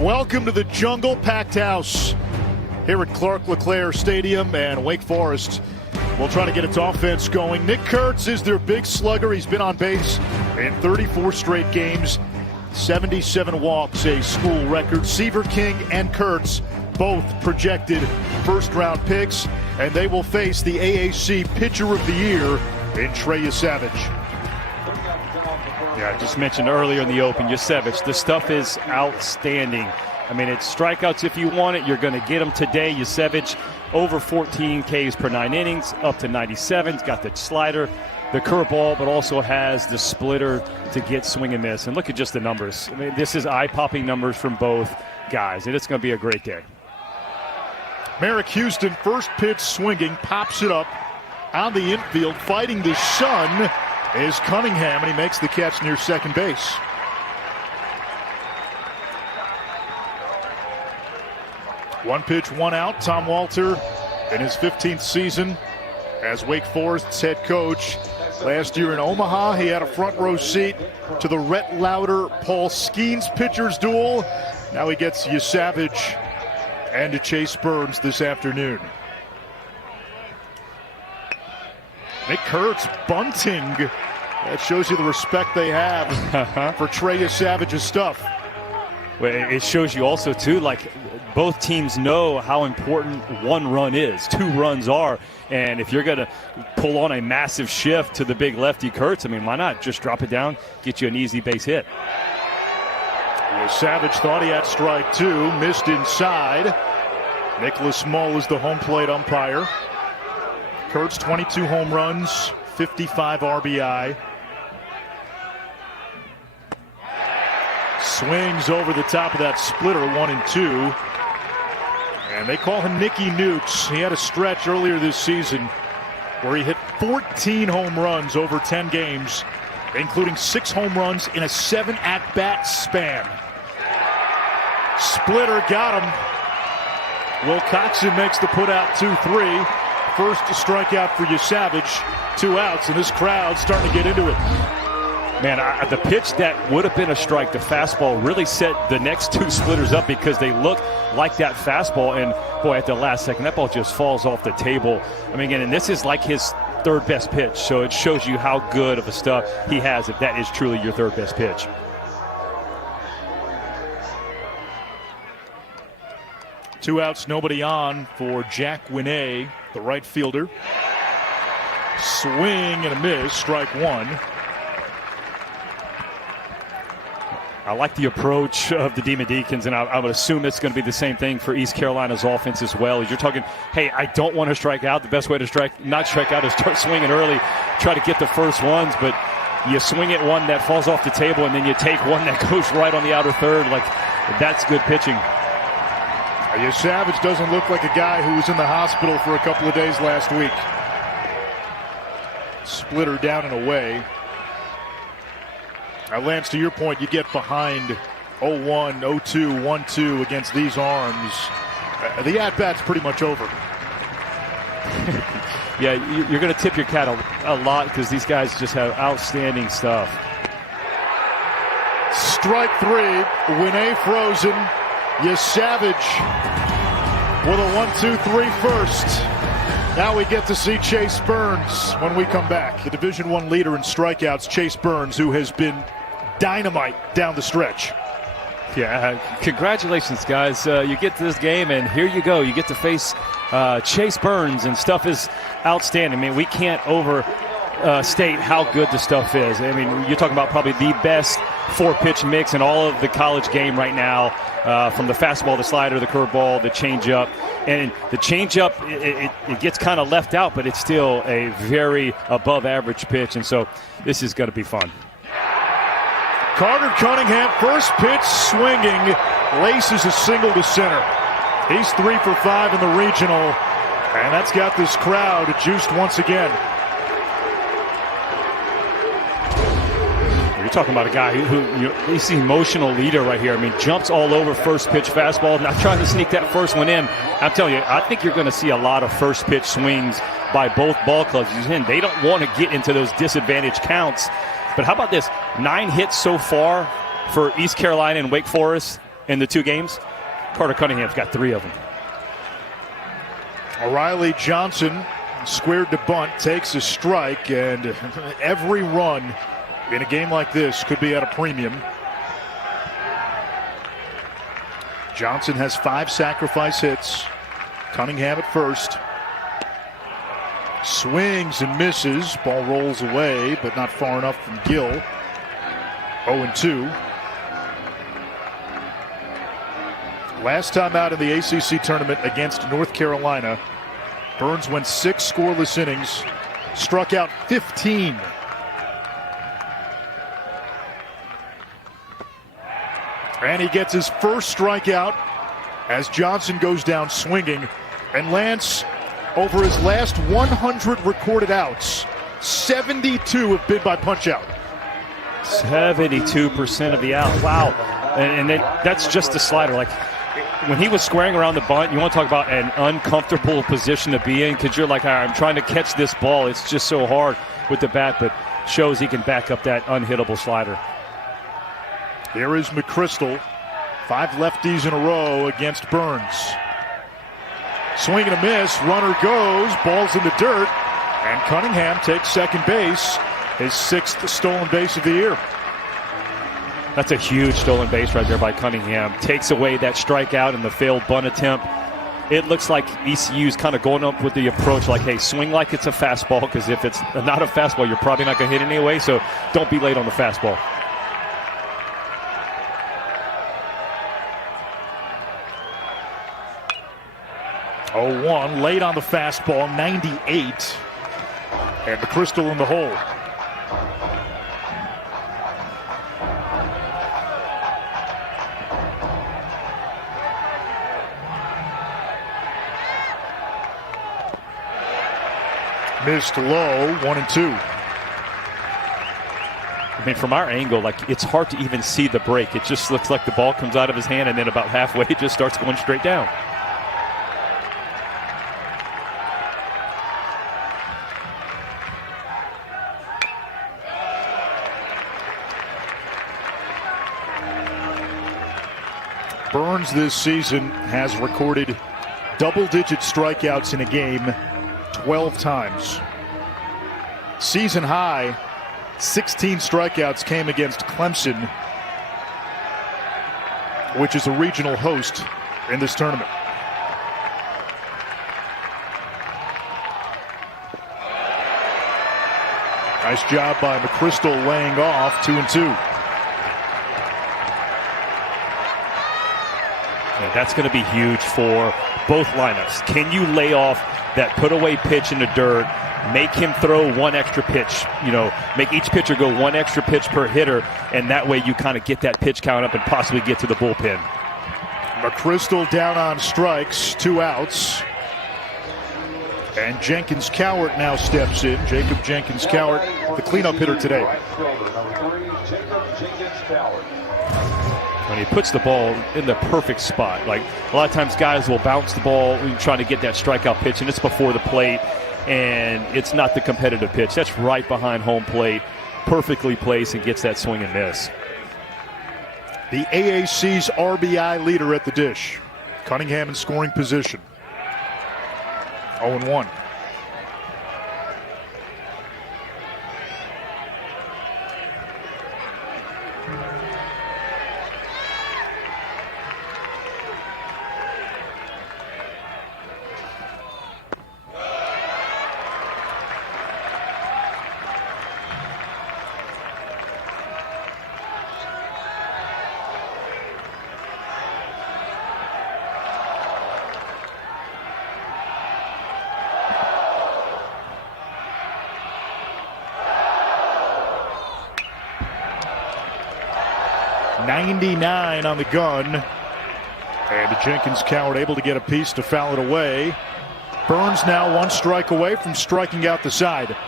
Welcome to the Jungle Packed House here at Clark LeClaire Stadium, and Wake Forest will try to get its offense going. Nick Kurtz is their big slugger. He's been on base in 34 straight games, 77 walks, a school record. Seaver King and Kurtz both projected first-round picks, and they will face the AAC Pitcher of the Year in Trey Yesavage. Yeah, I just mentioned earlier in the Open, Yesavage, the stuff is outstanding. I mean, it's strikeouts if you want it. You're going to get them today. Yesavage, over 14 Ks per 9 innings, up to 97. He's got the slider, the curveball, but also has the splitter to get swing and miss. And look at just the numbers. I mean, this is eye-popping numbers from both guys, and it's going to be a great day. Merrick Houston, first pitch swinging, pops it up on the infield, fighting the sun is Cunningham, and he makes the catch near second base. One pitch, one out. Tom Walter in his 15th season as Wake Forest's head coach. Last year in Omaha, he had a front row seat to the Rhett Lauder-Paul Skeens pitchers duel. Now he gets Yesavage and to Chase Burns this afternoon. Nick Kurtz bunting. That shows you the respect they have for Trey Yesavage's stuff. Well, it shows you also, too, like both teams know how important one run is, 2 runs are. And if you're going to pull on a massive shift to the big lefty Kurtz, I mean, why not just drop it down, get you an easy base hit. Yesavage thought he had strike 2, missed inside. Nicholas Mull is the home plate umpire. Kurtz, 22 home runs, 55 RBI. Swings over the top of that splitter, 1 and 2. And they call him Nicky Nukes. He had a stretch earlier this season where he hit 14 home runs over 10 games, including 6 home runs in a 7 at-bat span. Splitter got him. Wilcoxon makes the putout 2-3. First strikeout for Yesavage, 2 outs, and this crowd starting to get into it. Man, the pitch that would have been a strike, the fastball, really set the next 2 splitters up because they look like that fastball. And, boy, at the last second, that ball just falls off the table. I mean, again, and this is like his 3rd best pitch, so it shows you how good of a stuff he has if that is truly your 3rd best pitch. Two outs, nobody on for Jack Winay, the right fielder. Swing and a miss, strike 1. I like the approach of the Demon Deacons, and I would assume it's going to be the same thing for East Carolina's offense as well. You're talking, hey, I don't want to strike out. The best way to not strike out is start swinging early, try to get the first ones, but you swing at one that falls off the table, and then you take one that goes right on the outer third. Like, that's good pitching. Yesavage doesn't look like a guy who was in the hospital for a couple of days last week. Splitter down and away. Now, Lance, to your point, you get behind 0-1, 0-2, 1-2 against these arms. The at-bat's pretty much over. Yeah, you're going to tip your cat a lot because these guys just have outstanding stuff. Strike 3, Winay frozen. Yesavage with a 1-2-3 first. Now we get to see Chase Burns when we come back. The Division I leader in strikeouts, Chase Burns, who has been dynamite down the stretch. Yeah, congratulations, guys. You get to this game, and here you go. You get to face Chase Burns, and stuff is outstanding. I mean, we can't overstate how good the stuff is. I mean, you're talking about probably the best 4-pitch mix in all of the college game right now. From the fastball, the slider, the curveball, the changeup. And the changeup, it gets kind of left out, but it's still a very above-average pitch. And so this is going to be fun. Carter Cunningham, first pitch swinging, laces a single to center. He's 3 for 5 in the regional, and that's got this crowd juiced once again. You're talking about a guy he's the emotional leader right here. I mean, jumps all over first pitch fastball, not trying to sneak that first one in. I'm telling you, I think you're going to see a lot of first pitch swings by both ball clubs. They don't want to get into those disadvantaged counts. But how about this? 9 hits so far for East Carolina and Wake Forest. in the 2 games. Carter Cunningham's got 3 of them. O'Reilly Johnson squared to bunt, takes a strike, and every run in a game like this could be at a premium. Johnson has 5 sacrifice hits. Cunningham at first. Swings and misses. Ball rolls away, but not far enough from Gill. 0-2. Last time out in the ACC tournament against North Carolina, Burns went 6 scoreless innings, struck out 15. And he gets his first strikeout as Johnson goes down swinging, and Lance, over his last 100 recorded outs, 72 have been by punch-out. 72% of the out. Wow. And that's just the slider. Like, when he was squaring around the bunt, you want to talk about an uncomfortable position to be in, because you're like, I'm trying to catch this ball. It's just so hard with the bat, but shows he can back up that unhittable slider. Here is McChrystal. 5 lefties in a row against Burns. Swing and a miss. Runner goes. Ball's in the dirt. And Cunningham takes second base. His 6th stolen base of the year. That's a huge stolen base right there by Cunningham. Takes away that strikeout and the failed bunt attempt. It looks like ECU's kind of going up with the approach like, hey, swing like it's a fastball, because if it's not a fastball, you're probably not going to hit anyway, so don't be late on the fastball. Oh, 1 late on the fastball, 98. And McChrystal in the hole. Missed low, 1-2. I mean, from our angle, like, it's hard to even see the break. It just looks like the ball comes out of his hand, and then about halfway it just starts going straight down. Burns this season has recorded double-digit strikeouts in a game 12 times. Season high, 16 strikeouts came against Clemson, which is a regional host in this tournament. Nice job by McChrystal laying off 2-2. Yeah, that's going to be huge for both lineups. Can you lay off that put-away pitch in the dirt, make him throw 1 extra pitch, make each pitcher go 1 extra pitch per hitter, and that way you kind of get that pitch count up and possibly get to the bullpen. McChrystal down on strikes, 2 outs. And Jenkins Cowart now steps in. Jacob Jenkins Cowart, the cleanup hitter today. When he puts the ball in the perfect spot. Like, a lot of times guys will bounce the ball trying to get that strikeout pitch, and it's before the plate, and it's not the competitive pitch. That's right behind home plate, perfectly placed, and gets that swing and miss. The AAC's RBI leader at the dish. Cunningham in scoring position. 0-1. .99 on the gun. And Jenkins Cowart able to get a piece to foul it away. Burns now 1 strike away from striking out the side. Look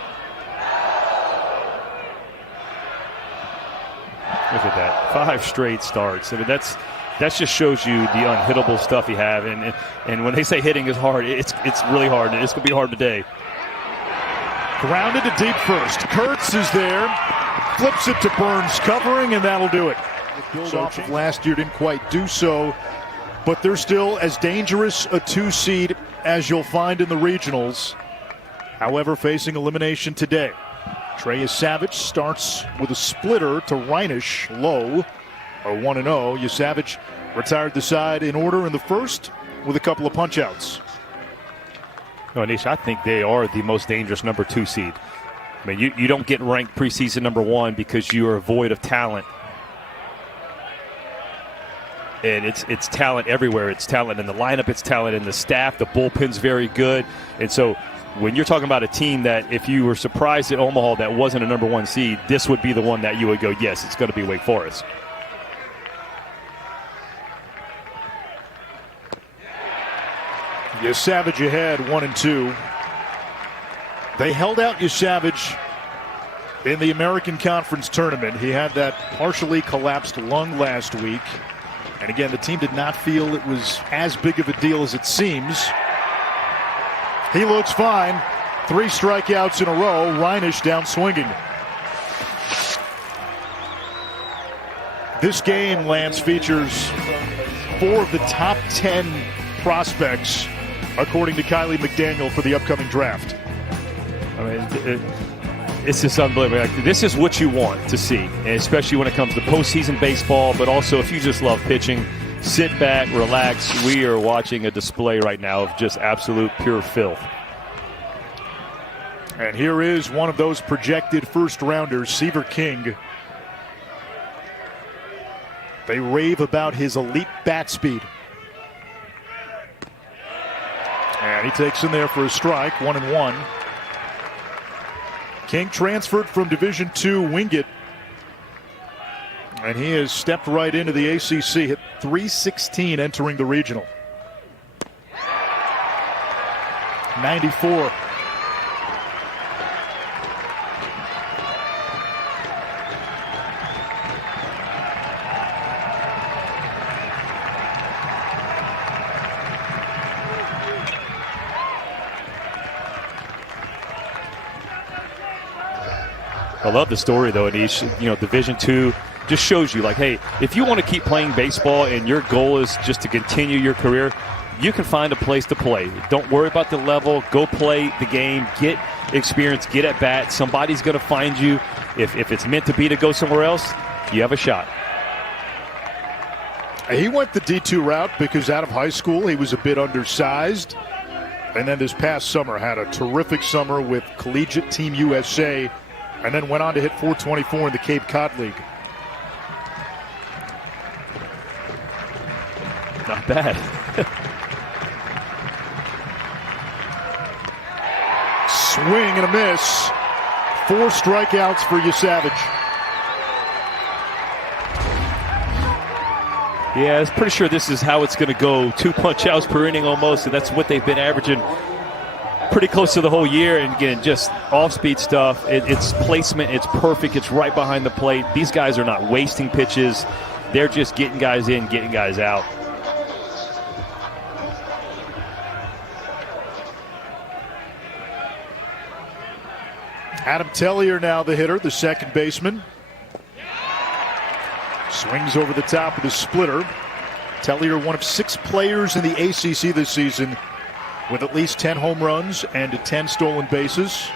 at that. 5 straight starts. I mean, that just shows you the unhittable stuff he have. And when they say hitting is hard, it's really hard. It's going to be hard today. Grounded to deep first. Kurtz is there. Flips it to Burns covering, and that'll do it. Build off of last year, didn't quite do so, but they're still as dangerous a 2 seed as you'll find in the regionals. However, facing elimination today. Trey Savage starts with a splitter to Reinisch, low, a 1-0. Yasavage retired the side in order in the first with a couple of punch-outs. No, Anish, I think they are the most dangerous number 2 seed. I mean, you don't get ranked preseason number 1 because you are void of talent. And it's talent everywhere. It's talent in the lineup. It's talent in the staff. The bullpen's very good. And so when you're talking about a team that if you were surprised at Omaha that wasn't a number 1 seed, this would be the one that you would go, yes, it's going to be Wake Forest. Yasavage ahead, 1-2. They held out Yasavage in the American Conference tournament. He had that partially collapsed lung last week. And again, the team did not feel it was as big of a deal as it seems. He looks fine. 3 strikeouts in a row. Reinisch down swinging. This game, Lance, features 4 of the top 10 prospects, according to Kylie McDaniel, for the upcoming draft. I mean, it's just unbelievable. Like, this is what you want to see, and especially when it comes to postseason baseball, but also if you just love pitching, sit back, relax. We are watching a display right now of just absolute pure filth. And here is one of those projected first-rounders, Seaver King. They rave about his elite bat speed. And he takes in there for a strike, 1-1. King transferred from Division II Wingate, and he has stepped right into the ACC, hit .316 entering the regional. 94. I love the story, though, Anish. You know, Division II just shows you, like, hey, if you want to keep playing baseball and your goal is just to continue your career, you can find a place to play. Don't worry about the level. Go play the game. Get experience. Get at bat. Somebody's going to find you. If it's meant to be to go somewhere else, you have a shot. He went the D2 route because out of high school he was a bit undersized. And then this past summer had a terrific summer with Collegiate Team USA. And then went on to hit .424 in the Cape Cod League. Not bad. Swing and a miss. 4 strikeouts for Yasavage. Yeah, I was pretty sure this is how it's going to go. 2 punch-outs per inning almost, and that's what they've been averaging pretty close to the whole year. And again, just off-speed stuff. It's placement. It's perfect. It's right behind the plate. These guys are not wasting pitches. They're just getting guys in, getting guys out. Adam Tellier now the hitter, the second baseman. Swings over the top of the splitter. Tellier, one of 6 players in the ACC this season with at least 10 home runs and 10 stolen bases.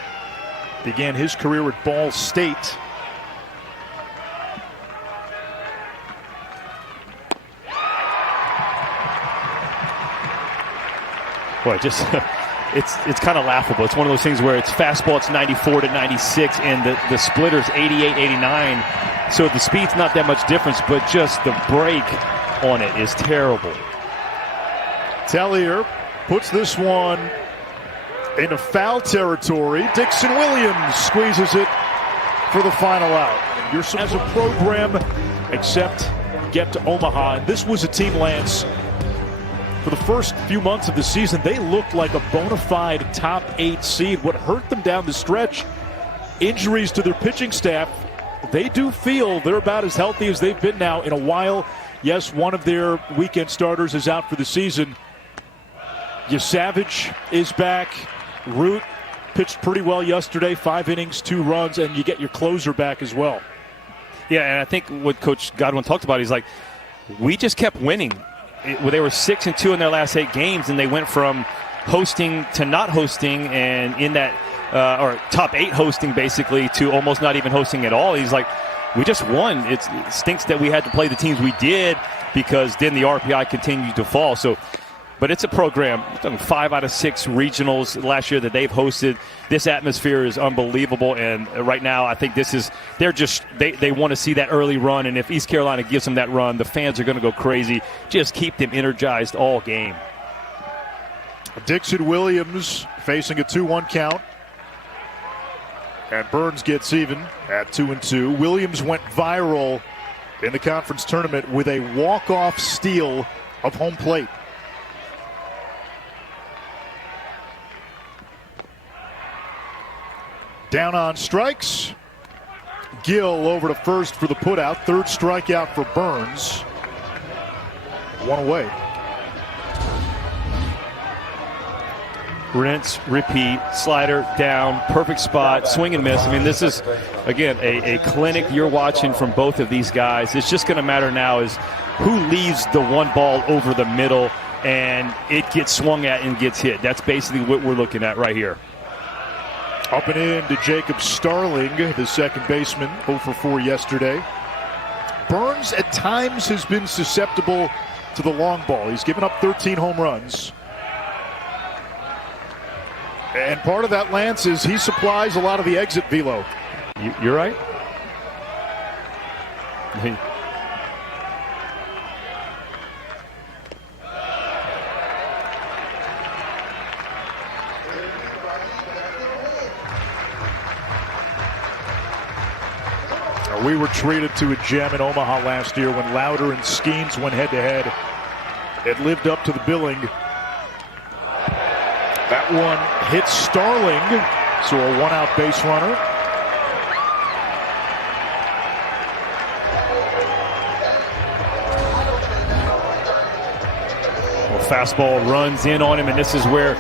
Began his career at Ball State. Boy, just it's kind of laughable. It's one of those things where it's fastball, it's 94 to 96, and the splitter's 88, 89. So the speed's not that much difference, but just the break on it is terrible. Tellier puts this one into foul territory. Dixon Williams squeezes it for the final out. You're as a program, except get to Omaha. And this was a team, Lance, for the first few months of the season, they looked like a bona fide top 8 seed. What hurt them down the stretch, injuries to their pitching staff. They do feel they're about as healthy as they've been now in a while. Yes, one of their weekend starters is out for the season. Yasavage is back. Root pitched pretty well yesterday, 5 innings, 2 runs, and you get your closer back as well. Yeah, and I think what Coach Godwin talked about, he's like, we just kept winning. They were 6-2 in their last 8 games, and they went from hosting to not hosting, and in that or top 8 hosting basically to almost not even hosting at all. He's like, we just won. It stinks that we had to play the teams we did because then the RPI continued to fall. So, but it's a program. 5 out of 6 regionals last year that they've hosted. This atmosphere is unbelievable, and right now I think they want to see that early run, and if East Carolina gives them that run, the fans are going to go crazy. Just keep them energized all game. Dixon Williams facing a 2-1 count, and Burns gets even at 2-2. Williams went viral in the conference tournament with a walk-off steal of home plate. Down on strikes. Gill over to first for the putout. 3rd strikeout for Burns. 1 away. Rinse, repeat, slider, down, perfect spot, swing and miss. I mean, this is, again, a clinic you're watching from both of these guys. It's just going to matter now is who leaves the one ball over the middle and it gets swung at and gets hit. That's basically what we're looking at right here. Up and in to Jacob Starling, the second baseman, 0 for 4 yesterday. Burns at times has been susceptible to the long ball. He's given up 13 home runs. And part of that, Lance, is he supplies a lot of the exit velo. You're right. We were treated to a gem in Omaha last year when Lauder and Skeens went head-to-head. It lived up to the billing. That one hits Starling, so a 1-out base runner. Well, fastball runs in on him, and this is where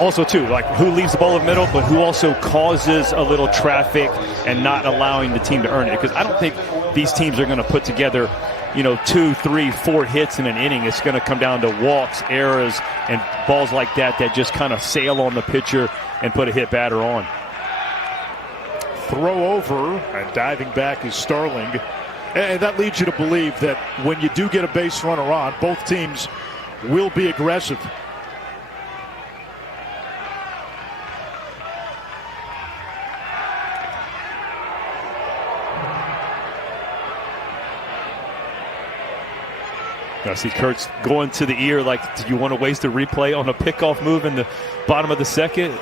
also too, like who leaves the ball in the middle, but who also causes a little traffic and not allowing the team to earn it. Because I don't think these teams are going to put together, 2, 3, 4 hits in an inning. It's going to come down to walks, errors, and balls like that just kind of sail on the pitcher and put a hit batter on. Throw over, and diving back is Starling. And that leads you to believe that when you do get a base runner on, both teams will be aggressive. I see Kurtz going to the ear like, do you want to waste a replay on a pickoff move in the bottom of the second?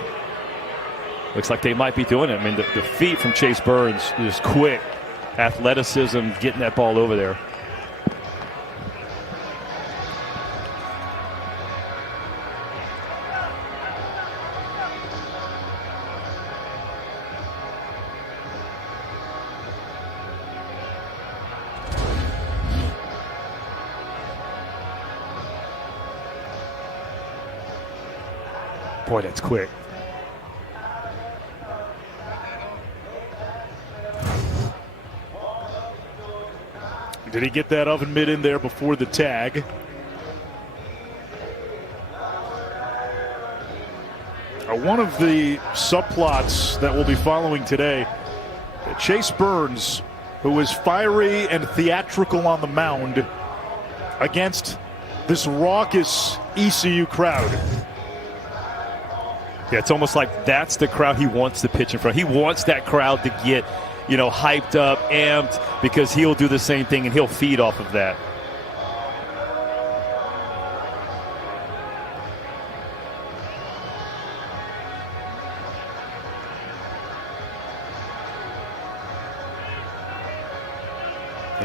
Looks like they might be doing it. I mean, the feet from Chase Burns is quick. Athleticism, getting that ball over there. Boy, that's quick. Did he get that oven mitt in there before the tag? One of the subplots that we'll be following today, Chase Burns, who was fiery and theatrical on the mound against this raucous ECU crowd. Yeah, it's almost like that's the crowd he wants to pitch in front. He wants that crowd to get, hyped up, amped, because he'll do the same thing and he'll feed off of that.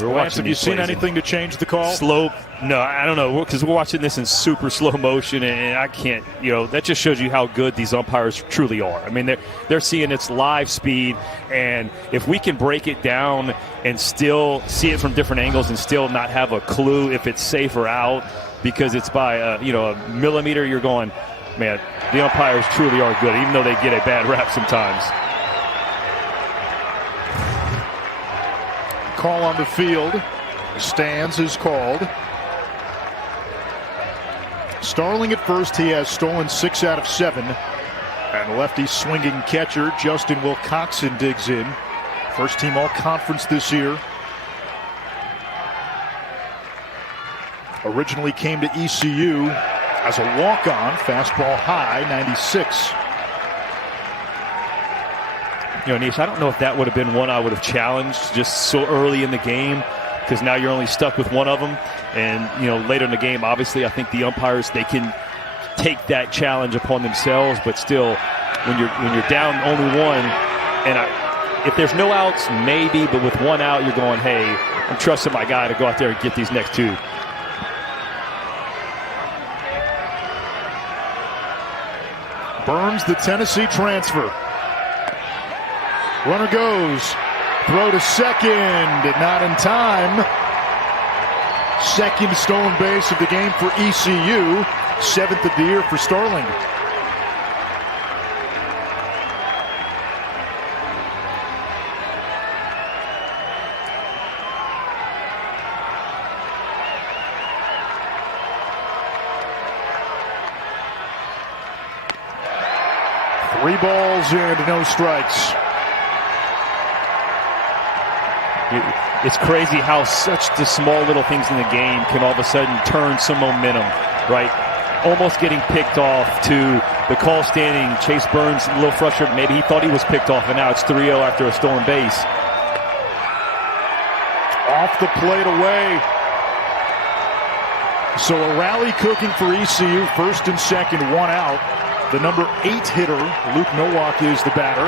Lance, have you seen anything to change the call? Slow? No, I don't know, because we're watching this in super slow motion, and I can't, that just shows you how good these umpires truly are. I mean, they're seeing its live speed, and if we can break it down and still see it from different angles and still not have a clue if it's safe or out because it's by, a millimeter, you're going, man, the umpires truly are good, even though they get a bad rap sometimes. call on the field. Stands is called. Starling at first. He has stolen 6 out of 7. And lefty swinging catcher Justin Wilcoxon digs in. First team all-conference this year. Originally came to ECU as a walk-on. Fastball high, 96. You know, Nish, I don't know if that would have been one I would have challenged just so early in the game, because now you're only stuck with one of them. And, you know, later in the game, obviously, I think the umpires, they can take that challenge upon themselves. But still, when you're down only one, and if there's no outs, maybe, but with one out, you're going, hey, I'm trusting my guy to go out there and get these next 2. Burns, the Tennessee transfer. Runner goes. Throw to second. Not in time. Second stolen base of the game for ECU. 7th of the year for Starling. Three balls and no strikes. It's crazy how such the small little things in the game can all of a sudden turn some momentum, right? Almost getting picked off to the call standing. Chase Burns a little frustrated. Maybe he thought he was picked off, and now it's 3-0 after a stolen base. Off the plate away. So a rally cooking for ECU. First and second, 1 out. The number 8 hitter, Luke Nowak, is the batter.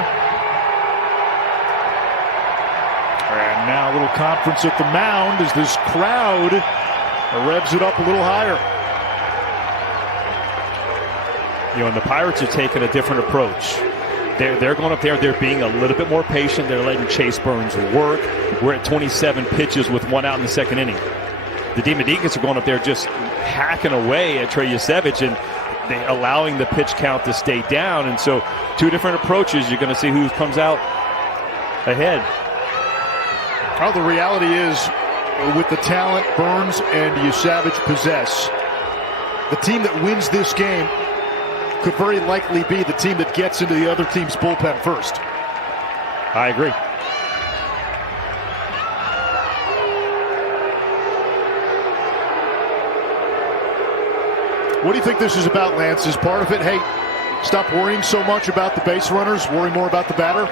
And now a little conference at the mound as this crowd revs it up a little higher. You know, and the Pirates are taking a different approach. They're going up there. They're being a little bit more patient. They're letting Chase Burns work. We're at 27 pitches with 1 out in the second inning. The Demon Deacons are going up there just hacking away at Trey Yasevich and allowing the pitch count to stay down. And so 2 different approaches. You're going to see who comes out ahead. Well, the reality is, with the talent Burns and Yasevich possess, the team that wins this game could very likely be the team that gets into the other team's bullpen first. I agree. What do you think this is about, Lance? Is part of it, hey, stop worrying so much about the base runners, worry more about the batter?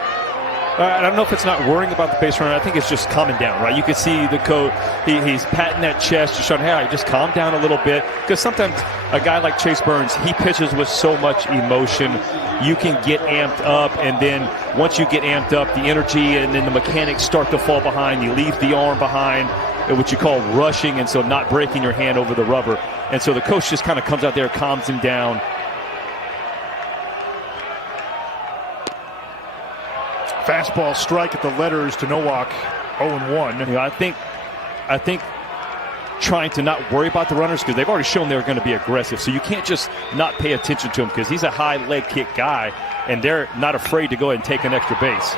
I don't know if it's not worrying about the base runner. I think it's just calming down, right? You can see the coach, he's patting that chest, just showing, hey, just calm down a little bit. Because sometimes a guy like Chase Burns, he pitches with so much emotion. You can get amped up, and then once you get amped up, the energy and then the mechanics start to fall behind. You leave the arm behind, what you call rushing, and so not breaking your hand over the rubber. And so the coach just kind of comes out there, calms him down. Fastball strike at the letters to Nowak, 0-1. You know, I think trying to not worry about the runners, because they've already shown they're going to be aggressive. So you can't just not pay attention to him, because he's a high leg kick guy, and they're not afraid to go ahead and take an extra base.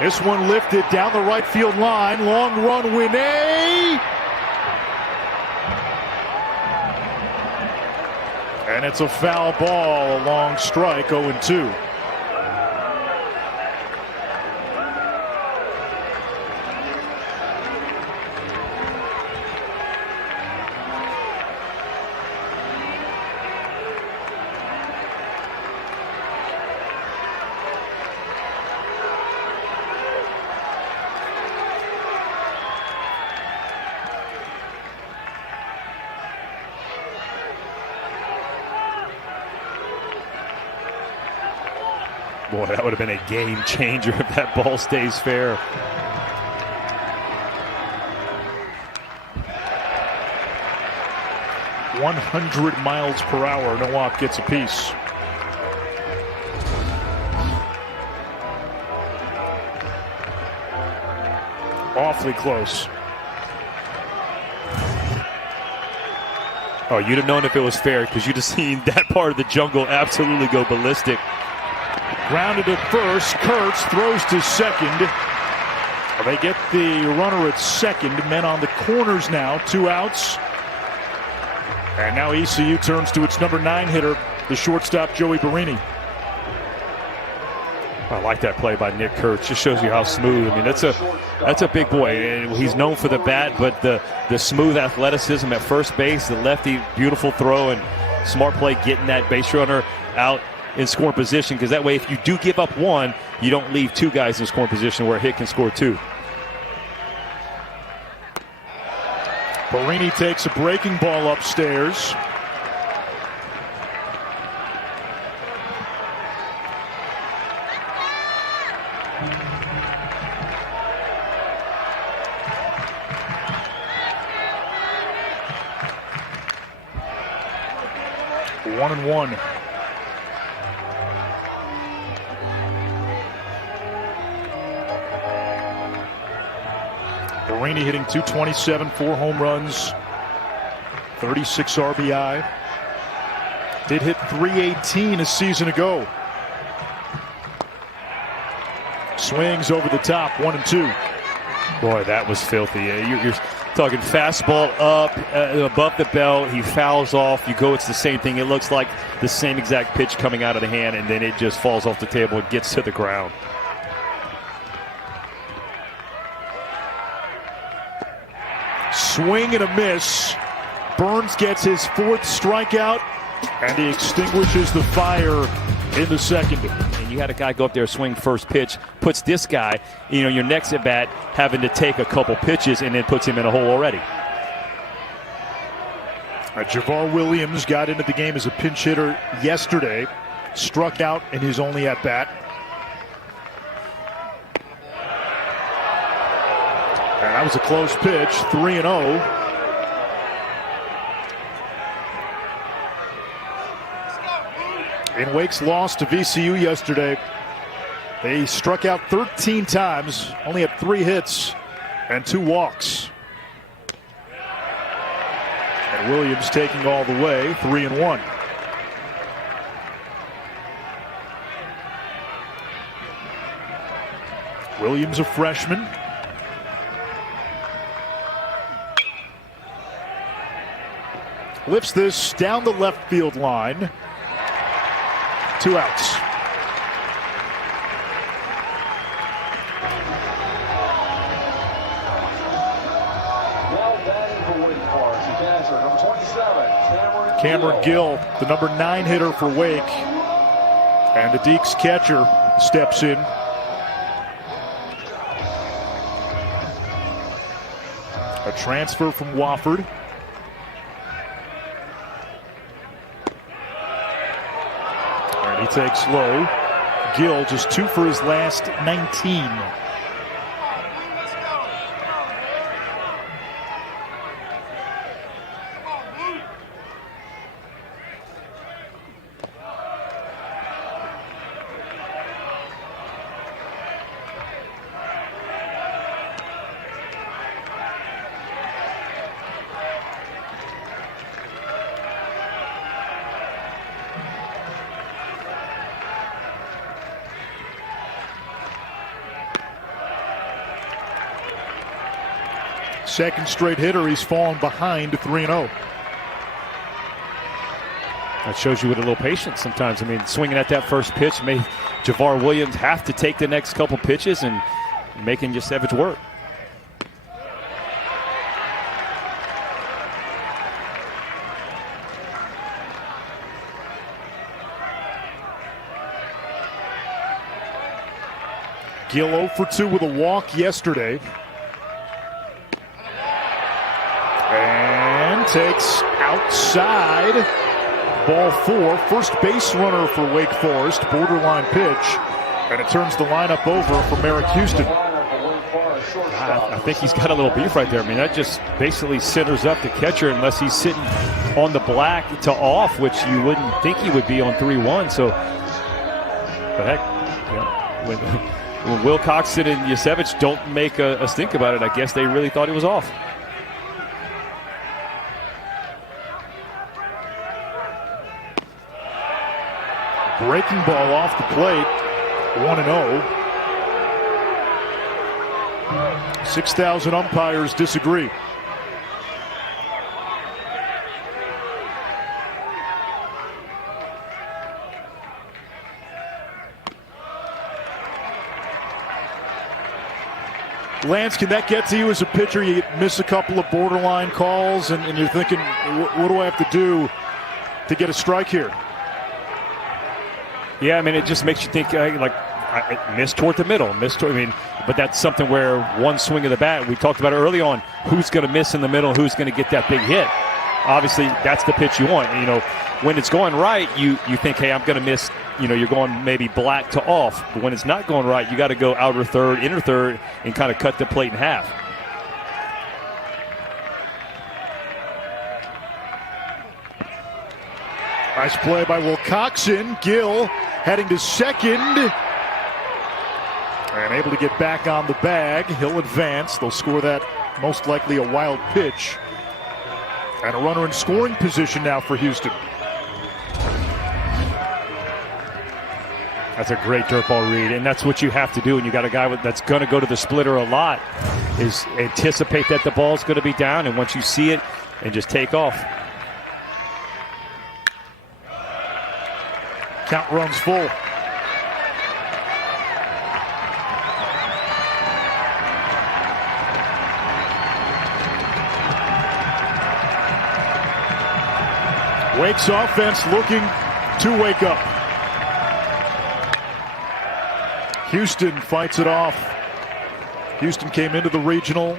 This one lifted down the right field line. Long run, Winnie. And it's a foul ball, a long strike, 0-2. Boy, that would have been a game changer if that ball stays fair. .100 miles per hour. Nowak gets a piece. Awfully close. Oh, you'd have known if it was fair, because you'd have seen that part of the jungle absolutely go ballistic. Grounded at first. Kurtz throws to second. They get the runner at second. Men on the corners now. 2 outs. And now ECU turns to its number 9 hitter, the shortstop, Joey Barini. I like that play by Nick Kurtz. Just shows you how smooth. I mean, that's a big boy. And he's known for the bat, but the smooth athleticism at first base, the lefty, beautiful throw, and smart play getting that base runner out in scoring position, because that way if you do give up one, you don't leave 2 guys in scoring position where a hit can score 2. Barini takes a breaking ball upstairs. One and one. Barini hitting .227, 4 home runs, 36 RBI. Did hit .318 a season ago. Swings over the top, 1 and 2. Boy, that was filthy. You're talking fastball up above the belt. He fouls off. You go, it's the same thing. It looks like the same exact pitch coming out of the hand, and then it just falls off the table and gets to the ground. Swing and a miss. Burns gets his 4th strikeout, and he extinguishes the fire in the second. And you had a guy go up there, swing first pitch, puts this guy, your next at bat, having to take a couple pitches, and then puts him in a hole already. Javar Williams got into the game as a pinch hitter yesterday, struck out in his only at bat. And that was a close pitch, 3-0. In Wake's loss to VCU yesterday, they struck out 13 times, only had 3 hits and 2 walks. And Williams taking all the way, 3-1. Williams, a freshman. Lifts this down the left field line. 2 outs. Cameron Gill, the number 9 hitter for Wake. And the Deacs catcher steps in. A transfer from Wofford. He takes low. Gill just 2 for his last 19. Second straight hitter, he's fallen behind to 3-0. That shows you with a little patience sometimes. I mean, swinging at that first pitch made Javar Williams have to take the next couple pitches and making Yasevich work. Gill 0 for 2 with a walk yesterday. And takes outside. Ball 4. First base runner for Wake Forest. Borderline pitch. And it turns the lineup over for Merrick Houston. I think he's got a little beef right there. I mean, that just basically centers up the catcher unless he's sitting on the black to off, which you wouldn't think he would be on 3-1. So, but heck, when Wilcoxon and Yasevich don't make a stink about it, I guess they really thought he was off. Breaking ball off the plate, 1-0. 6,000 umpires disagree. Lance, can that get to you as a pitcher? You miss a couple of borderline calls, and you're thinking, what do I have to do to get a strike here? Yeah, I mean, it just makes you think, I missed toward the middle, but that's something where one swing of the bat, we talked about it early on, who's going to miss in the middle, who's going to get that big hit. Obviously, that's the pitch you want. When it's going right, you think, hey, I'm going to miss. You're going maybe black to off. But when it's not going right, you got to go outer third, inner third, and kind of cut the plate in half. Nice play by Wilcoxon. Gill heading to second. And able to get back on the bag. He'll advance. They'll score that, most likely a wild pitch. And a runner in scoring position now for Houston. That's a great dirt ball read, and that's what you have to do. And you got a guy that's going to go to the splitter a lot, is anticipate that the ball's going to be down, and once you see it, and just take off. Count runs full. Wake's offense looking to wake up. Houston fights it off. Houston came into the regional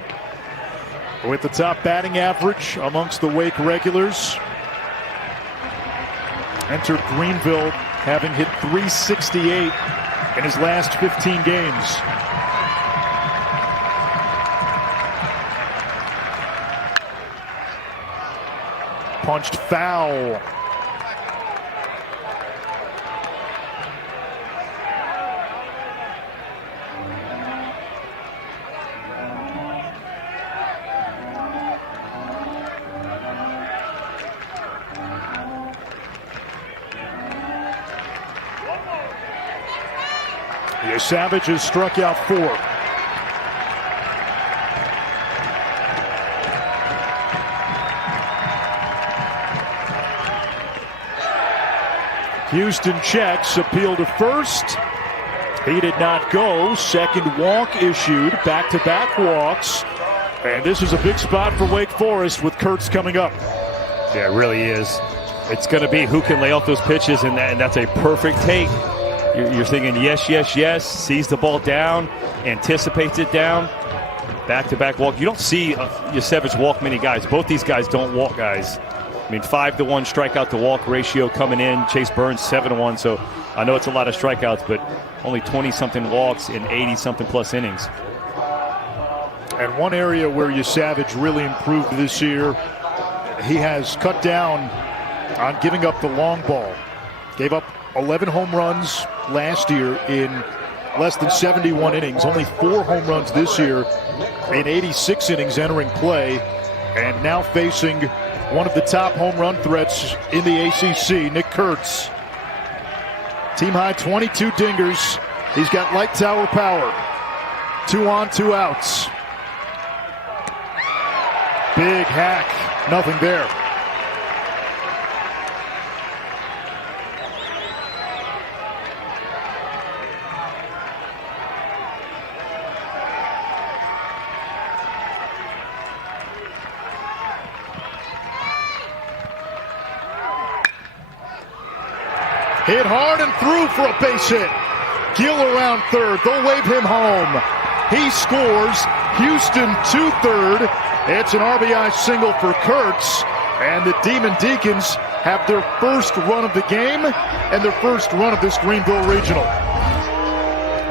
with the top batting average amongst the Wake regulars. Entered Greenville having hit .368 in his last 15 games. Punched foul. Savage has struck out 4. Houston checks, appeal to first. He did not go. Second walk issued, back-to-back walks. And this is a big spot for Wake Forest with Kurtz coming up. Yeah, it really is. It's going to be who can lay off those pitches, and that's a perfect take. You're thinking yes, yes, yes, sees the ball down, anticipates it down, back-to-back walk. You don't see Yasevich walk many guys. Both these guys don't walk guys. 5-1 strikeout to walk ratio coming in. Chase Burns 7-1, so I know it's a lot of strikeouts, but only 20-something walks in 80-something plus innings. And one area where Yasevich really improved this year, he has cut down on giving up the long ball. Gave up 11 home runs last year in less than 71 innings. Only 4 home runs this year in 86 innings entering play. And now facing one of the top home run threats in the ACC, Nick Kurtz. Team high 22 dingers. He's got light tower power. 2 on, 2 outs. Big hack. Nothing there. Hit hard and through for a base hit. Gill around third. They'll wave him home. He scores. Houston to third. It's an RBI single for Kurtz. And the Demon Deacons have their first run of the game and their first run of this Greenville Regional.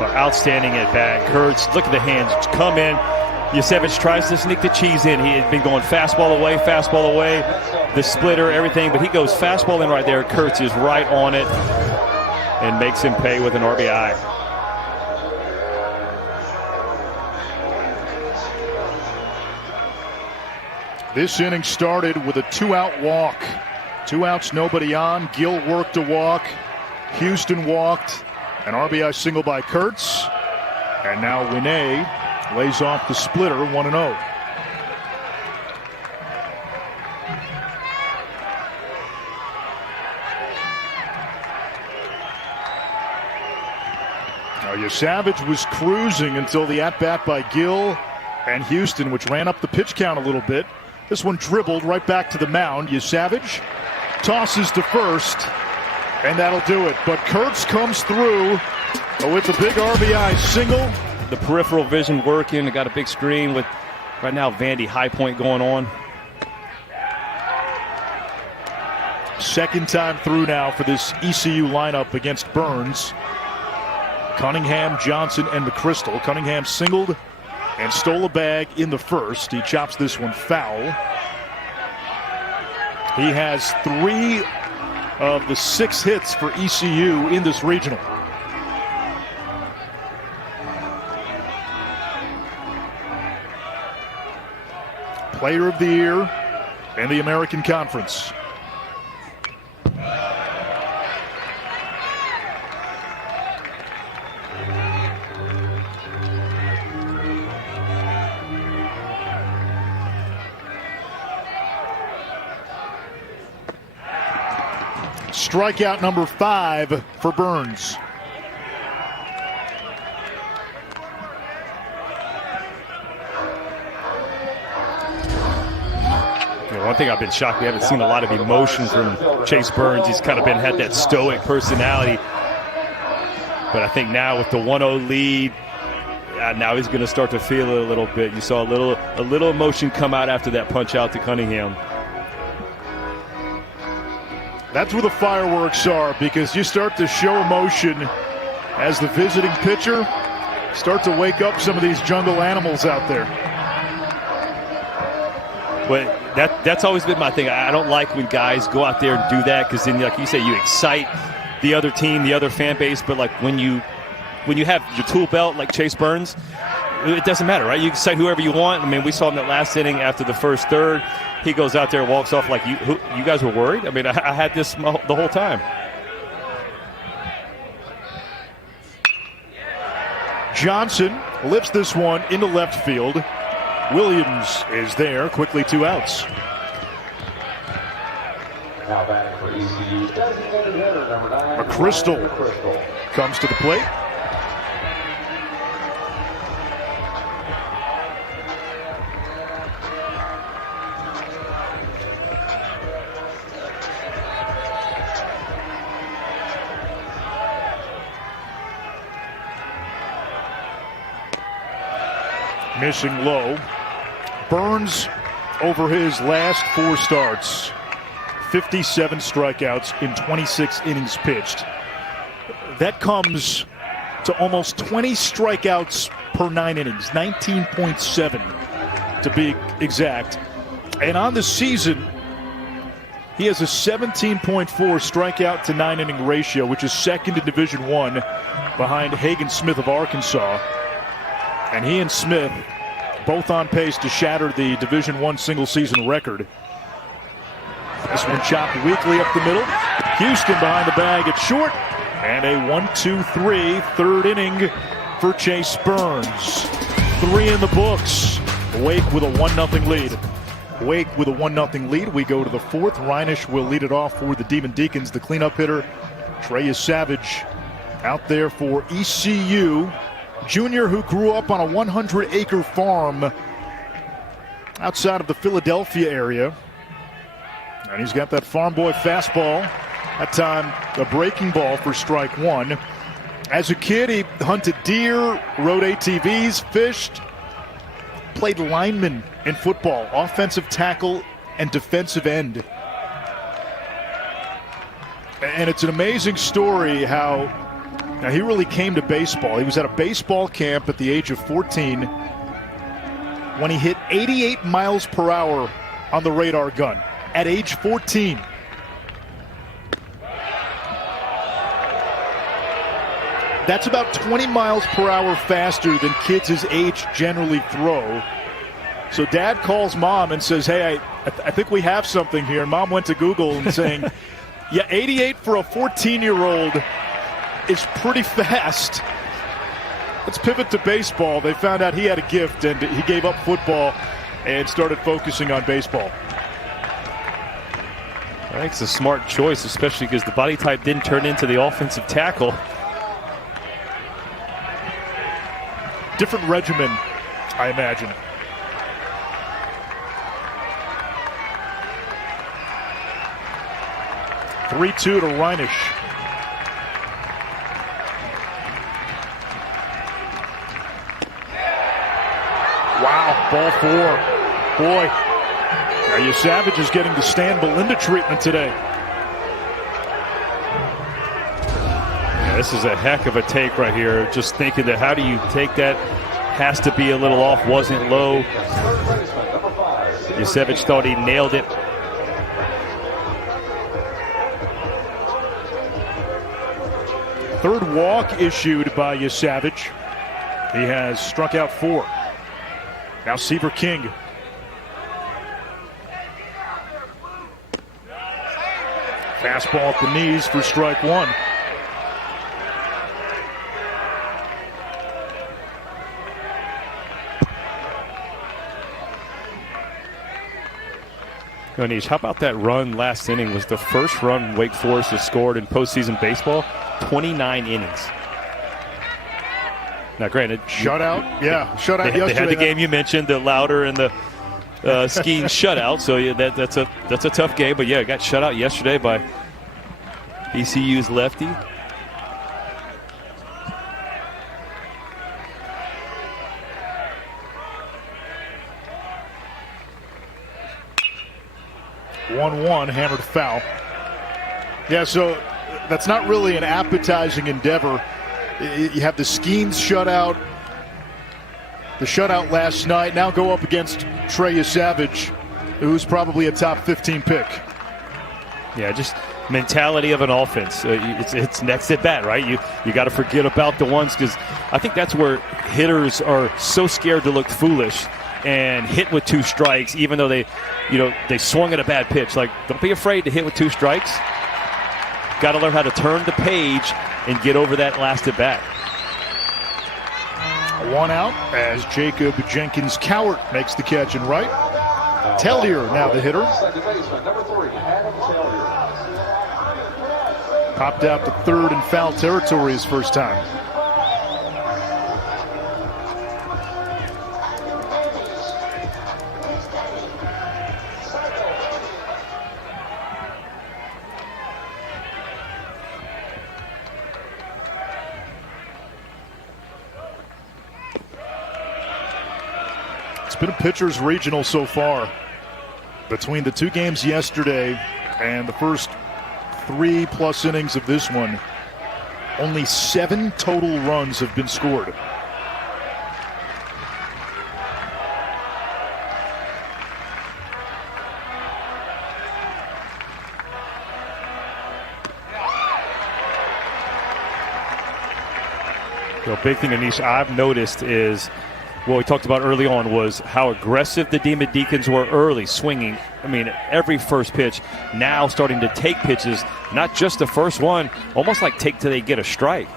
Well, outstanding at bat. Kurtz, look at the hands. Come in. Yasevich tries to sneak the cheese in. He had been going fastball away, the splitter, everything, but he goes fastball in right there. Kurtz is right on it and makes him pay with an RBI. This inning started with a 2-out walk. 2 outs, nobody on. Gill worked a walk. Houston walked. An RBI single by Kurtz. And now Winne Lays off the splitter, 1-0. Savage was cruising until the at-bat by Gill and Houston, which ran up the pitch count a little bit. This one dribbled right back to the mound. Savage tosses to first, and that'll do it. But Kurtz comes through with the big RBI single. The peripheral vision working. They got a big screen with, right now, Vandy High Point going on. Second time through now for this ECU lineup against Burns. Cunningham, Johnson, and McChrystal. Cunningham singled and stole a bag in the first. He chops this one foul. He has 3 of the 6 hits for ECU in this regional. Player of the Year in the American Conference. Strikeout number 5 for Burns. One thing I've been shocked, we haven't seen a lot of emotion from Chase Burns. He's kind of had that stoic personality. But I think now with the 1-0 lead, now he's going to start to feel it a little bit. You saw a little emotion come out after that punch out to Cunningham. That's where the fireworks are, because you start to show emotion as the visiting pitcher start to wake up some of these jungle animals out there. But that's always been my thing. I don't like when guys go out there and do that, because then, like you say, you excite the other team, the other fan base. But like when you have your tool belt like Chase Burns, it doesn't matter, right? You can cite whoever you want. I mean, we saw him that last inning after the first third. He goes out there and walks off like, you guys were worried? I mean, I had this the whole time. Johnson lifts this one into left field. Williams is there. Quickly 2 outs. Now batting for ECU, designated hitter number 9. McChrystal comes to the plate. Missing low. Burns, over his last 4 starts, 57 strikeouts in 26 innings pitched. That comes to almost 20 strikeouts per 9 innings, 19.7 to be exact. And on the season, he has a 17.4 strikeout to 9 inning ratio, which is second in Division I behind Hagen Smith of Arkansas. And he and Smith both on pace to shatter the Division I single season record. This one chopped weakly up the middle. Houston behind the bag at short. And a 1-2-3 third inning for Chase Burns. 3 in the books. Wake with a 1-0 lead. Wake with a 1-0 lead. We go to the 4th. Reinish will lead it off for the Demon Deacons. The cleanup hitter, Trey Savage, out there for ECU. Junior who grew up on a 100-acre farm outside of the Philadelphia area. And he's got that farm boy fastball. That time a breaking ball for strike 1. As a kid, he hunted deer, rode ATVs, fished, played lineman in football, offensive tackle, and defensive end. And it's an amazing story how he really came to baseball. He was at a baseball camp at the age of 14 when he hit 88 miles per hour on the radar gun at age 14. That's about 20 miles per hour faster than kids his age generally throw. So Dad calls Mom and says, hey, I think we have something here. And Mom went to Google and saying, yeah, 88 for a 14-year-old is pretty fast. Let's pivot to baseball. They found out he had a gift, and he gave up football and started focusing on baseball. I think it's a smart choice, especially because the body type didn't turn into the offensive tackle. Different regimen, I imagine. (3-2) to Reinisch. Wow, ball 4. Boy, now Savage is getting the Stan Belinda treatment today. Yeah, this is a heck of a take right here. Just thinking that how do you take that? Has to be a little off, wasn't low. Savage thought he nailed it. Third walk issued by Savage. He has struck out 4. Now Seaver King. Fastball at the knees for strike 1. Anish, how about that run last inning? Was the first run Wake Forest has scored in postseason baseball. 29 innings. Now, granted, shutout. Yeah, shutout yesterday. They had the game you mentioned, the Louder and the Skeen shutout. So yeah, that's a tough game. But yeah, got shut out yesterday by ECU's lefty. (1-1) hammered foul. Yeah, so that's not really an appetizing endeavor. You have the Skeens shutout, the shutout last night. Now go up against Trey Savage, who's probably a top 15 pick. Yeah, just mentality of an offense. It's next at bat, right? You got to forget about the ones, because I think that's where hitters are so scared to look foolish and hit with 2 strikes, even though they swung at a bad pitch. Like, don't be afraid to hit with 2 strikes. Got to learn how to turn the page and get over that last at bat. 1 out as Jacob Jenkins Cowart makes the catch in right. Tellier now the hitter. Popped out to third in foul territory his first time. It's been a pitcher's regional so far. Between the 2 games yesterday and the first 3+ innings of this one, only 7 total runs have been scored. The big thing, Anish, I've noticed is what we talked about early on was how aggressive the Demon Deacons were early, swinging. I mean, every first pitch, now starting to take pitches, not just the first one, almost like take till they get a strike.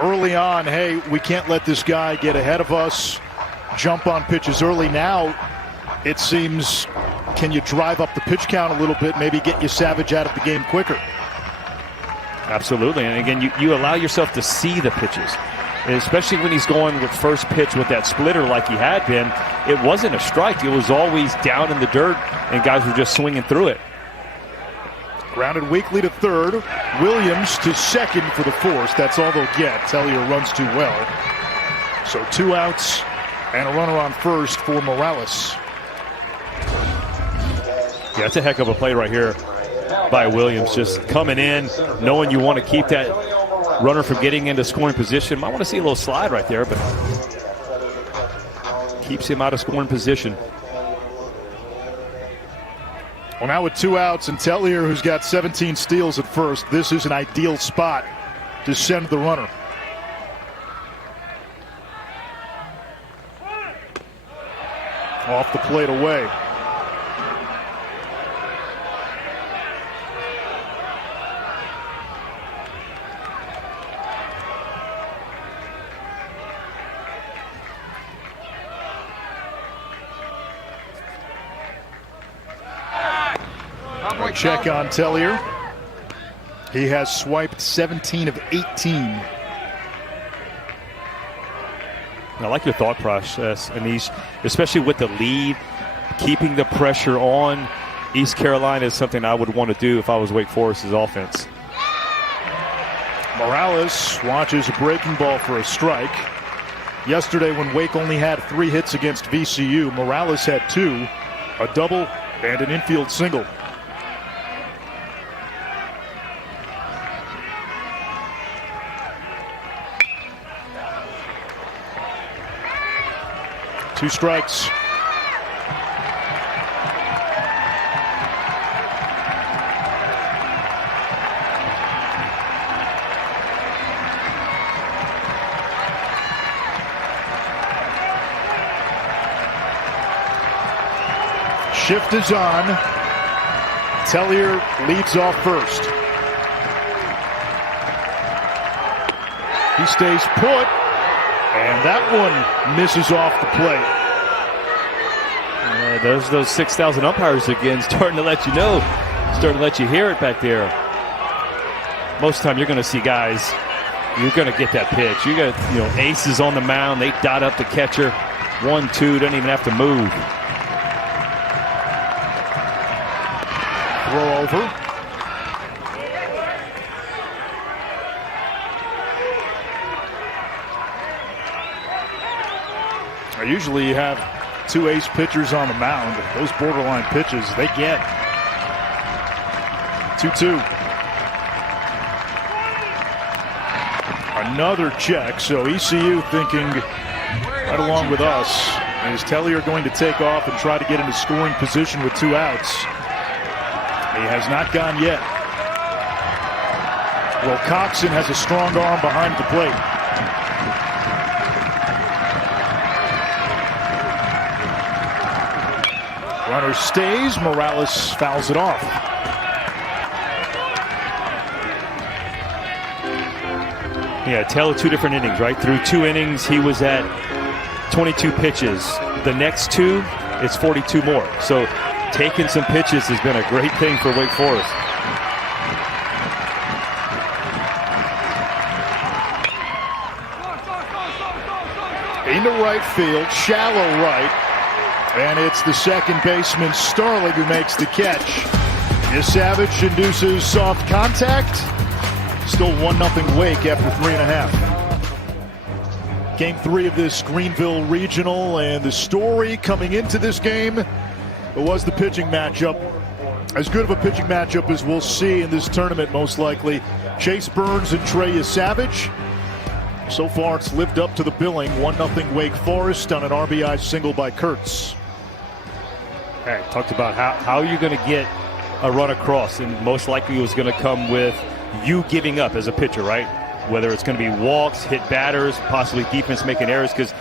Early on, hey, we can't let this guy get ahead of us, jump on pitches early. Now, it seems, can you drive up the pitch count a little bit, maybe get Savage out of the game quicker? Absolutely, and again, you allow yourself to see the pitches, and especially when he's going with first pitch with that splitter like he had been. It wasn't a strike. It was always down in the dirt, and guys were just swinging through it. Grounded weakly to third. Williams to second for the force. That's all they'll get. Tellier runs too well. So 2 outs and a runner on first for Morales. Yeah, it's a heck of a play right here by Williams, just coming in, knowing you want to keep that runner from getting into scoring position. Might want to see a little slide right there, but keeps him out of scoring position. Well, now with 2 outs and Tellier, who's got 17 steals at first, this is an ideal spot to send the runner. Off the plate away. Check on Tellier. He has swiped 17 of 18. I like your thought process, Anish, especially with the lead. Keeping the pressure on East Carolina is something I would want to do if I was Wake Forest's offense. Morales watches a breaking ball for a strike. Yesterday, when Wake only had 3 hits against VCU, Morales had 2, a double and an infield single. Two strikes. Shift is on. Tellier leads off first. He stays put, and that one misses off the plate. There's those 6,000 umpires again, starting to let you know, starting to let you hear it back there. Most of the time, you're going to see guys, you're going to get that pitch. You got, aces on the mound. They dot up the catcher. 1-2, doesn't even have to move. Throw over. Usually you have 2 ace pitchers on the mound. Those borderline pitches, they get. 2-2. Another check, so ECU thinking right along with us. Is Tellier going to take off and try to get into scoring position with 2 outs? He has not gone yet. Well, Coxon has a strong arm behind the plate. Runner stays. Morales fouls it off. Yeah, Taylor 2 different innings, right? Through 2 innings, he was at 22 pitches. The next 2, it's 42 more. So taking some pitches has been a great thing for Wake Forest. Into right field, shallow right. And it's the second baseman, Starling, who makes the catch. Savage induces soft contact. Still 1-0 Wake after 3.5. Game 3 of this Greenville Regional, and the story coming into this game was the pitching matchup. As good of a pitching matchup as we'll see in this tournament, most likely. Chase Burns and Trey Savage. So far, it's lived up to the billing. 1-0 Wake Forest on an RBI single by Kurtz. Hey, talked about how you're going to get a run across, and most likely it was going to come with you giving up as a pitcher, right? Whether it's going to be walks, hit batters, possibly defense making errors, because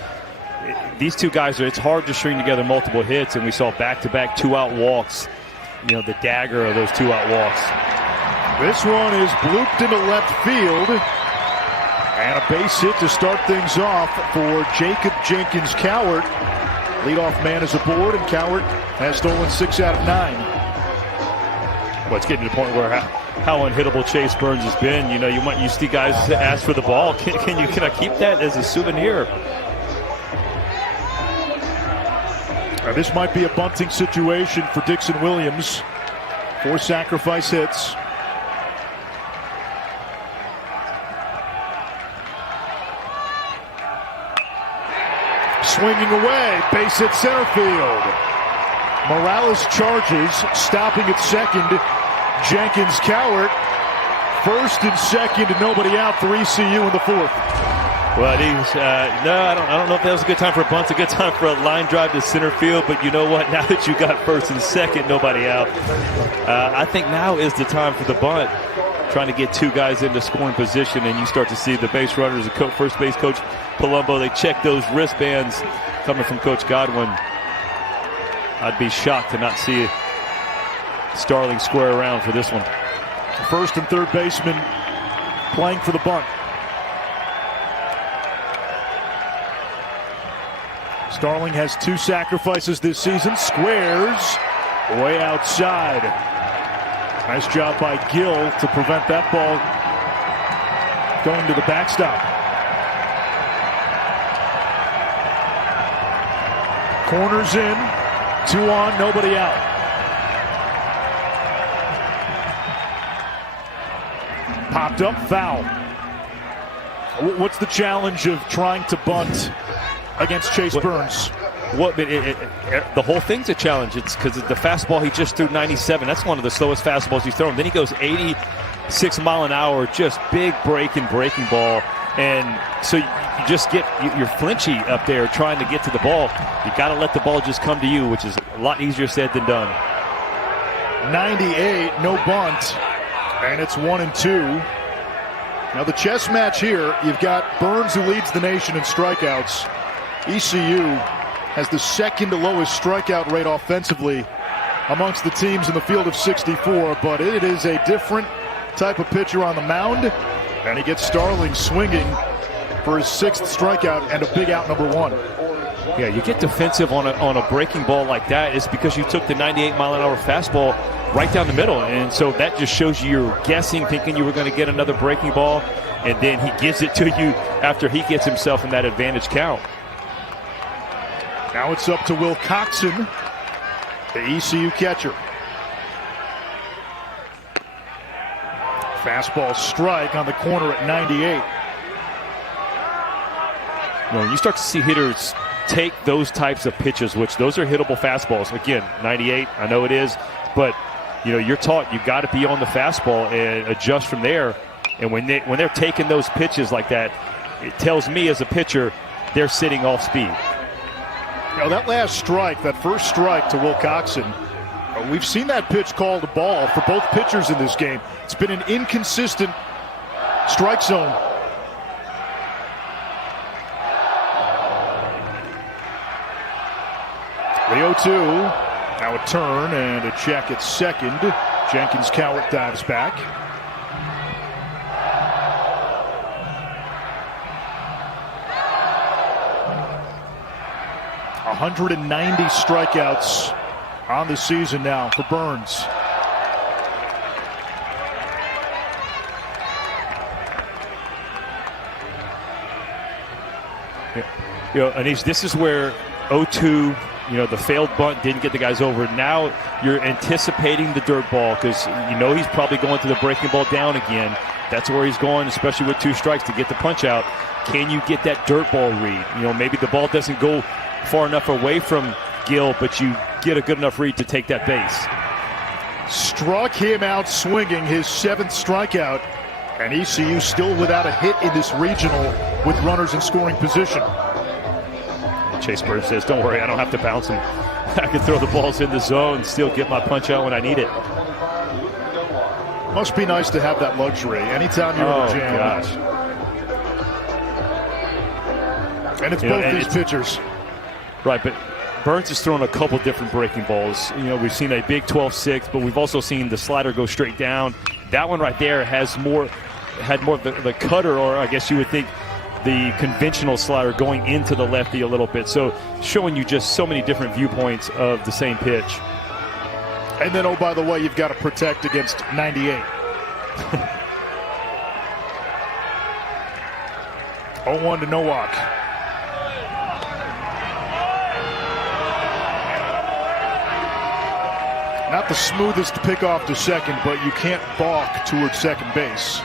these 2 guys, it's hard to string together multiple hits, and we saw back-to-back 2-out walks, the dagger of those 2-out walks. This one is blooped into left field, and a base hit to start things off for Jacob Jenkins-Cowart. Leadoff man is aboard, and Cowart has stolen 6 out of 9. Well, it's getting to the point where how unhittable Chase Burns has been. You see guys ask for the ball. Can I keep that as a souvenir? This might be a bunting situation for Dixon Williams. 4 sacrifice hits. Swinging away, base hit center field. Morales charges, stopping at second. Jenkins-Cowart, first and second, and nobody out for ECU in the 4th. Well, no, I don't know if that was a good time for a bunt. It's a good time for a line drive to center field. But you know what? Now that you got first and second, nobody out, I think now is the time for the bunt. Trying to get 2 guys into scoring position, and you start to see the base runners, the first base coach Palumbo, they check those wristbands coming from Coach Godwin. I'd be shocked to not see Starling square around for this one. First and third baseman playing for the bunt. Starling has 2 sacrifices this season. Squares way outside. Nice job by Gill to prevent that ball going to the backstop. Corners in, 2 on, nobody out. Popped up, foul. What's the challenge of trying to bunt against Chase Burns? The whole thing's a challenge. It's because the fastball he just threw 97. That's one of the slowest fastballs he's thrown. Then he goes 86 mile an hour, just big breaking ball. And so you just get, you're flinchy up there trying to get to the ball. You got to let the ball just come to you, which is a lot easier said than done. 98, no bunt, and it's 1-2. Now the chess match here, you've got Burns, who leads the nation in strikeouts. ECU has the second lowest strikeout rate offensively amongst the teams in the field of 64, but it is a different type of pitcher on the mound, and he gets Starling swinging for his 6th strikeout and a big out, number 1. Yeah, you get defensive on a breaking ball like that is because you took the 98 mile an hour fastball right down the middle, and so that just shows you're guessing, thinking you were going to get another breaking ball, and then he gives it to you after he gets himself in that advantage count. Now it's up to Will Coxon, the ECU catcher. Fastball strike on the corner at 98. You start to see hitters take those types of pitches, which those are hittable fastballs. Again, 98, I know it is, but you're taught you got to be on the fastball and adjust from there. And when they're taking those pitches like that, it tells me as a pitcher they're sitting off speed. That last strike, that first strike to Will Coxon, we've seen that pitch called a ball for both pitchers in this game. It's been an inconsistent strike zone. The 0-2. Now a turn and a check at second. Jenkins Cowart dives back. .190 strikeouts on the season now for Burns. Anish, this is where 0-2, the failed bunt didn't get the guys over. Now you're anticipating the dirt ball because he's probably going to the breaking ball down again. That's where he's going, especially with 2 strikes to get the punch out. Can you get that dirt ball read? Maybe the ball doesn't go far enough away from Gill, but you get a good enough read to take that base. Struck him out swinging, his 7th strikeout, and ECU still without a hit in this regional with runners in scoring position. Chase Burns says, don't worry, I don't have to bounce him. I can throw the balls in the zone and still get my punch out when I need it. Must be nice to have that luxury anytime you're in the jam. Gosh. And it's both these pitchers. Right, but Burns has thrown a couple different breaking balls. We've seen a big 12-6, but we've also seen the slider go straight down. That one right there had more of the cutter, or I guess you would think the conventional slider going into the lefty a little bit. So showing you just so many different viewpoints of the same pitch. And then, oh, by the way, you've got to protect against 98. 0-1 to Nowak. Not the smoothest pickoff to second, but you can't balk towards second base.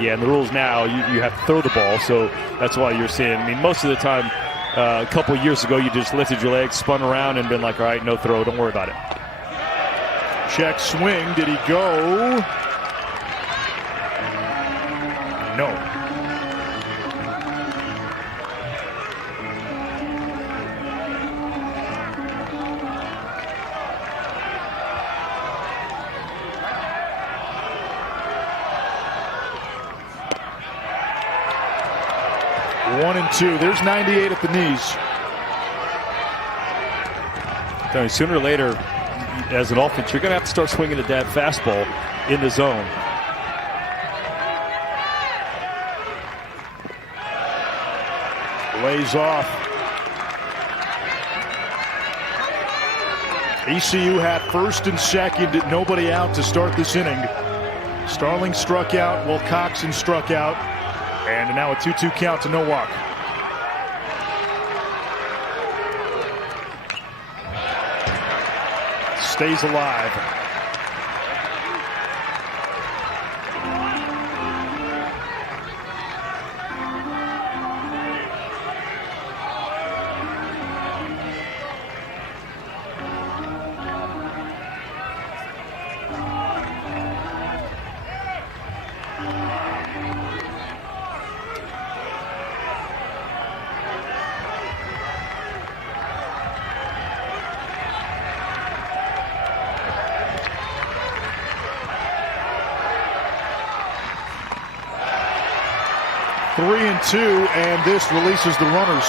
Yeah, and the rules now, you have to throw the ball, so that's why you're seeing. Most of the time, a couple of years ago, you just lifted your legs, spun around, and been like, all right, no throw, don't worry about it. Check swing, did he go? No. One and two. There's 98 at the knees. Sooner or later, as an offense, you're going to have to start swinging at that fastball in the zone. Lays off. ECU had first and second, nobody out to start this inning. Starling struck out, Wilcoxon struck out, and now a 2-2 count to no walk. Stays alive. Three and two, and this releases the runners.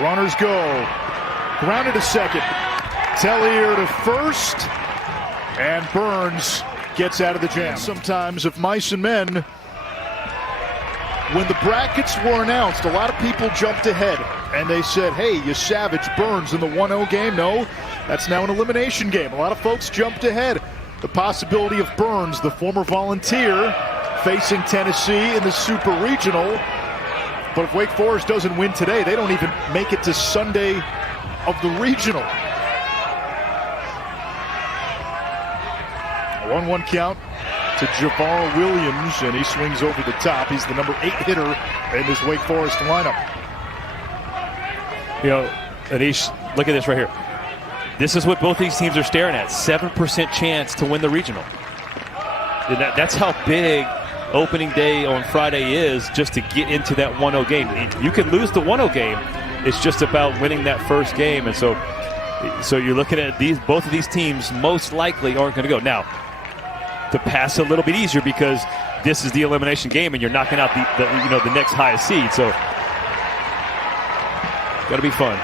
Runners go. Grounded to second. Tellier to first. And Burns gets out of the jam. Sometimes of mice and men. When the brackets were announced, a lot of people jumped ahead. And they said, hey, you savage Burns in the 1-0 game. No, that's now an elimination game. A lot of folks jumped ahead. The possibility of Burns, the former Volunteer, facing Tennessee in the Super Regional. But if Wake Forest doesn't win today, they don't even make it to Sunday of the Regional. A 1-1 count to Javar Williams, and he swings over the top. He's the number 8 hitter in this Wake Forest lineup. You know, Anish, look at this right here. This is what both these teams are staring at. 7% chance to win the regional. And that's how big opening day on Friday is, just to get into that 1-0 game. You can lose the 1-0 game. It's just about winning that first game. And so you're looking at both of these teams most likely aren't going to go. Now, to pass a little bit easier because this is the elimination game and you're knocking out the next highest seed. So got to be fun.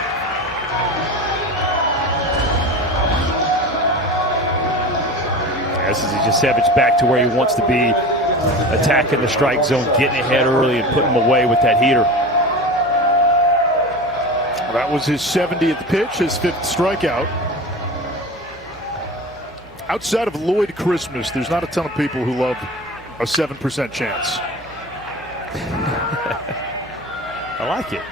This is just Savage back to where he wants to be, attacking the strike zone, getting ahead early and putting him away with that heater. That was his 70th pitch, his 5th strikeout. Outside of Lloyd Christmas, there's not a ton of people who love a 7% chance. I like it.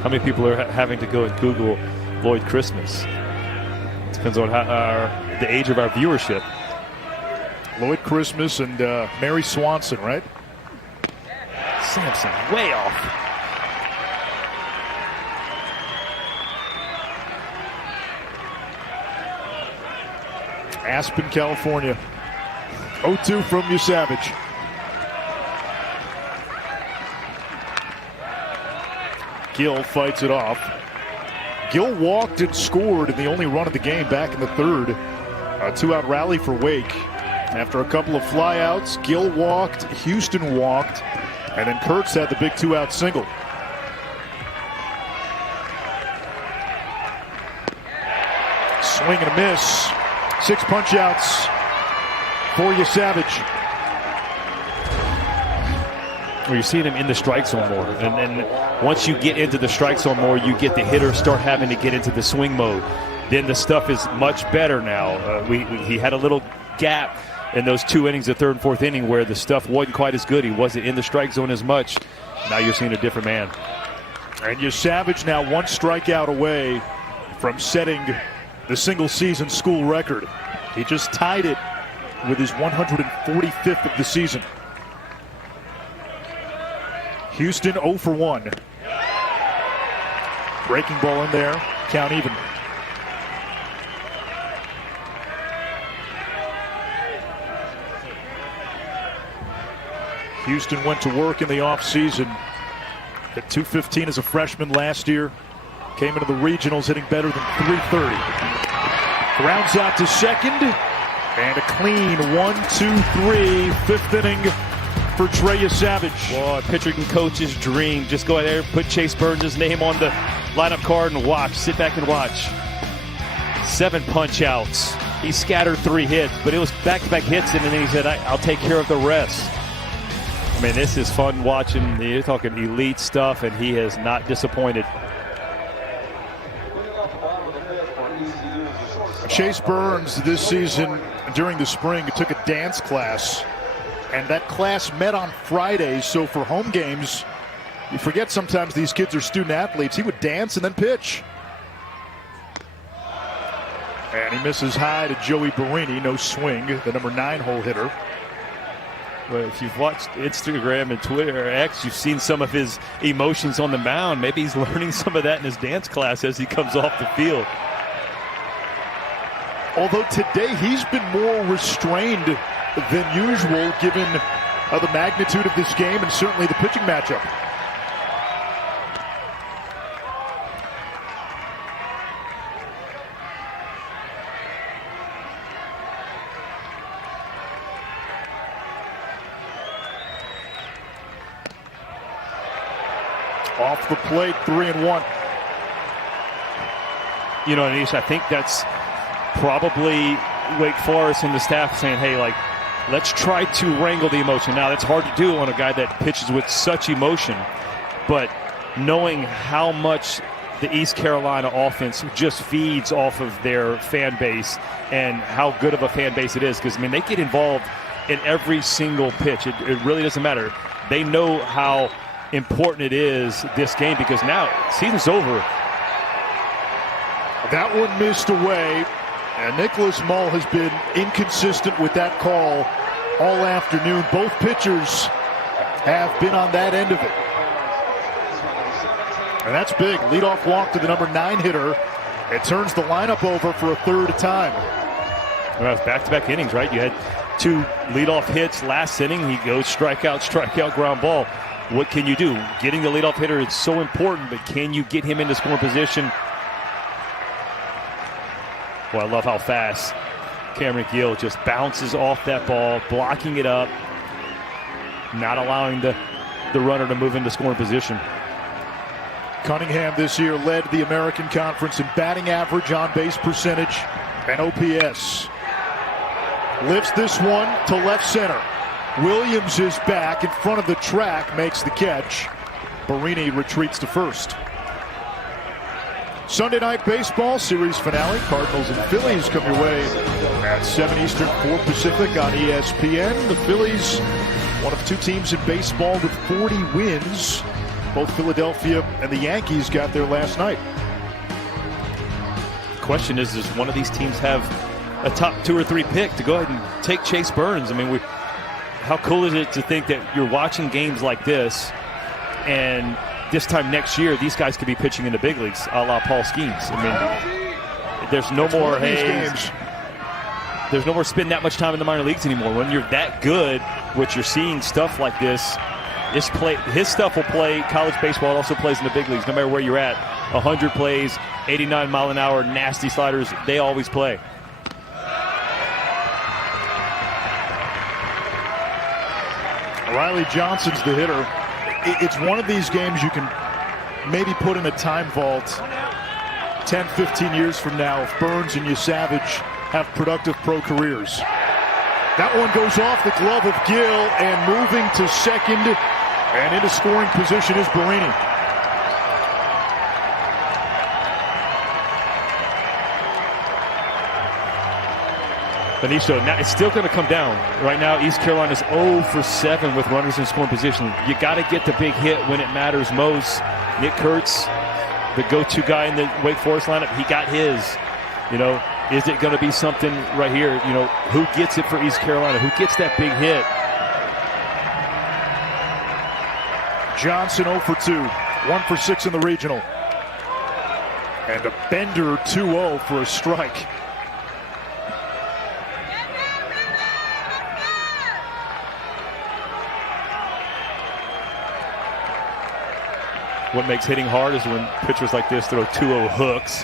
How many people are having to go and Google Lloyd Christmas? It depends on the age of our viewership. Lloyd Christmas and Mary Swanson, right? Sampson, way off. Aspen, California. 0-2 from Savage. Gill fights it off. Gill walked and scored in the only run of the game back in the 3rd. A 2-out rally for Wake. After a couple of flyouts, Gill walked, Houston walked, and then Kurtz had the big 2-out single. Swing and a miss. 6 punch-outs for Savage. Well, you're seeing him in the strike zone more. And then once you get into the strike zone more, you get the hitters start having to get into the swing mode. Then the stuff is much better now. He had a little gap in those 2 innings, the 3rd and 4th inning, where the stuff wasn't quite as good. He wasn't in the strike zone as much. Now you're seeing a different man. And Savage now 1 strikeout away from setting the single-season school record. He just tied it with his 145th of the season. Houston 0 for 1. Breaking ball in there, count even. Houston went to work in the offseason. Hit .215 as a freshman last year. Came into the regionals hitting better than .330. Grounds out to second. And a clean 1-2-3 5th inning for Trey Savage. Well, a pitcher can coach his dream. Just go out there, put Chase Burns' name on the lineup card and watch. Sit back and watch. 7 punch outs. He scattered 3 hits, but it was back-to-back hits, and then he said, I'll take care of the rest. I mean, this is fun watching. You're talking elite stuff, and he has not disappointed. Chase Burns this season during the spring took a dance class, and that class met on Fridays. So for home games, you forget sometimes these kids are student athletes. He would dance and then pitch. And he misses high to Joey Barini. No swing, the number 9 hole hitter. Well, if you've watched Instagram and Twitter or X, you've seen some of his emotions on the mound. Maybe he's learning some of that in his dance class as he comes off the field. Although today he's been more restrained than usual given the magnitude of this game and certainly the pitching matchup. Off the plate, 3-1. You know, Anish, I think that's probably Wake Forest and the staff saying, hey, like, let's try to wrangle the emotion. Now, that's hard to do on a guy that pitches with such emotion, but knowing how much the East Carolina offense just feeds off of their fan base and how good of a fan base it is, because, I mean, they get involved in every single pitch. It really doesn't matter. They know how important it is this game because now season's over. That one missed away, and Nicholas Mull has been inconsistent with that call all afternoon. Both pitchers have been on that end of it, and that's big. Leadoff walk to the number 9 hitter. It turns the lineup over for a third time. Well, it's back-to-back innings, right? You had 2 leadoff hits last inning. He goes strikeout, ground ball. What can you do? Getting the leadoff hitter is so important, but can you get him into scoring position? Well, I love how fast Cameron Gill just bounces off that ball, blocking it up, not allowing the runner to move into scoring position. Cunningham this year led the American Conference in batting average, on-base percentage, and OPS. Lifts this one to left center. Williams is back in front of the track, makes the catch. Barini retreats to first. Sunday night baseball series finale. Cardinals and Phillies come your way at 7 Eastern, 4 Pacific on ESPN. The Phillies, one of 2 teams in baseball with 40 wins. Both Philadelphia and the Yankees got there last night. The question is, does one of these teams have a top 2 or 3 pick to go ahead and take Chase Burns? I mean, how cool is it to think that you're watching games like this, and this time next year, these guys could be pitching in the big leagues, a la Paul Skeens. I mean, there's no more, there's no more spending that much time in the minor leagues anymore. When you're that good, what you're seeing stuff like this, his stuff will play college baseball. It also plays in the big leagues, no matter where you're at. 100 plays, 89 mile an hour, nasty sliders. They always play. Riley Johnson's the hitter. It's one of these games you can maybe put in a time vault 10, 15 years from now if Burns and Savage have productive pro careers. That one goes off the glove of Gill, and moving to second and into scoring position is Barini. Benicio, now it's still going to come down. Right now, East Carolina's 0 for 7 with runners in scoring position. You got to get the big hit when it matters most. Nick Kurtz, the go-to guy in the Wake Forest lineup, he got his. You know, is it going to be something right here? You know, who gets it for East Carolina? Who gets that big hit? Johnson 0 for 2, 1 for 6 in the regional. And a bender 2-0 for a strike. What makes hitting hard is when pitchers like this throw 2-0 hooks.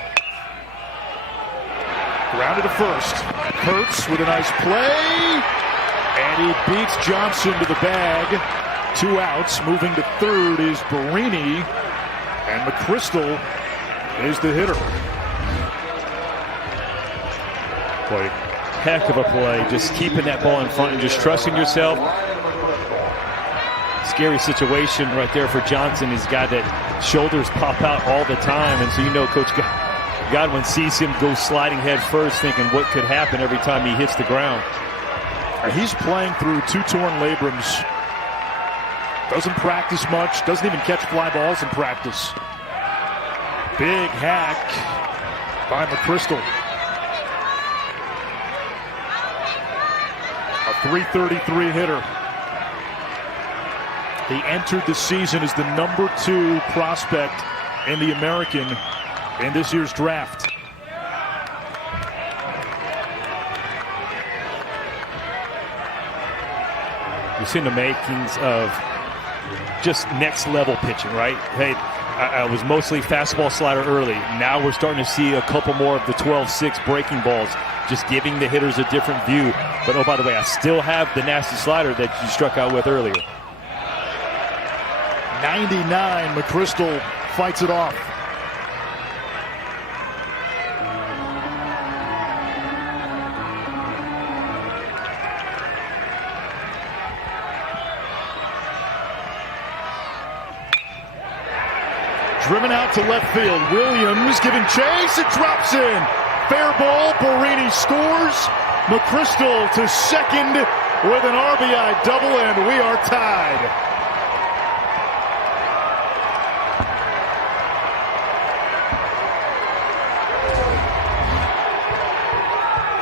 Grounded to first. Kurtz with a nice play. And And he beats Johnson to the bag. 2 outs. Moving to third is Barini. And McChrystal is the hitter. Boy, heck of a play. Just keeping that ball in front and just trusting yourself. Scary situation right there for Johnson. He's got that shoulders pop out all the time. And so you know Coach Godwin sees him go sliding head first, thinking what could happen every time he hits the ground. He's playing through 2 torn labrums. Doesn't practice much. Doesn't even catch fly balls in practice. Big hack by McChrystal. A .333 hitter. He entered the season as the number 2 prospect in the American in this year's draft. You've seen the makings of just next level pitching, right? Hey, I was mostly fastball slider early. Now we're starting to see a couple more of the 12-6 breaking balls, just giving the hitters a different view. But oh, by the way, I still have the nasty slider that you struck out with earlier. 99, McChrystal fights it off. Driven out to left field. Williams giving chase. It drops in. Fair ball. Barini scores. McChrystal to second with an RBI double, and we are tied.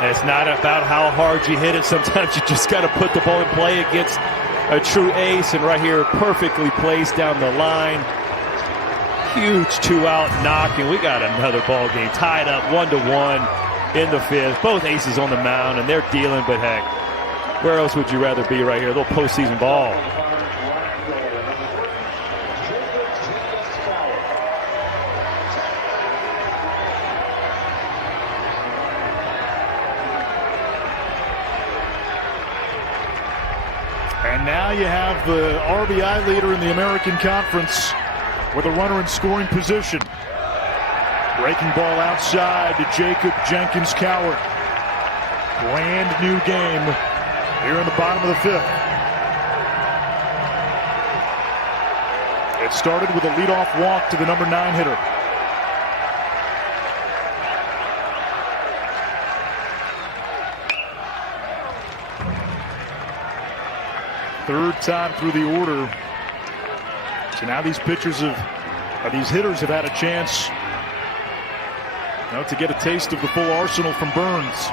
And it's not about how hard you hit it. Sometimes you just got to put the ball in play against a true ace, and right here, perfectly placed down the line. Huge 2-out knock, and we got another ball game tied up 1-1 in the 5th. Both aces on the mound, and they're dealing, but heck, where else would you rather be right here? A little postseason ball. And now you have the RBI leader in the American Conference with a runner in scoring position. Breaking ball outside to Jacob Jenkins Cowart. Brand new game here in the bottom of the 5th. It started with a leadoff walk to the number 9 hitter. Third time through the order. So now these pitchers these hitters have had a chance to get a taste of the full arsenal from Burns.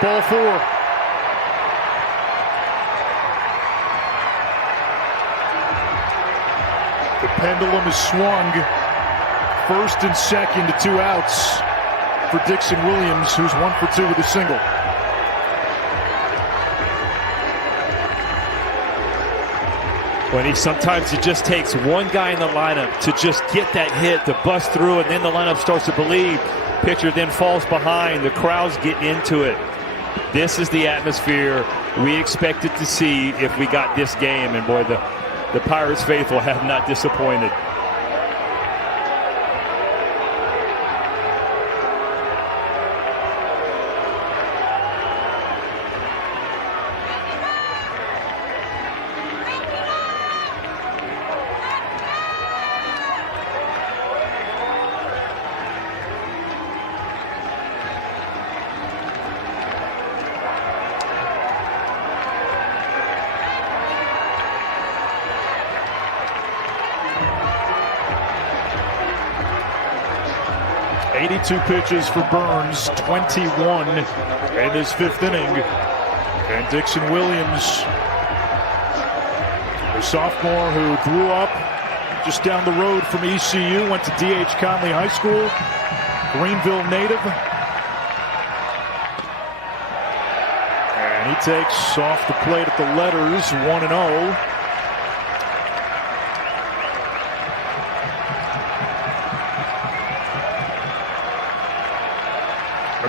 Ball 4. The pendulum is swung. First and second to 2 outs for Dixon Williams, who's 1 for 2 with a single. Sometimes it just takes one guy in the lineup to just get that hit, to bust through, and then the lineup starts to believe. Pitcher then falls behind. The crowds get into it. This is the atmosphere we expected to see if we got this game. And boy, the Pirates faithful have not disappointed. 82 pitches for Burns, 21 in his 5th inning. And Dixon Williams, a sophomore who grew up just down the road from ECU, went to D.H. Conley High School, Greenville native. And he takes off the plate at the letters, 1-0.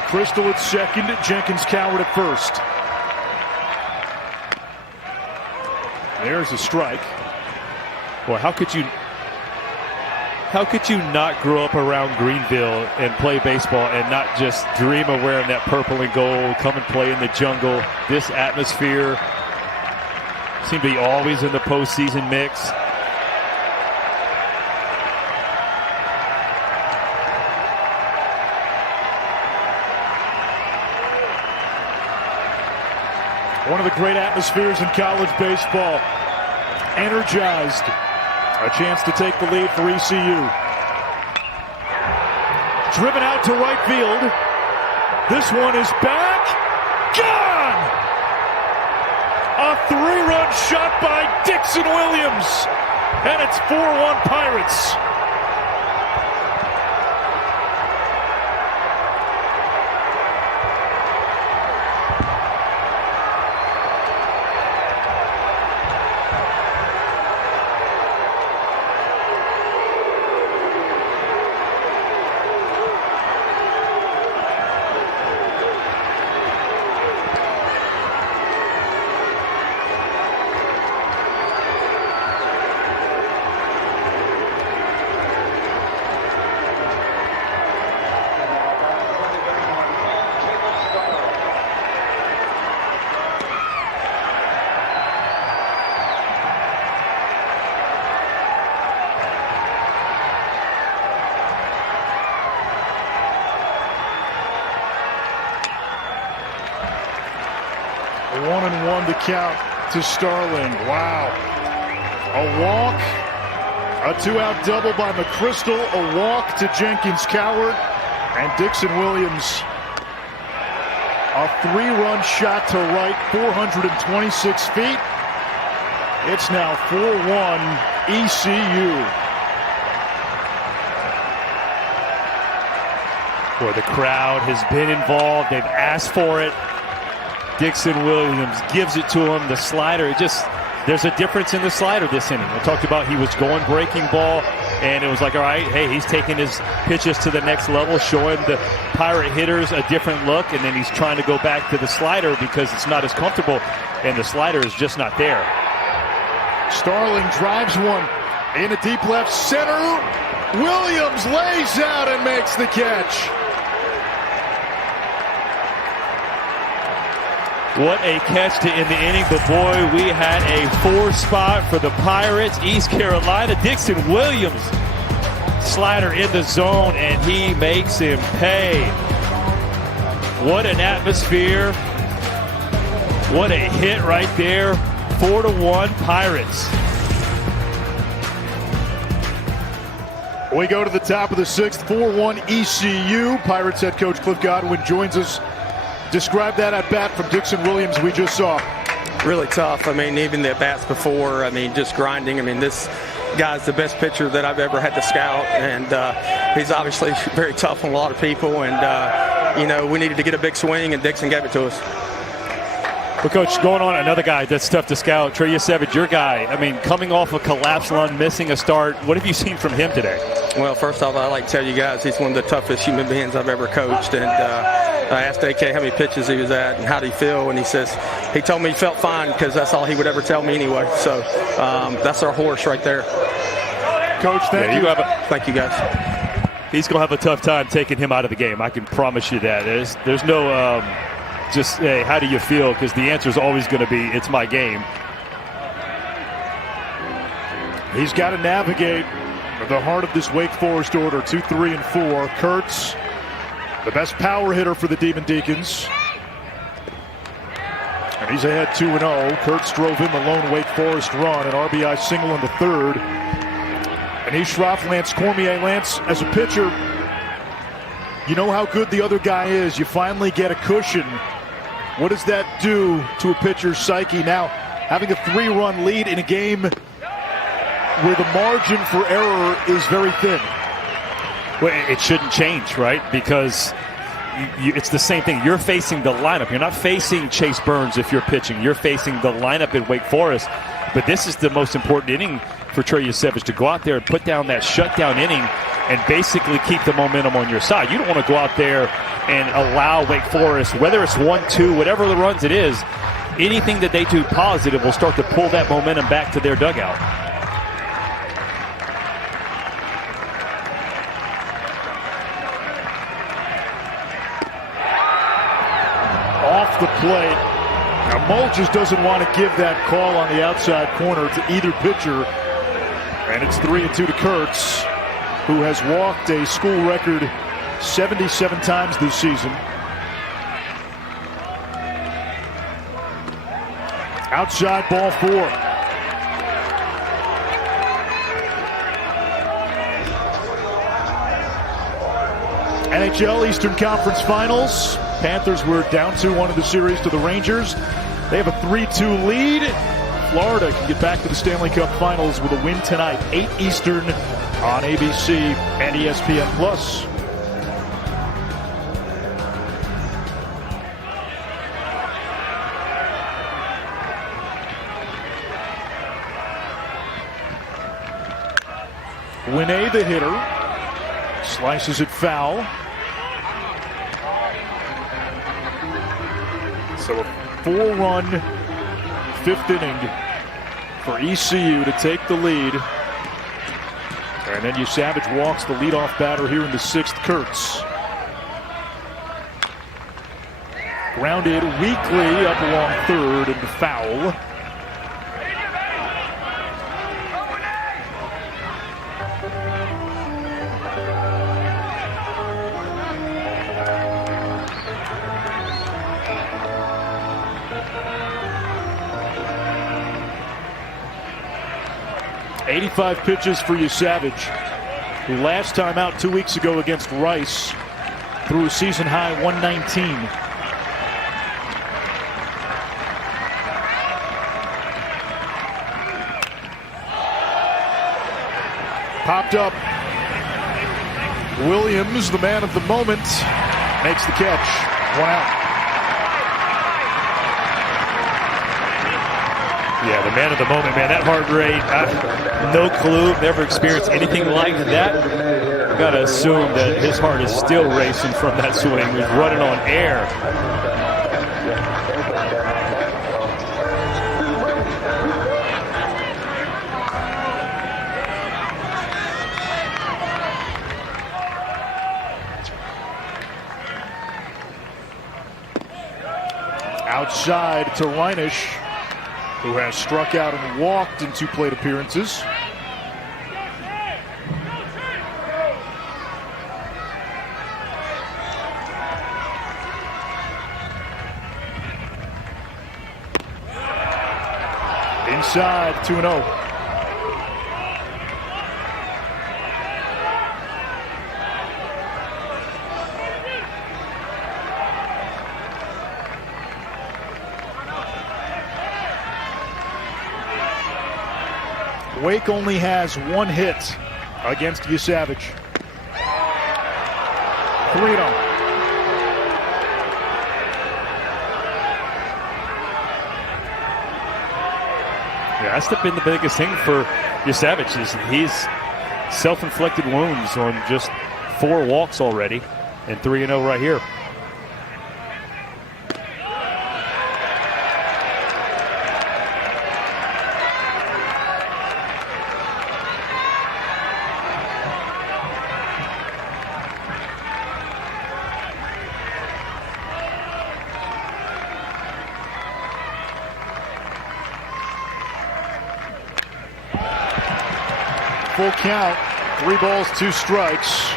Crystal at second, Jenkins Coward at first. There's a strike. Boy, how could you not grow up around Greenville and play baseball and not just dream of wearing that purple and gold, come and play in the jungle? This atmosphere seemed to be always in the postseason mix. One of the great atmospheres in college baseball. Energized. A chance to take the lead for ECU. Driven out to right field. This one is back. Gone! A 3-run shot by Dixon Williams. And it's 4-1 Pirates. One to count to Starling. Wow. A walk, a 2-out double by McChrystal, a walk to Jenkins Coward, and Dixon Williams. A 3-run shot to right, 426 feet. It's now 4-1 ECU. Boy, the crowd has been involved. They've asked for it. Dixon Williams gives it to him. The slider, there's a difference in the slider this inning. We talked about he was going breaking ball, and it was like, all right, hey, he's taking his pitches to the next level, showing the Pirate hitters a different look, and then he's trying to go back to the slider because it's not as comfortable, and the slider is just not there. Starling drives one in a deep left center. Williams lays out and makes the catch. What a catch to end the inning, but boy, we had a 4 spot for the Pirates. East Carolina, Dixon Williams, slider in the zone, and he makes him pay. What an atmosphere. What a hit right there. 4-1 Pirates. We go to the top of the 6th, 4-1 ECU. Pirates head coach Cliff Godwin joins us. Describe that at bat from Dixon Williams we just saw. Really tough. I mean, even the at bats before, I mean, just grinding. I mean, this guy's the best pitcher that I've ever had to scout, and he's obviously very tough on a lot of people. And, you know, we needed to get a big swing, and Dixon gave it to us. Well, Coach, going on another guy that's tough to scout, Trey Yesevich, your guy. I mean, coming off a collapsed run, missing a start. What have you seen from him today? Well, first off, I'd like to tell you guys he's one of the toughest human beings I've ever coached. And I asked AK how many pitches he was at and how did he feel, and he told me he felt fine because that's all he would ever tell me anyway. So that's our horse right there. Coach, thank you. Thank you, guys. He's going to have a tough time taking him out of the game. I can promise you that. There's no just, hey, how do you feel? Because the answer is always going to be, it's my game. He's got to navigate the heart of this Wake Forest order, 2, 3, and 4. Kurtz, the best power hitter for the Demon Deacons. And he's ahead 2-0. Kurtz drove in the lone Wake Forest run, an RBI single in the 3rd. And he's Schroff, Lance Cormier. Lance, as a pitcher, you know how good the other guy is. You finally get a cushion. What does that do to a pitcher's psyche? Now, having a 3-run lead in a game where the margin for error is very thin. Well, it shouldn't change, right? Because it's the same thing. You're facing the lineup. You're not facing Chase Burns if you're pitching. You're facing the lineup at Wake Forest. But this is the most important inning for Trey Yusevich, to go out there and put down that shutdown inning and basically keep the momentum on your side. You don't want to go out there and allow Wake Forest, whether it's 1-2, whatever the runs it is, anything that they do positive will start to pull that momentum back to their dugout. Off the plate. Now, Mull just doesn't want to give that call on the outside corner to either pitcher. And it's 3-2 to Kurtz, who has walked a school record 77 times this season. Outside, ball 4. NHL Eastern Conference Finals. Panthers were down 2-1 in the series to the Rangers. They have a 3-2 lead. Florida can get back to the Stanley Cup Finals with a win tonight, 8 Eastern on ABC and ESPN+. Winay, the hitter, slices it foul. So a 4-run 5th inning for ECU to take the lead. And then Yusevich walks the leadoff batter here in the 6th, Kurtz. Grounded weakly up along 3rd and foul. .85 pitches for Yusevich, who last time out 2 weeks ago against Rice threw a season-high 119. Popped up. Williams, the man of the moment, makes the catch. 1 out. Yeah, the man of the moment, man. That heart rate, no clue, never experienced anything like that. I've got to assume that his heart is still racing from that swing. He's running on air. Outside to Reinisch, who has struck out and walked in 2 plate appearances. Inside, 2-0. Wake only has 1 hit against Yusevich. 3-0. Yeah, that's been the biggest thing for Yusevich is he's self-inflicted wounds on just 4 walks already, and 3-0 right here. Full count, 3 balls, 2 strikes.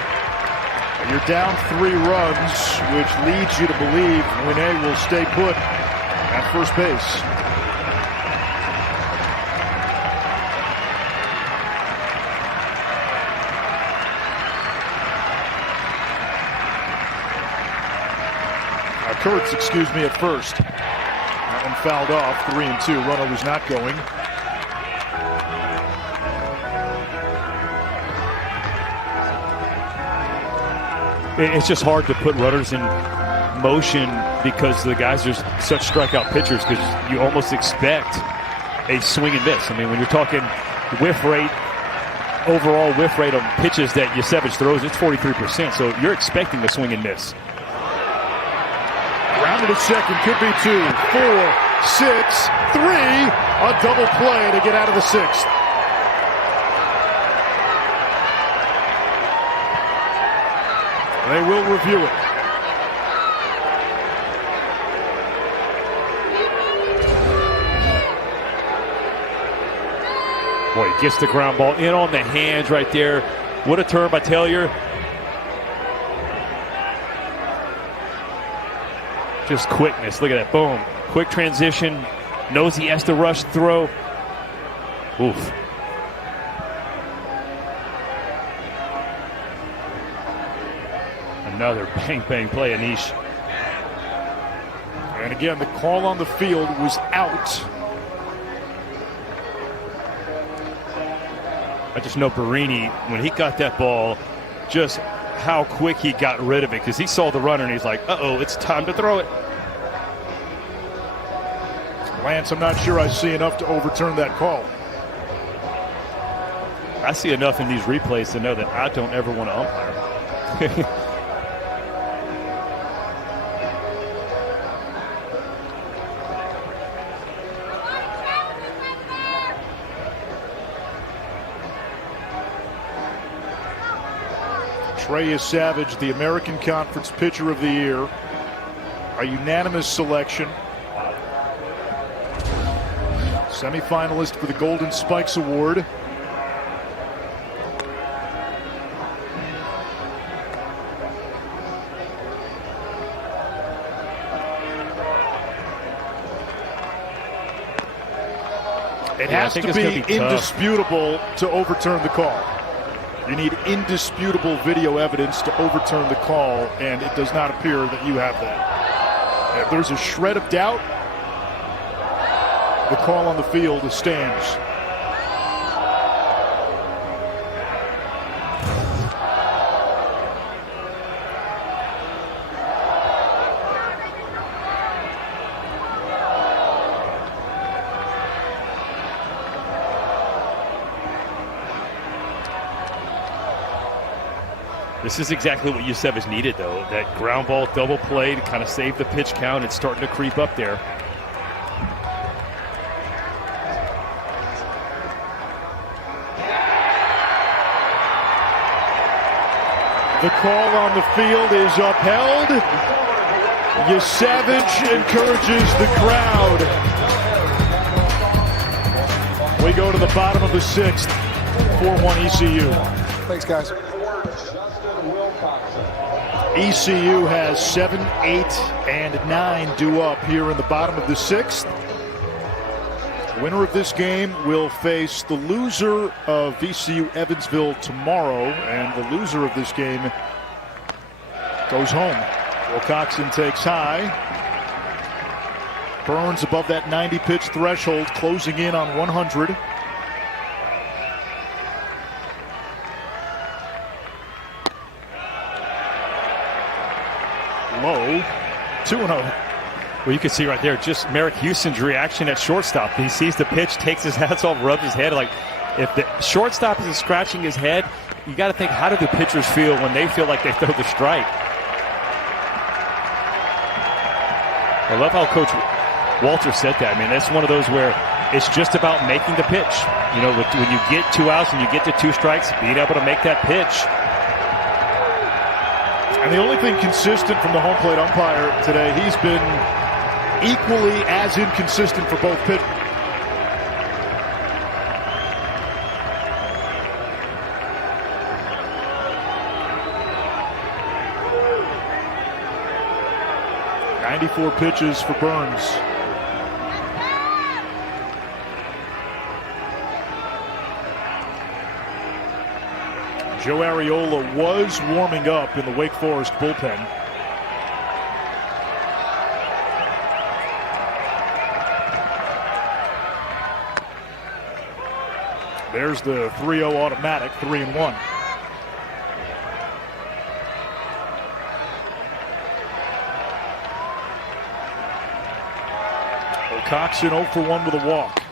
And you're down 3 runs, which leads you to believe Winay will stay put at first base. Kurtz, at first. That one fouled off, 3-2. Runner was not going. It's just hard to put runners in motion because the guys are such strikeout pitchers, because you almost expect a swing and miss. I mean, when you're talking whiff rate, overall whiff rate on pitches that Yusevich throws, it's 43%. So you're expecting a swing and miss. Rounded to second, could be 2, 4, 6, 3. A double play to get out of the sixth. They will review it. Boy, he gets the ground ball in on the hands right there. What a turn by Taylor. Just quickness. Look at that. Boom. Quick transition. Knows he has to rush throw. Oof. Another bang play, Anish. And again, the call on the field was out. I just know Barini, when he got that ball, just how quick he got rid of it, because he saw the runner and he's like, uh-oh, it's time to throw it. Lance, I'm not sure I see enough to overturn that call. I see enough in these replays to know that I don't ever want to umpire. Trey Savage, the American Conference Pitcher of the Year, a unanimous selection. Semi-finalist for the Golden Spikes Award. It has to be indisputable to overturn the call. You need indisputable video evidence to overturn the call, and it does not appear that you have that. If there's a shred of doubt, the call on the field stands. This is exactly what Yusevich needed, though. That ground ball double play to kind of save the pitch count. It's starting to creep up there. The call on the field is upheld. Yusevich encourages the crowd. We go to the bottom of the sixth. 4-1 ECU. Thanks, guys. ECU has 7, 8, and 9 due up here in the bottom of the sixth. The winner of this game will face the loser of VCU Evansville tomorrow, and the loser of this game goes home. Wilcoxon takes high. Burns above that 90-pitch threshold, closing in on 100. Low, 2-0. Well, you can see right there just Merrick Houston's reaction at shortstop. He sees the pitch, takes his hats off, rubs his head. Like, if the shortstop is scratching his head, you got to think, how do the pitchers feel when they feel like they throw the strike? I love how Coach Walter said that. I mean, that's one of those where it's just about making the pitch. You know, when you get 2 outs and you get to 2 strikes, being able to make that pitch. And the only thing consistent from the home plate umpire today, he's been equally as inconsistent for both pitchers. .94 pitches for Burns. Joe Arriola was warming up in the Wake Forest bullpen. There's the 3-0 automatic, 3-1. Coxon 0 for 1 with a walk.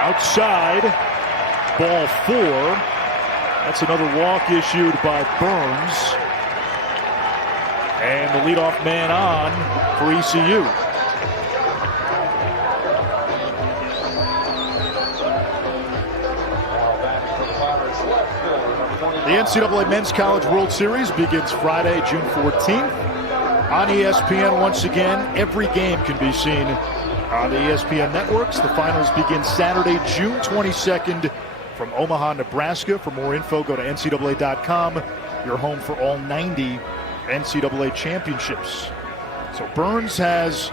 Outside, ball 4. That's another walk issued by Burns. And the leadoff man on for ECU. The NCAA Men's College World Series begins Friday, June 14th. On ESPN once again. Every game can be seen on the ESPN networks. The finals begin Saturday, June 22nd from Omaha, Nebraska. For more info, go to NCAA.com, your home for all 90 NCAA championships. So Burns has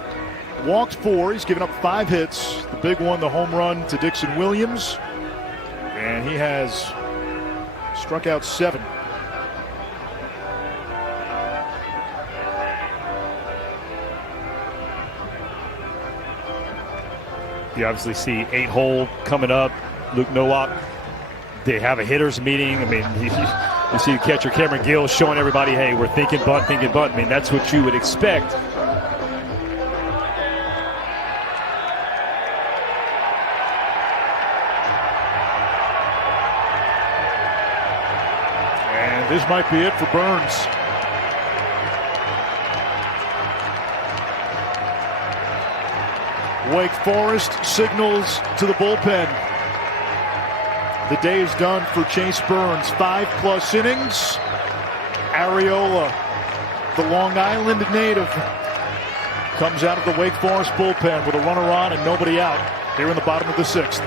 walked 4. He's given up 5 hits. The big one, the home run to Dixon Williams. And he has struck out 7. You obviously see 8-hole coming up. Luke Nowak, they have a hitters meeting. I mean, you see catcher Cameron Gill showing everybody, hey, we're thinking bunt, thinking bunt. I mean, that's what you would expect. And this might be it for Burns. Wake Forest signals to the bullpen. The day is done for Chase Burns. 5+ innings. Areola, the Long Island native, comes out of the Wake Forest bullpen with a runner on and nobody out here in the bottom of the 6th.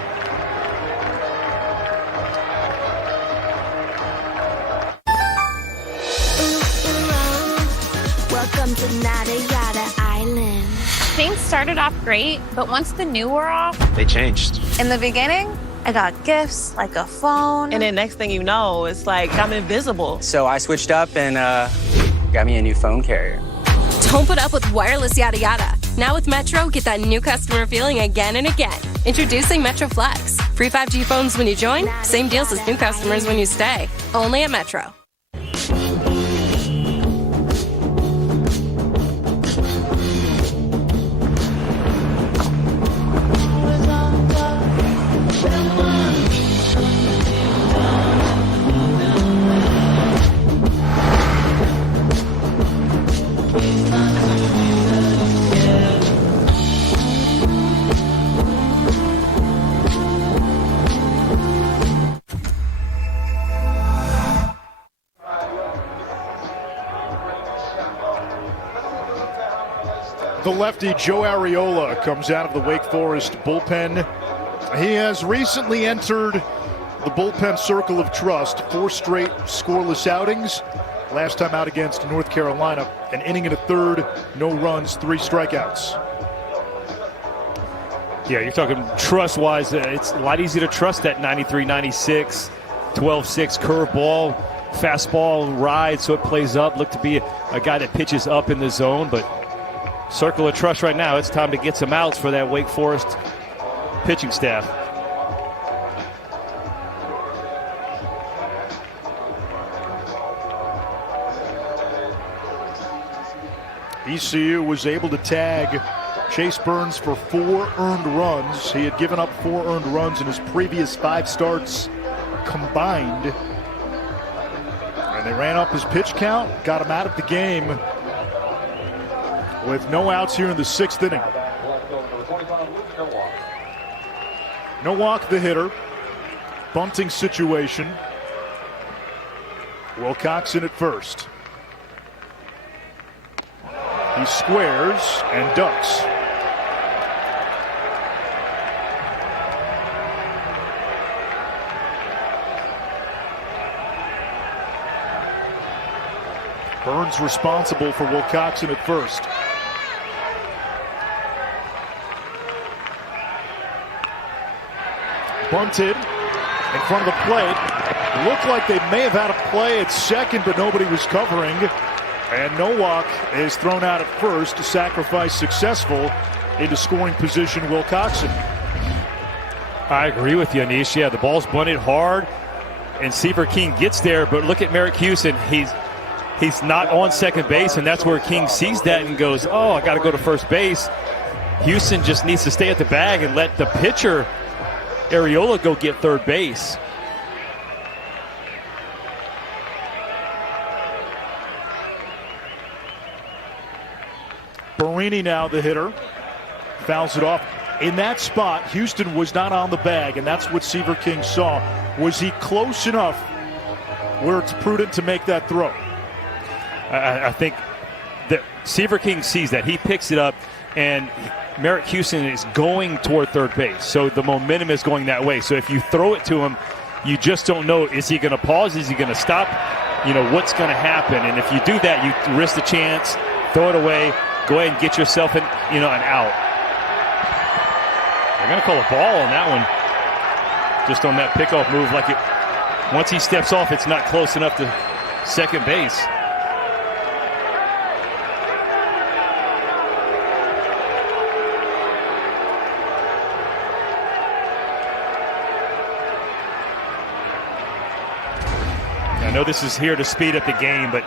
Welcome to Nada Yada Island. Things started off great, but once the new wore off, they changed. in the beginning, I got gifts like a phone. And then next thing you know, it's like I'm invisible. So I switched up and got me a new phone carrier. Don't put up with wireless yada yada. Now with Metro, get that new customer feeling again and again. Introducing Metro Flex. Free 5G phones when you join, same deals as new customers when you stay. Only at Metro. The lefty Joe Areola comes out of the Wake Forest bullpen. He has recently entered the bullpen circle of trust. 4 straight scoreless outings. Last time out against North Carolina, an inning and a third, no runs, 3 strikeouts. Yeah, you're talking trust-wise. It's a lot easier to trust that 93-96, 12-6 curveball, fastball ride, so it plays up. Look to be a guy that pitches up in the zone, but circle of trust right now. It's time to get some outs for that Wake Forest pitching staff. ECU was able to tag Chase Burns for 4 earned runs. He had given up 4 earned runs in his previous 5 starts combined. And they ran up his pitch count, got him out of the game with no outs here in the 6th inning. Nowak the hitter. Bunting situation. Will Coxon at first. He squares and ducks. Burns responsible for Will Coxon at first. Bunted in front of the plate. Looked like they may have had a play at second, but nobody was covering. And Nowak is thrown out at first. Sacrifice successful into scoring position, Will Coxon. I agree with you, Anish. Yeah, the ball's bunted hard, and Seaver King gets there, but look at Merrick Houston. He's not on second base, and that's where King sees that and goes, oh, I got to go to first base. Houston just needs to stay at the bag and let the pitcher, Arriola, go get third base. Barini now the hitter. Fouls it off. In that spot, Houston was not on the bag, and that's what Seaver King saw. Was he close enough where it's prudent to make that throw? I think that Seaver King sees that. He picks it up, and Merrick Houston is going toward third base. So the momentum is going that way. So if you throw it to him, you just don't know, is he going to pause? Is he going to stop? You know, what's going to happen? And if you do that, you risk the chance, throw it away, go ahead and get yourself an out. They're going to call a ball on that one. Just on that pickoff move. Once he steps off, it's not close enough to second base. I know this is here to speed up the game, but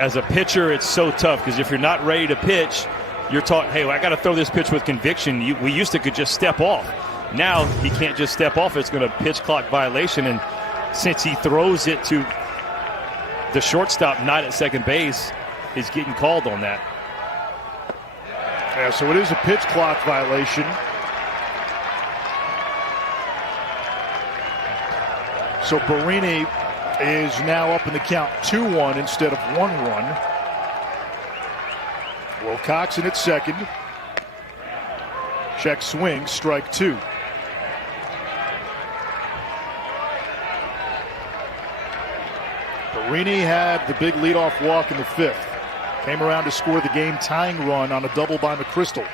as a pitcher, it's so tough because if you're not ready to pitch, you're taught, hey, well, I got to throw this pitch with conviction. We used to could just step off. Now he can't just step off. It's going to pitch clock violation. And since he throws it to the shortstop, not at second base, he's getting called on that. Yeah, so it is a pitch clock violation. So Barini is now up in the count 2-1 instead of 1-1. Wilcoxon at second. Check swing, strike two. Barini had the big leadoff walk in the fifth. Came around to score the game-tying run on a double by McChrystal.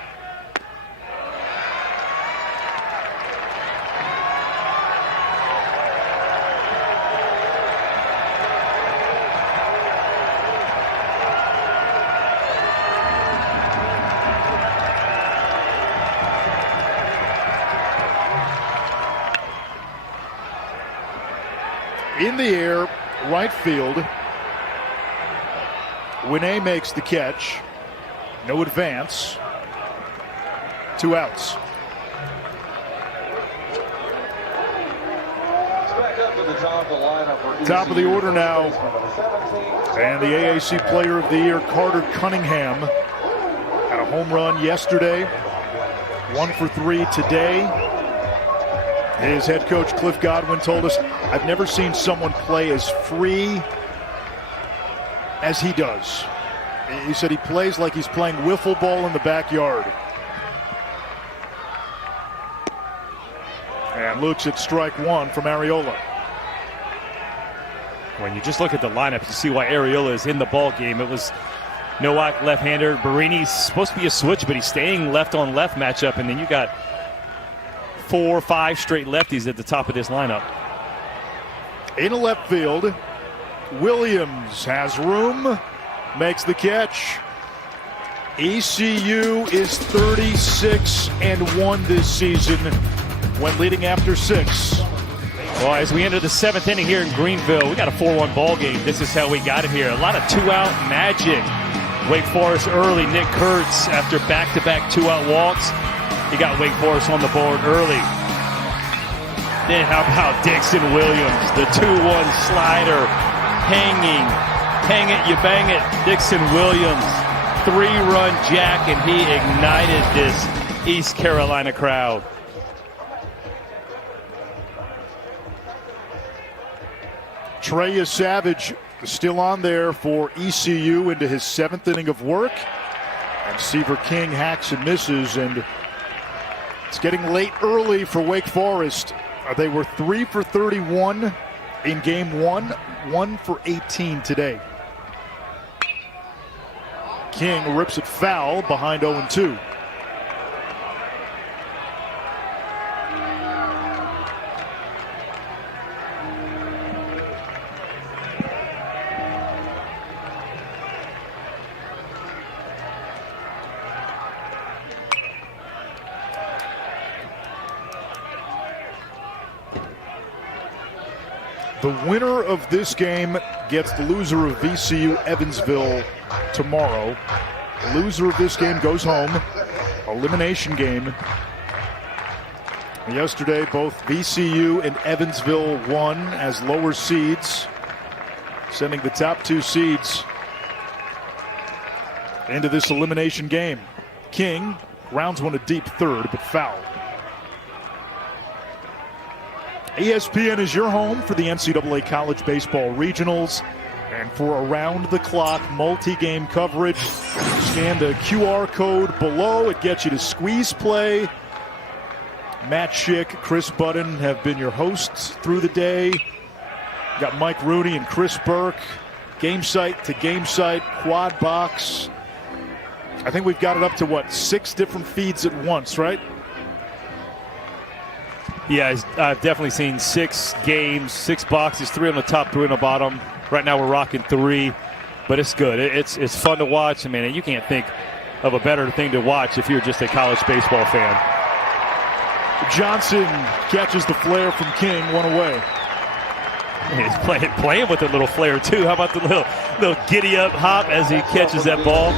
In the air, right field. Winne makes the catch. No advance. 2 outs. Top of the order now. And the AAC Player of the Year, Carter Cunningham, had a home run yesterday. 1 for 3 today. His head coach, Cliff Godwin, told us, I've never seen someone play as free as he does. He said he plays like he's playing wiffle ball in the backyard. And looks at strike one from Arriola. When you just look at the lineup, you see why Arriola is in the ball game. It was Nowak left-hander. Barini's supposed to be a switch, but he's staying left-on-left matchup. And then you got 4 or 5 straight lefties at the top of this lineup. In left field, Williams has room, makes the catch. ECU is 36-1 this season when leading after 6. Well, as we enter the 7th inning here in Greenville, we got a 4-1 ball game. This is how we got it here. A lot of 2-out magic. Wake Forest early. Nick Kurtz, after back-to-back 2-out walks, he got Wake Forest on the board early. Then how about Dixon Williams, the 2-1 slider, hanging. Hang it, you bang it. Dixon Williams, 3-run jack, and he ignited this East Carolina crowd. Trey Savage still on there for ECU into his 7th inning of work. And Seaver King hacks and misses, and it's getting late early for Wake Forest. They were 3 for 31 in game 1, 1 for 18 today. King rips it foul behind 0-2. The winner of this game gets the loser of VCU Evansville tomorrow. The loser of this game goes home. Elimination game. Yesterday, both VCU and Evansville won as lower seeds, sending the top 2 seeds into this elimination game. King rounds one a deep third, but fouled. ESPN is your home for the NCAA College Baseball Regionals. And for around-the-clock multi-game coverage, scan the QR code below. It gets you to Squeeze Play. Matt Schick, Chris Budden have been your hosts through the day. Got Mike Rooney and Chris Burke. Game site to game site, quad box. I think we've got it up to, 6 different feeds at once, right? Yeah, I've definitely seen 6 games, 6 boxes, 3 on the top, 3 on the bottom. Right now we're rocking 3, but it's good. It's fun to watch. I mean, you can't think of a better thing to watch if you're just a college baseball fan. Johnson catches the flare from King, 1 away. He's playing with a little flare too. How about the little giddy up hop as he catches that ball?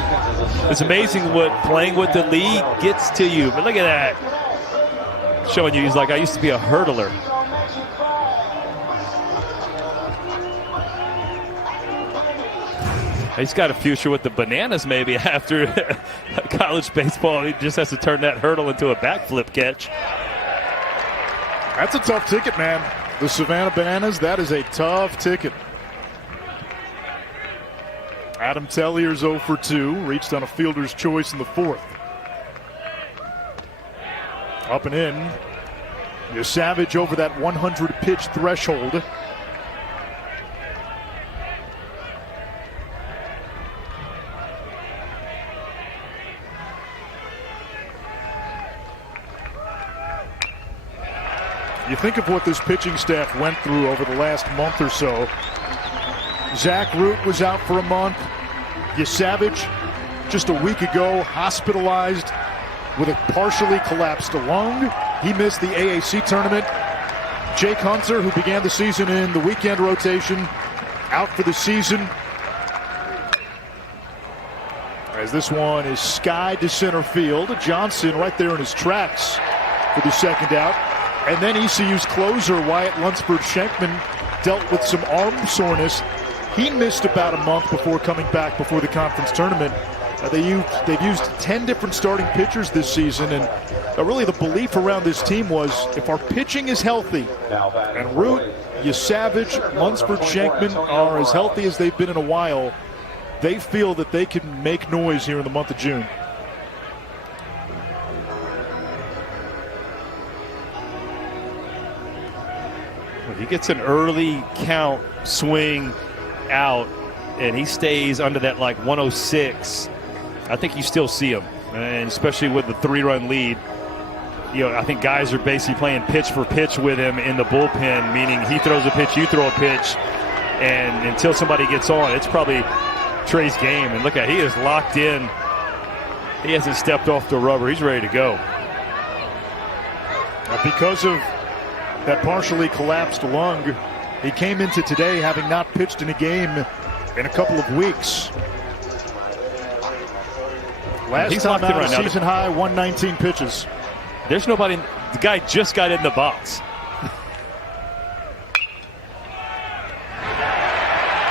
It's amazing what playing with the league gets to you. But look at that. Showing you he's like, I used to be a hurdler. He's got a future with the Bananas maybe after college baseball. He just has to turn that hurdle into a backflip catch. That's a tough ticket, man. The Savannah Bananas, that is a tough ticket. Adam Tellier's 0 for 2, reached on a fielder's choice in the 4th. Up and in. Savage over that 100-pitch threshold. You think of what this pitching staff went through over the last month or so. Zach Root was out for a month. Savage, just a week ago, hospitalized with a partially collapsed lung. He missed the AAC tournament. Jake Hunter, who began the season in the weekend rotation, out for the season. As this one is skied to center field. Johnson right there in his tracks for the second out. And then ECU's closer, Wyatt Lunsford-Schenkman, dealt with some arm soreness. He missed about a month before coming back before the conference tournament. They've used 10 different starting pitchers this season, and really the belief around this team was if our pitching is healthy, and Root, Savage, Lunsford-Schenkman are as healthy as they've been in a while, they feel that they can make noise here in the month of June. He gets an early count swing out, and he stays under that 106. I think you still see him, and especially with the 3-run lead. I think guys are basically playing pitch for pitch with him in the bullpen, meaning he throws a pitch, you throw a pitch, and until somebody gets on, it's probably Trey's game. And look at, he is locked in. He hasn't stepped off the rubber. He's ready to go. Because of that partially collapsed lung, he came into today having not pitched in a game in a couple of weeks. Last time out, a season high, 119 pitches. There's nobody. The guy just got in the box.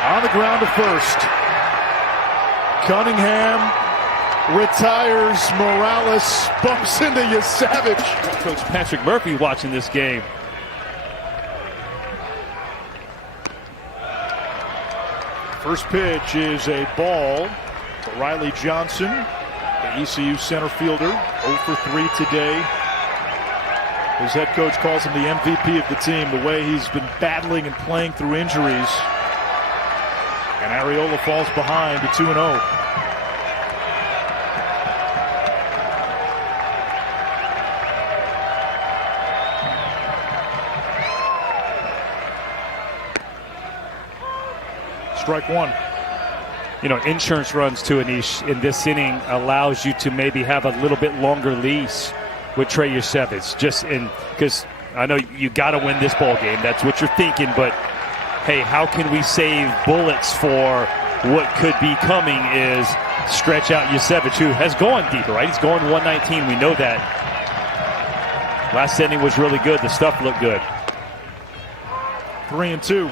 On the ground to first. Cunningham retires. Morales bumps into Savage. Coach Patrick Murphy watching this game. First pitch is a ball for Riley Johnson, the ECU center fielder, 0 for 3 today. His head coach calls him the MVP of the team, the way he's been battling and playing through injuries. And Ariola falls behind to 2-0. Strike one. Insurance runs to Anish in this inning allows you to maybe have a little bit longer leash with Trey Yosevitz. Because I know you got to win this ball game. That's what you're thinking. But hey, how can we save bullets for what could be coming, is stretch out Yusevich, who has gone deeper, right? He's going 119. We know that. Last inning was really good. The stuff looked good. 3-2.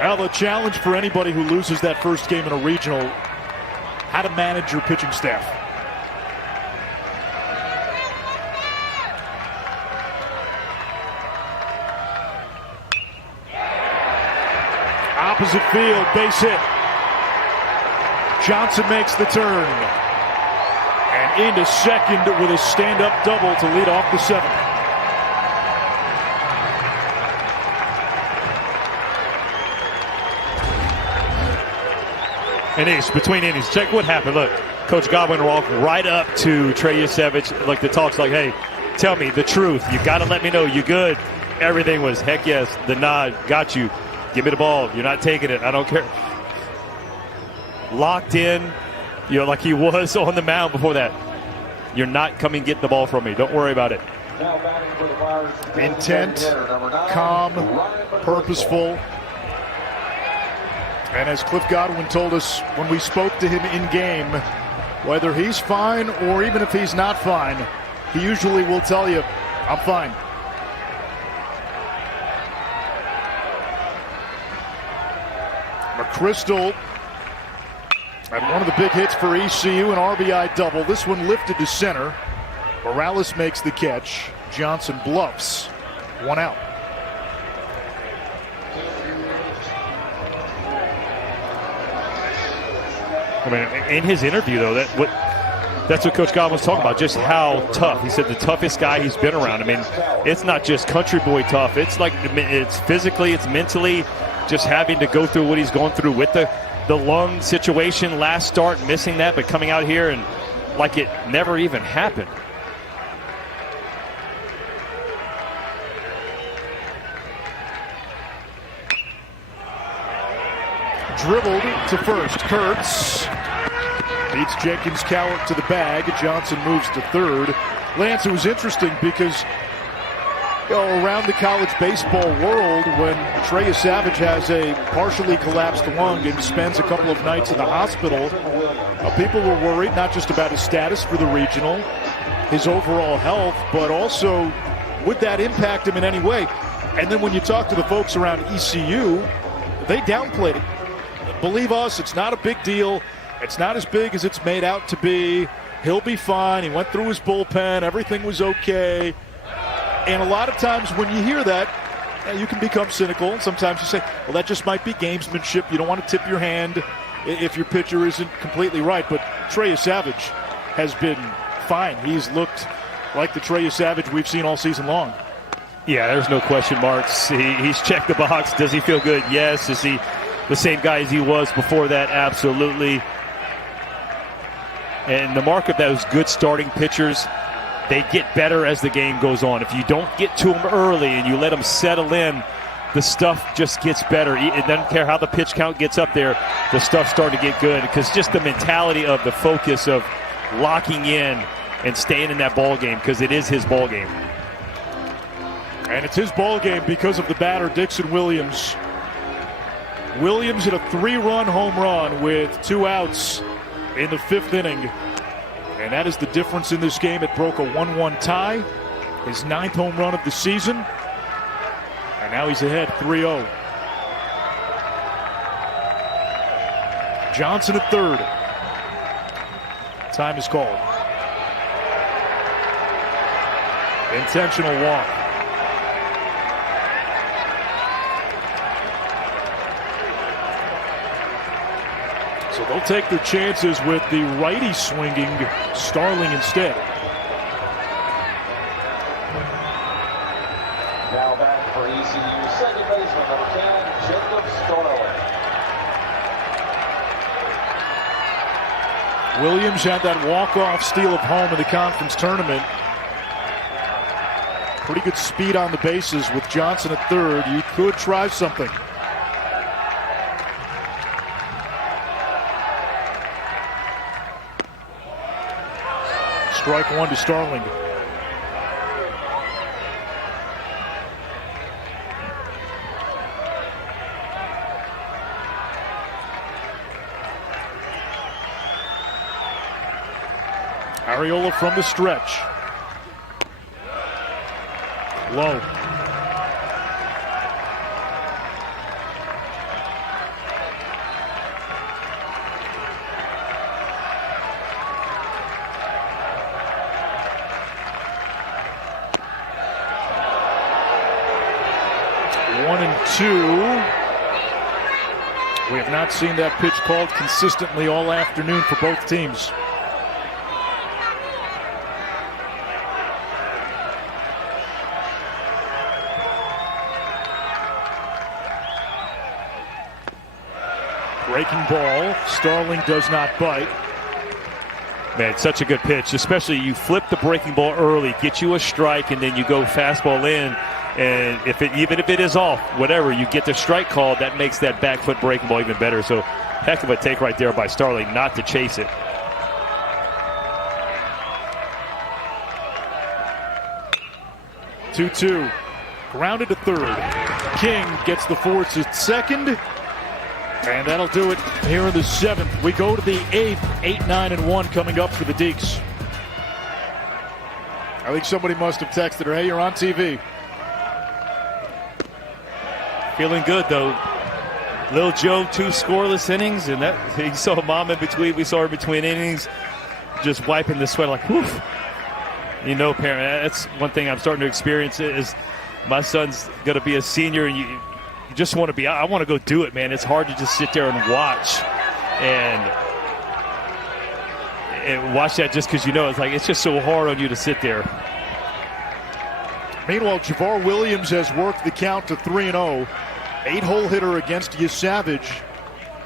Well, the challenge for anybody who loses that first game in a regional, how to manage your pitching staff. Opposite field, base hit. Johnson makes the turn. And into second with a stand-up double to lead off the seventh. Innings, between innings. Check what happened. Look, Coach Godwin walked right up to Trey Yusevich, like the talk's like, hey, tell me the truth. You got to let me know you good. Everything was, heck yes, the nod, got you. Give me the ball. You're not taking it. I don't care. Locked in, you know, like he was on the mound before that. You're not coming get the ball from me. Don't worry about it. Intent, calm, purposeful. And as Cliff Godwin told us when we spoke to him in game, whether he's fine or even if he's not fine, he usually will tell you, I'm fine. McChrystal had one of the big hits for ECU, an RBI double. This one lifted to center. Morales makes the catch. Johnson bluffs. 1 out. I mean, in his interview, though, that's what Coach Godwin was talking about, just how tough. He said the toughest guy he's been around. I mean, it's not just country boy tough. It's like it's physically, it's mentally, just having to go through what he's going through with the lung situation last start, missing that, but coming out here and like it never even happened. Dribbled to first. Kurtz beats Jenkins Cowart to the bag. Johnson moves to third. Lance, it was interesting because around the college baseball world, when Trey Yusevich has a partially collapsed lung and spends a couple of nights in the hospital, people were worried not just about his status for the regional, his overall health, but also would that impact him in any way? And then when you talk to the folks around ECU, they downplayed it. Believe us, it's not a big deal. It's not as big as it's made out to be. He'll be fine. He went through his bullpen. Everything was okay. And a lot of times when you hear that, you can become cynical. And sometimes you say, well, that just might be gamesmanship. You don't want to tip your hand if your pitcher isn't completely right. But Trey Yusevich has been fine. He's looked like the Trey Yusevich we've seen all season long. Yeah, there's no question marks. He's checked the box. Does he feel good? Yes. Is he the same guy as he was before that? Absolutely. And the mark of those good starting pitchers, they get better as the game goes on. If you don't get to them early and you let them settle in, the stuff just gets better. It doesn't care how the pitch count gets up there. The stuff's starting to get good because just the mentality of the focus of locking in and staying in that ball game, because it is his ball game. And it's his ball game because of the batter, Dixon Williams. Williams hit a 3-run home run with 2 outs in the 5th inning. And that is the difference in this game. It broke a 1-1 tie. His 9th home run of the season. And now he's ahead 3-0. Johnson at third. Time is called. Intentional walk. So they'll take their chances with the righty swinging Starling instead. Now back for ECU, second baseman, number 10, Jacob Starling. Williams had that walk-off steal of home in the conference tournament. Pretty good speed on the bases with Johnson at third. You could try something. Strike one to Starling. Ariola from the stretch. Low. One and two. We have not seen that pitch called consistently all afternoon for both teams. Breaking ball. Starling does not bite. Man, such a good pitch, especially you flip the breaking ball early, get you a strike, and then you go fastball in. And even if it is off, whatever, you get the strike called, that makes that back foot breaking ball even better. So heck of a take right there by Starling not to chase it. Two. Grounded to third. King gets the force at second. And that'll do it here in the seventh. We go to the eighth. 8-9-1 coming up for the Deeks. I think somebody must have texted her, hey, you're on TV. Feeling good, though. Lil Joe, 2 scoreless innings, and that you saw Mom in between. We saw her between innings, just wiping the sweat like, whew. You know, parent, that's one thing I'm starting to experience is my son's going to be a senior, and you just want to be. I want to go do it, man. It's hard to just sit there and watch, and watch that just because you know it's just so hard on you to sit there. Meanwhile, Javar Williams has worked the count to 3-0. 8-hole hitter against Yesavage,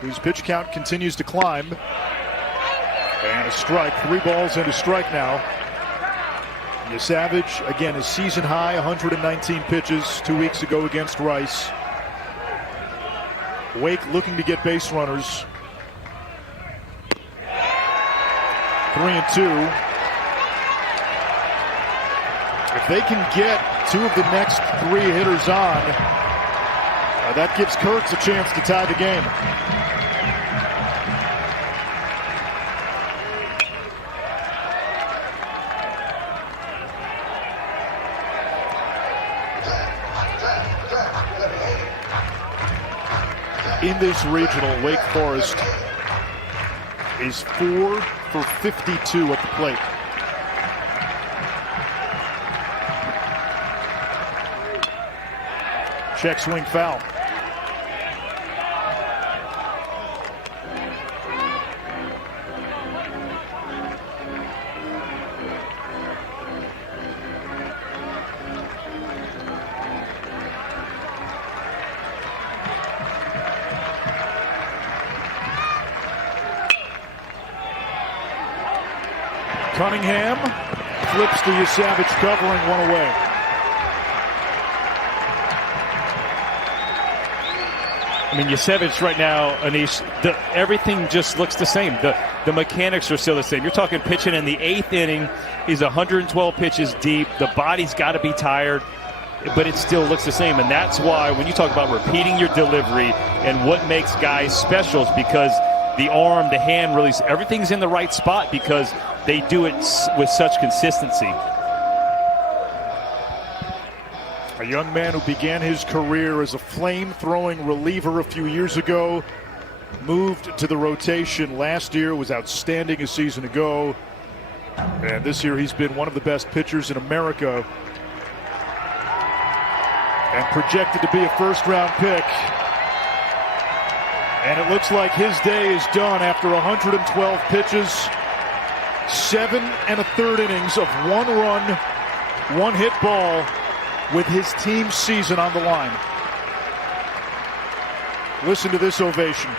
whose pitch count continues to climb. And a strike. 3 balls and a strike now. Yesavage, again, his season high, 119 pitches 2 weeks ago against Rice. Wake looking to get base runners. 3-2. If they can get 2 of the next 3 hitters on, that gives Kurtz a chance to tie the game. In this regional, Wake Forest is 4 for 52 at the plate. Check swing foul. Cunningham flips to Yesavage, covering, 1 away. I mean, Yesavage right now, Anish, everything just looks the same. The mechanics are still the same. You're talking pitching in the 8th inning. He's 112 pitches deep. The body's got to be tired, but it still looks the same. And that's why when you talk about repeating your delivery and what makes guys special is because the arm, the hand release, everything's in the right spot because they do it with such consistency. A young man who began his career as a flame-throwing reliever a few years ago, moved to the rotation last year, was outstanding a season ago, and this year he's been one of the best pitchers in America and projected to be a first-round pick. And it looks like his day is done after 112 pitches, 7 1/3 innings of 1 run, 1 hit ball, with his team's season on the line. Listen to this ovation.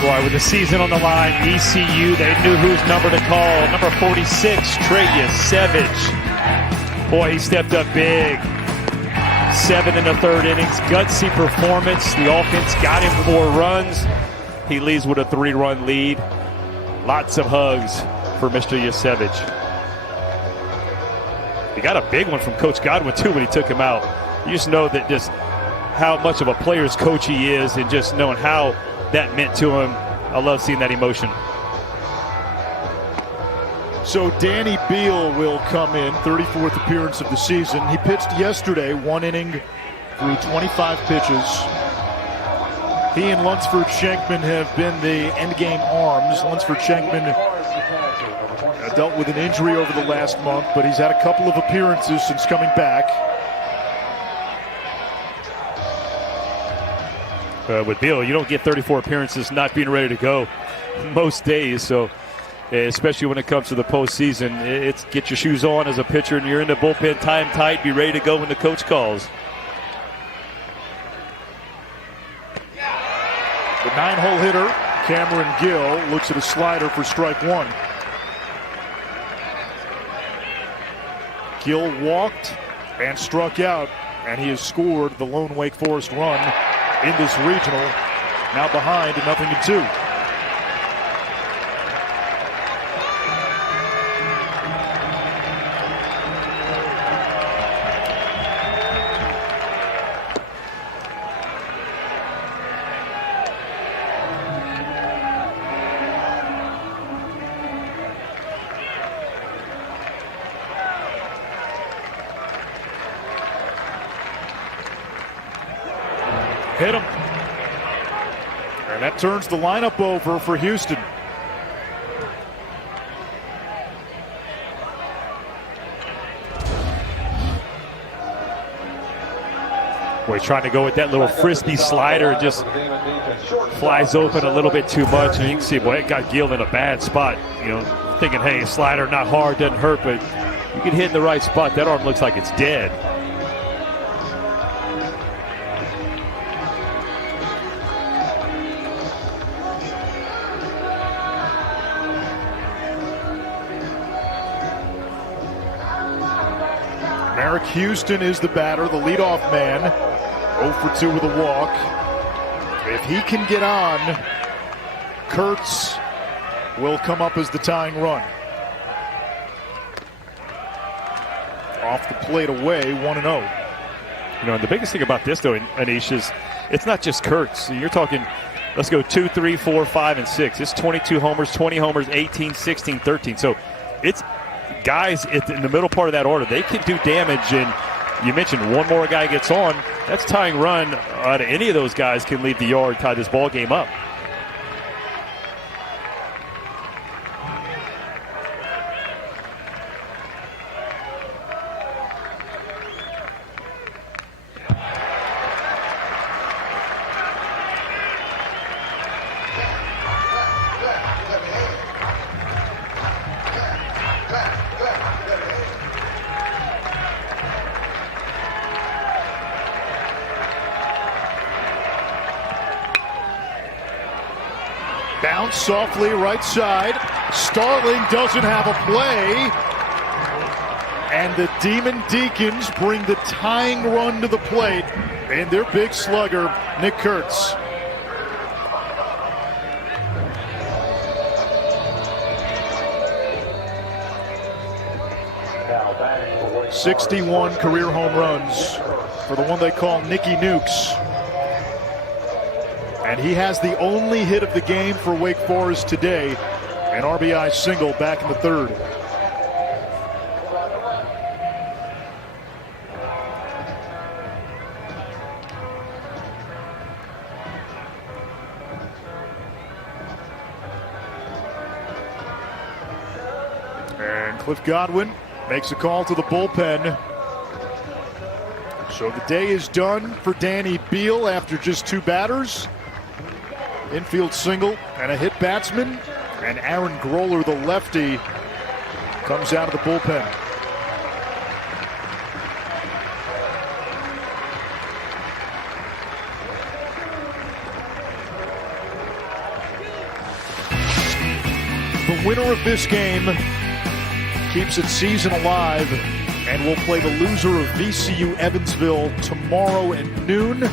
Boy, with the season on the line, ECU, they knew whose number to call. Number 46, Trey Yesavage. Boy, he stepped up big. 7 in the third innings. Gutsy performance. The offense got him 4 runs. He leaves with a 3-run lead. Lots of hugs for Mr. Yasevich. He got a big one from Coach Godwin, too, when he took him out. You just know that just how much of a player's coach he is and just knowing how that meant to him. I love seeing that emotion. So Danny Beal will come in, 34th appearance of the season. He pitched yesterday, 1 inning through 25 pitches. He and Lunsford Schenkman have been the endgame arms. Lunsford Schenkman dealt with an injury over the last month, but he's had a couple of appearances since coming back. With Beal, you don't get 34 appearances not being ready to go most days. So, especially when it comes to the postseason, it's get your shoes on as a pitcher and you're in the bullpen time tight, be ready to go when the coach calls. The 9-hole hitter, Cameron Gill, looks at a slider for strike 1. Gill walked and struck out, and he has scored the lone Wake Forest run in this regional. Now behind 0-2. Hit him. And that turns the lineup over for Houston. Boy, trying to go with that little frisbee slider, just flies open a little bit too much. And you can see, boy, it got Gill in a bad spot. You know, thinking, hey, slider not hard, doesn't hurt, but you get hit in the right spot. That arm looks like it's dead. Merrick Houston is the batter, the leadoff man. 0 for 2 with a walk. If he can get on, Kurtz will come up as the tying run. Off the plate away, 1-0. You know, and the biggest thing about this, though, Anish, is it's not just Kurtz. You're talking, let's go 2, 3, 4, 5, and 6. It's 22 homers, 20 homers, 18, 16, 13. So it's guys in the middle part of that order. They can do damage, and you mentioned one more guy gets on. That's tying run out of any of those guys can leave the yard, tie this ball game up. Bounce softly right side. Starling doesn't have a play. And the Demon Deacons bring the tying run to the plate. And their big slugger, Nick Kurtz. '61 career home runs for the one they call Nicky Nukes. And he has the only hit of the game for Wake Forest today, an RBI single back in the third. And Cliff Godwin makes a call to the bullpen. So the day is done for Danny Beal after just 2 batters. Infield single and a hit batsman, and Aaron Groller, the lefty, comes out of the bullpen. The winner of this game keeps its season alive And we'll play the loser of VCU Evansville tomorrow at noon.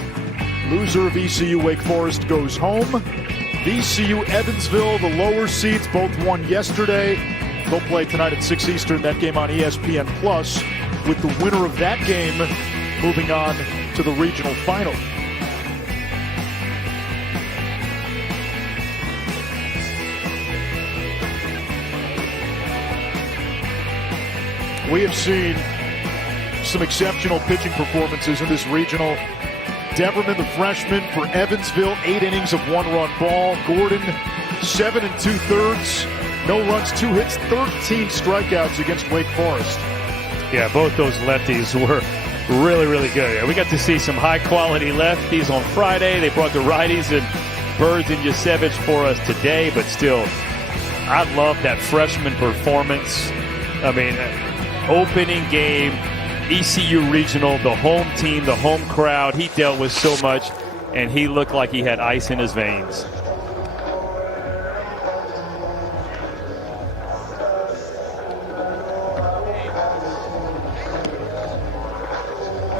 Loser of VCU Wake Forest goes home. VCU Evansville, the lower seeds, both won yesterday. They'll play tonight at 6 Eastern, that game on ESPN+, with the winner of that game moving on to the regional final. We have seen some exceptional pitching performances in this regional. Deverman, the freshman for Evansville, 8 innings of 1-run ball. Gordon, 7 2/3, no runs, 2 hits, 13 strikeouts against Wake Forest. Yeah, both those lefties were really, really good. We got to see some high-quality lefties on Friday. They brought the righties and Birds and Yasevich for us today, but still, I love that freshman performance. I mean, opening game, ECU Regional, the home team, the home crowd. He dealt with so much, and he looked like he had ice in his veins.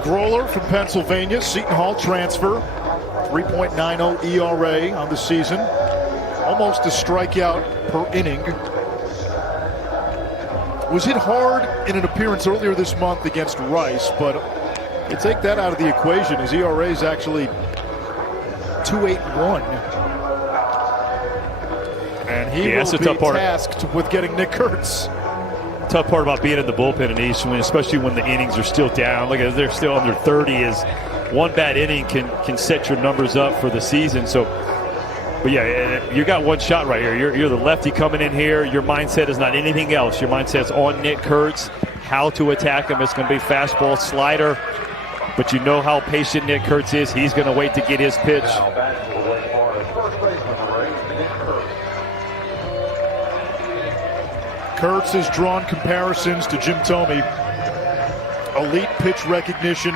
Groller from Pennsylvania, Seton Hall transfer, 3.90 ERA on the season, almost a strikeout per inning. Was hit hard in an appearance earlier this month against Rice, but you take that out of the equation. His ERA is actually 2.81. And he will be tasked with getting Nick Kurtz. Tough part about being in the bullpen in East, especially when the innings are still down. Look, they're still under 30. Is one bad inning can set your numbers up for the season. So, but yeah, you got one shot right here. You're the lefty coming in here. Your mindset is not anything else. Your mindset's on Nick Kurtz, how to attack him. It's going to be fastball, slider. But you know how patient Nick Kurtz is. He's going to wait to get his pitch. Kurtz has drawn comparisons to Jim Thome. Elite pitch recognition.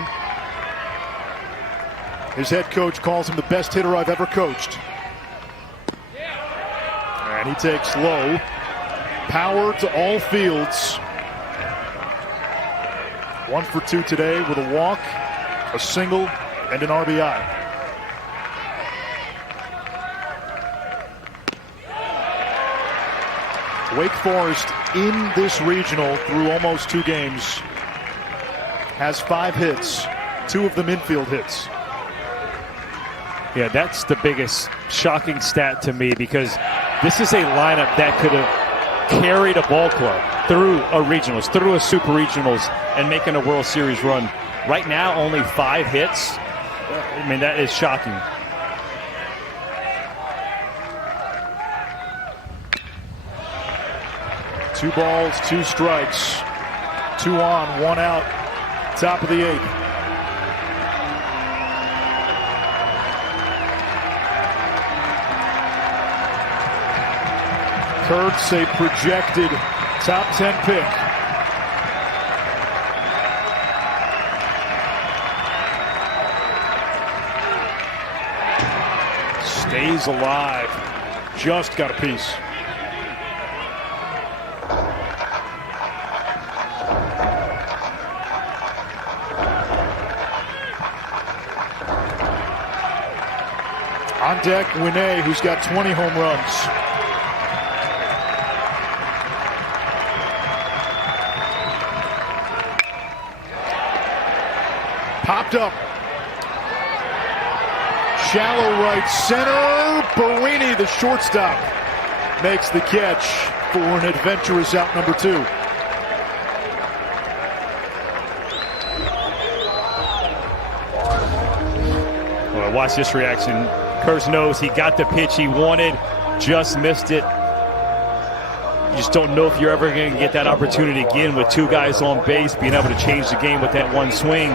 His head coach calls him the best hitter I've ever coached. And he takes low. Power to all fields. 1 for 2 today with a walk, a single, and an RBI. Wake Forest in this regional through almost 2 games has 5 hits, 2 of them infield hits. Yeah, that's the biggest shocking stat to me, because this is a lineup that could have carried a ball club through a regionals, through a super regionals, and making a World Series run. Right now, only 5 hits. I mean, that is shocking. Two balls, 2 strikes. 2 on, 1 out. Top of the 8th. Kurtz, a projected top 10 pick. Stays alive. Just got a piece. On deck, Winne, who's got 20 home runs. Popped up. Shallow right center. Barini, the shortstop, makes the catch for an adventurous out number 2. Well, watch this reaction. Kurtz knows he got the pitch he wanted, just missed it. You just don't know if you're ever going to get that opportunity again with 2 guys on base, being able to change the game with that one swing.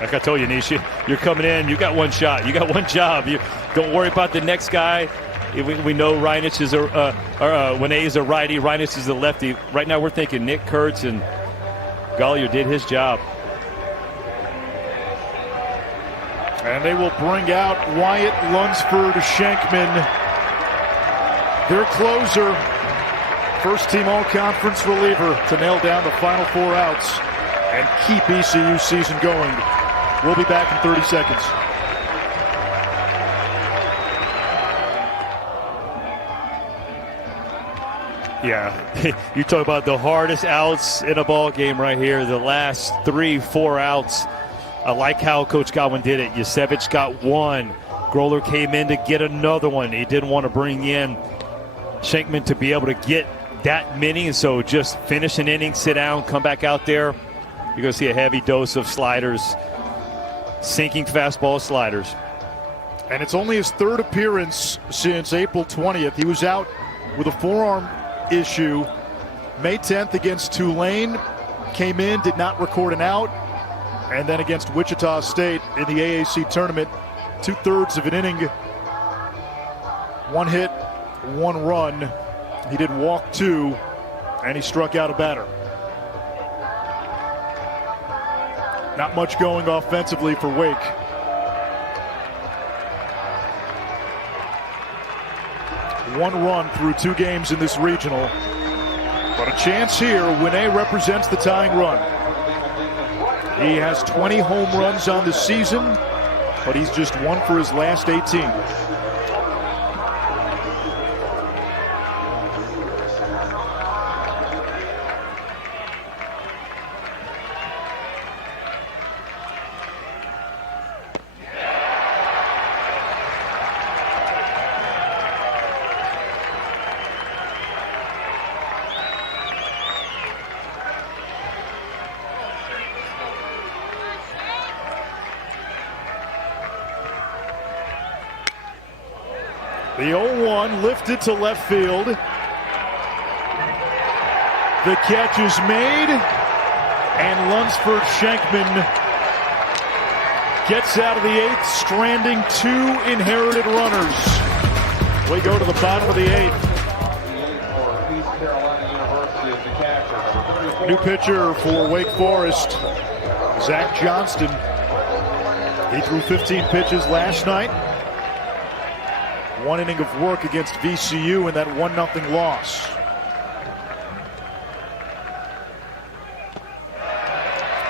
Like I told you, Nish, you're coming in, you got one shot, you got one job. You don't worry about the next guy. We know Reinich is Winne is a righty, Reinich is a lefty. Right now we're thinking Nick Kurtz, and Gollier did his job. And they will bring out Wyatt Lunsford Shankman Their closer, first-team all-conference reliever to nail down the final 4 outs and keep ECU's season going. We'll be back in 30 seconds. Yeah, you talk about the hardest outs in a ball game right here. The last 3-4 outs. I like how Coach Godwin did it. Yusevich got one. Groller came in to get another one. He didn't want to bring in Shankman to be able to get that many, and so just finish an inning, sit down, come back out there. You're going to see a heavy dose of sliders, sinking fastball sliders. And it's only his 3rd appearance since April 20th. He was out with a forearm issue May 10th against Tulane. Came in, did not record an out. And then against Wichita State in the AAC tournament, 2/3 of an inning, 1 hit, 1 run. He did walk 2, and he struck out a batter. Not much going offensively for Wake. One run through 2 games in this regional. But a chance here. Winne represents the tying run. He has 20 home runs on the season, but he's just 1 for his last 18. The 0-1 lifted to left field. The catch is made, and Lunsford Shankman gets out of the 8th, stranding 2 inherited runners. We go to the bottom of the 8th. New pitcher for Wake Forest, Zach Johnston. He threw 15 pitches last night. 1 inning of work against VCU in that 1-0 loss.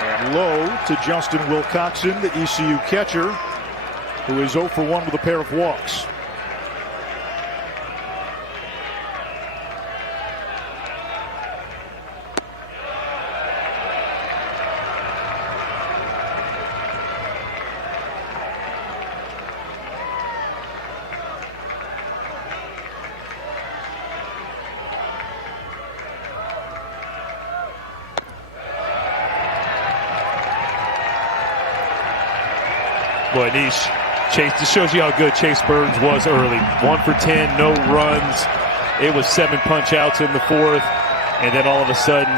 And low to Justin Wilcoxon, the ECU catcher, who is 0 for 1 with a pair of walks. Boy, Nish, Chase, this shows you how good Chase Burns was early. 1 for 10, no runs. It was 7 punch outs in the 4th. And then all of a sudden,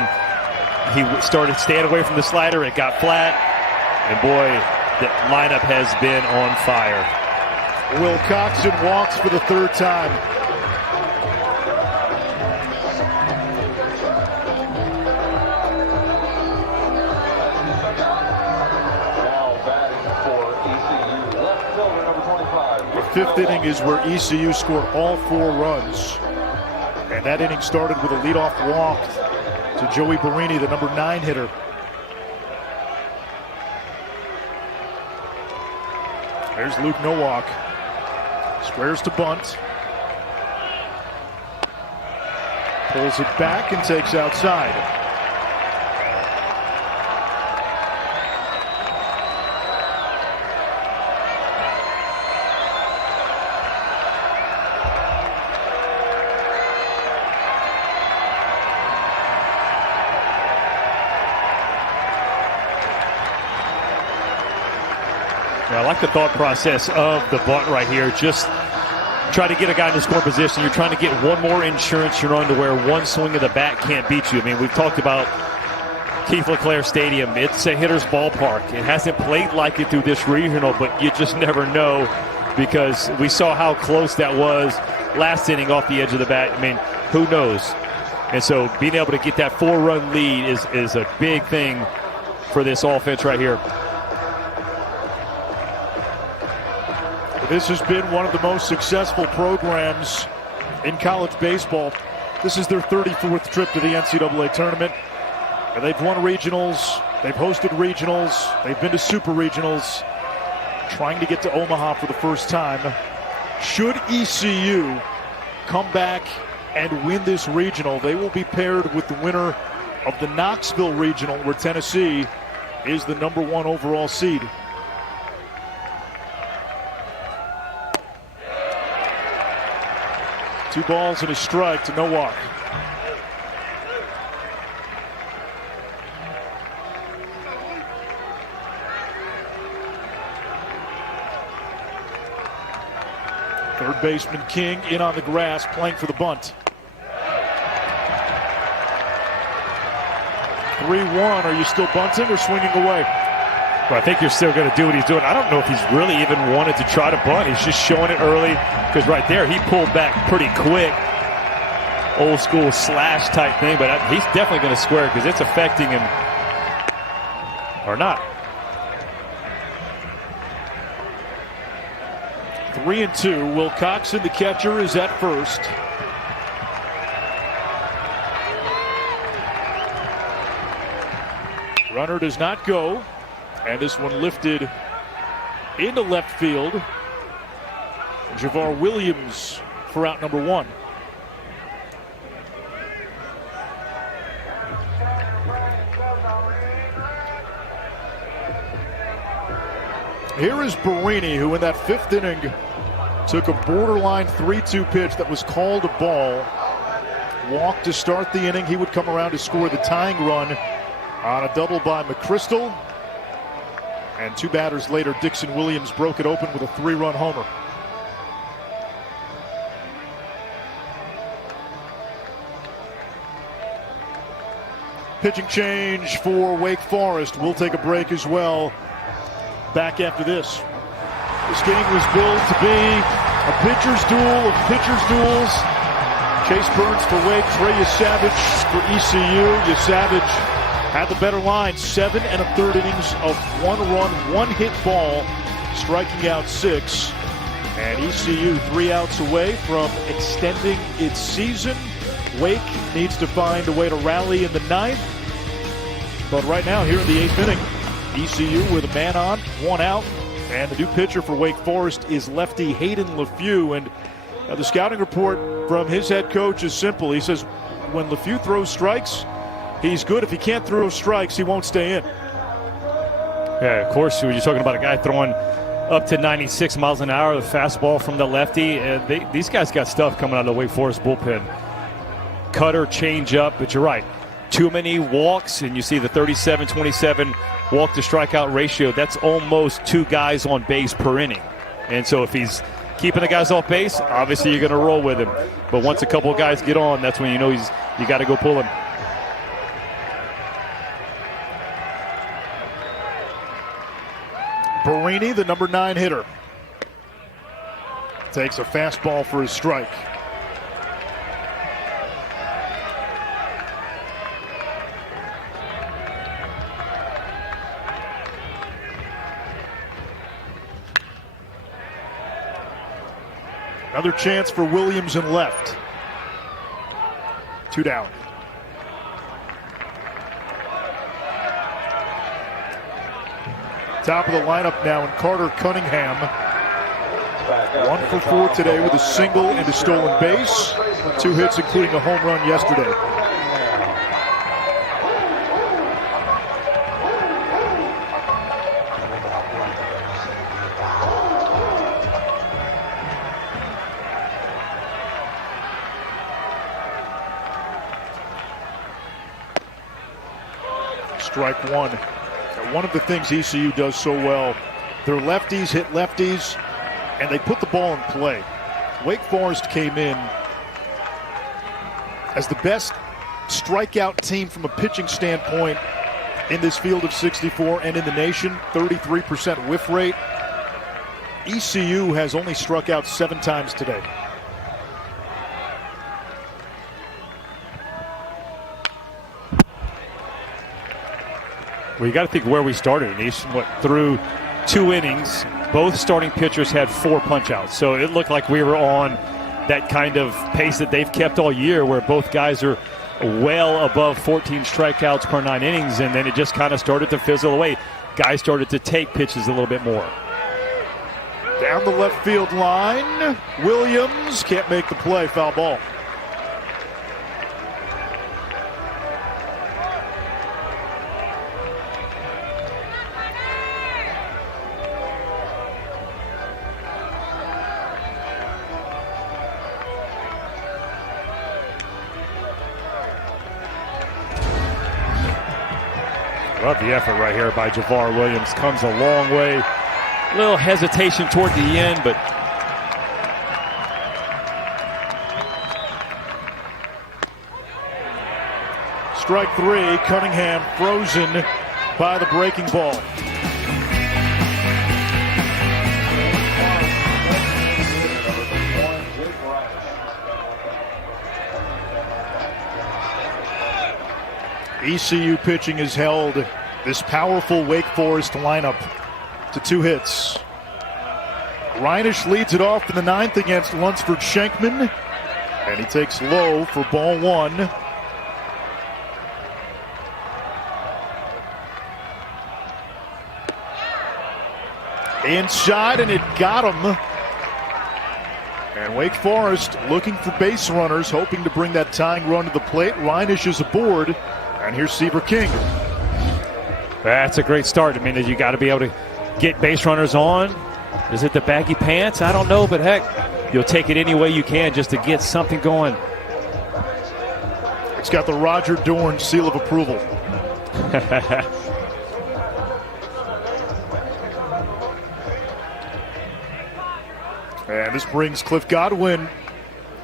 he started staying away from the slider. It got flat. And boy, the lineup has been on fire. Wilcoxon walks for the 3rd time. The 5th inning is where ECU scored all 4 runs. And that inning started with a leadoff walk to Joey Barini, the number 9 hitter. There's Luke Nowak. Squares to bunt. Pulls it back and takes outside. I like the thought process of the bunt right here. Just try to get a guy in the scoring position. You're trying to get one more insurance run to where one swing of the bat can't beat you. I mean, we've talked about Keith LeClaire Stadium. It's a hitter's ballpark. It hasn't played like it through this regional, but you just never know because we saw how close that was last inning off the edge of the bat. I mean, who knows? And so being able to get that 4-run lead is a big thing for this offense right here. This has been one of the most successful programs in college baseball. This is their 34th trip to the NCAA tournament. And they've won regionals. They've hosted regionals. They've been to super regionals. Trying to get to Omaha for the first time. Should ECU come back and win this regional, they will be paired with the winner of the Knoxville regional, where Tennessee is the #1 overall seed. Two balls and a strike to no walk. Third baseman King in on the grass, playing for the bunt. 3-1. Are you still bunting or swinging away? Well, I think you're still going to do what he's doing. I don't know if he's really even wanted to try to bunt. He's just showing it early, because right there he pulled back pretty quick. Old school slash type thing, but he's definitely going to square it because it's affecting him. Or not. 3-2. Will Coxon, the catcher, is at first. Runner does not go, and this one lifted into left field. Javar Williams for out number 1. Here is Barini, who in that 5th inning took a borderline 3-2 pitch that was called a ball. Walked to start the inning. He would come around to score the tying run on a double by McChrystal. And 2 batters later, Dixon Williams broke it open with a 3-run homer. Pitching change for Wake Forest. We'll take a break as well. Back after this. This game was billed to be a pitcher's duel of pitcher's duels. Chase Burns for Wake, Trey Yesavage for ECU. Yesavage had the better line. 7 1/3 innings of 1 run, 1 hit ball, striking out 6. And ECU 3 outs away from extending its season. Wake needs to find a way to rally in the 9th. But right now, here in the 8th inning, ECU with a man on, 1 out. And the new pitcher for Wake Forest is lefty Hayden LeFew. And the scouting report from his head coach is simple. He says when LeFew throws strikes, he's good. If he can't throw strikes, he won't stay in. Yeah, of course, you're talking about a guy throwing up to 96 miles an hour, the fastball from the lefty. These guys got stuff coming out of the Wake Forest bullpen. Cutter, change up, but you're right. Too many walks, and you see the 37-27 walk to strikeout ratio. That's almost 2 guys on base per inning. And so if he's keeping the guys off base, obviously you're going to roll with him. But once a couple of guys get on, that's when you know you got to go pull him. Barini, the number 9 hitter, takes a fastball for his strike. Another chance for Williams in left. 2 down. Top of the lineup now in Carter Cunningham. 1 for 4 today with a single and a stolen base. 2 hits, including a home run yesterday. Strike 1. One of the things ECU does so well, their lefties hit lefties, and they put the ball in play. Wake Forest came in as the best strikeout team from a pitching standpoint in this field of 64 and in the nation. 33% whiff rate. ECU has only struck out 7 times today. Well, you got to think where we started. Through 2 innings, both starting pitchers had 4 punch-outs. So it looked like we were on that kind of pace that they've kept all year, where both guys are well above 14 strikeouts per 9 innings, and then it just kind of started to fizzle away. Guys started to take pitches a little bit more. Down the left field line, Williams can't make the play, foul ball. Love the effort right here by Javar Williams. Comes a long way. A little hesitation toward the end, but strike 3, Cunningham frozen by the breaking ball. ECU pitching has held this powerful Wake Forest lineup to 2 hits. Reinisch leads it off in the 9th against Lunsford Schenkman, and he takes low for ball 1. Inside, and it got him. And Wake Forest looking for base runners, hoping to bring that tying run to the plate. Reinisch is aboard. And here's Seaver King. That's a great start. I mean, you got to be able to get base runners on. Is it the baggy pants? I don't know, but heck, you'll take it any way you can just to get something going. It's got the Roger Dorn seal of approval. And this brings Cliff Godwin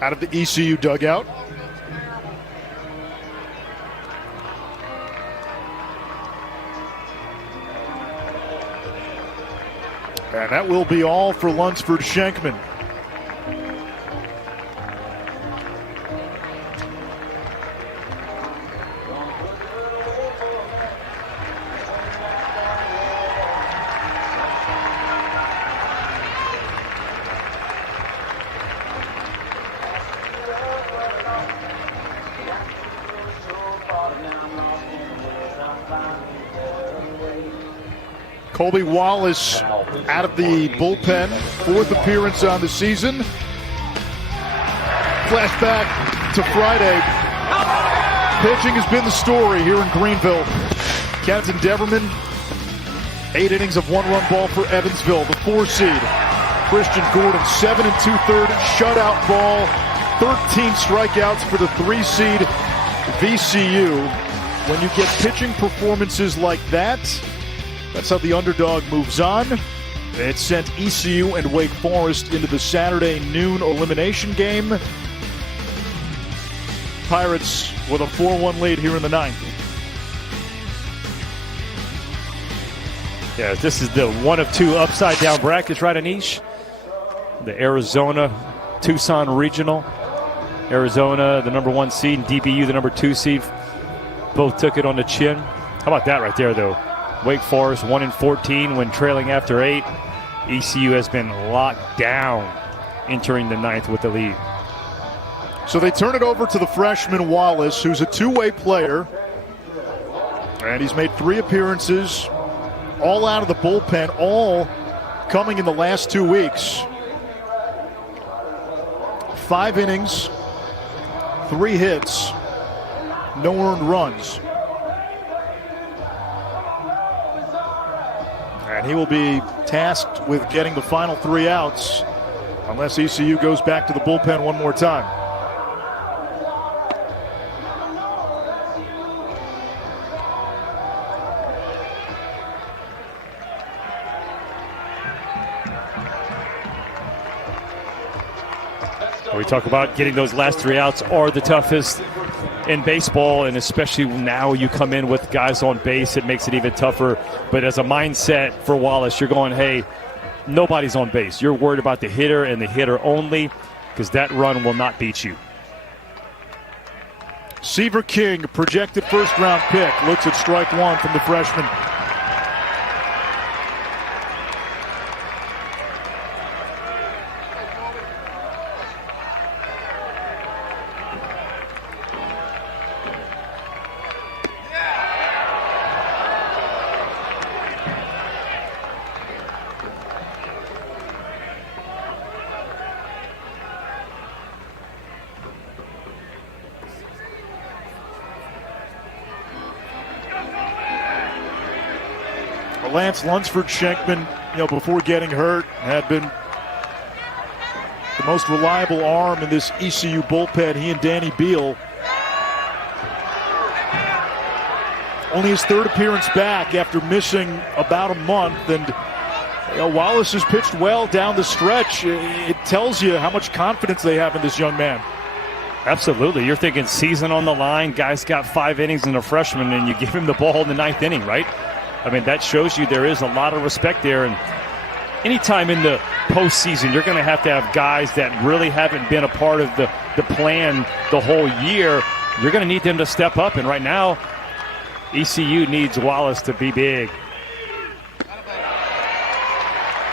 out of the ECU dugout. And that will be all for Lunsford Schenkman. Colby Wallace out of the bullpen, 4th appearance on the season. Flashback to Friday. Pitching has been the story here in Greenville. Kenton Deverman, 8 innings of 1-run ball for Evansville, the 4 seed. Christian Gordon, 7 2/3 shutout ball, 13 strikeouts for the 3 seed VCU. When you get pitching performances like that, that's how the underdog moves on. It sent ECU and Wake Forest into the Saturday noon elimination game. Pirates with a 4-1 lead here in the 9th. Yeah, this is the 1 of 2 upside down brackets, right, Anish? The Arizona Tucson Regional. Arizona, the number 1 seed, and DBU, the number 2 seed. Both took it on the chin. How about that right there, though? Wake Forest 1-14 when trailing after 8. ECU has been locked down entering the 9th with the lead. So they turn it over to the freshman Wallace, who's a two-way player. And he's made 3 appearances, all out of the bullpen, all coming in the last 2 weeks. 5 innings, 3 hits, no earned runs. And he will be tasked with getting the final 3 outs unless ECU goes back to the bullpen one more time. We talk about getting those last 3 outs are the toughest in baseball, and especially now you come in with guys on base, it makes it even tougher. But as a mindset for Wallace, you're going, hey, nobody's on base. You're worried about the hitter and the hitter only, because that run will not beat you. Seaver King, projected first-round pick, looks at strike 1 from the freshman. Lance Lunsford-Schenkman, before getting hurt, had been the most reliable arm in this ECU bullpen. He and Danny Beal. Only his third appearance back after missing about a month. And Wallace has pitched well down the stretch. It tells you how much confidence they have in this young man. Absolutely. You're thinking season on the line. Guy's got 5 innings and a freshman, and you give him the ball in the 9th inning, right? I mean, that shows you there is a lot of respect there. And anytime in the postseason, you're going to have guys that really haven't been a part of the plan the whole year. You're going to need them to step up. And right now, ECU needs Wallace to be big.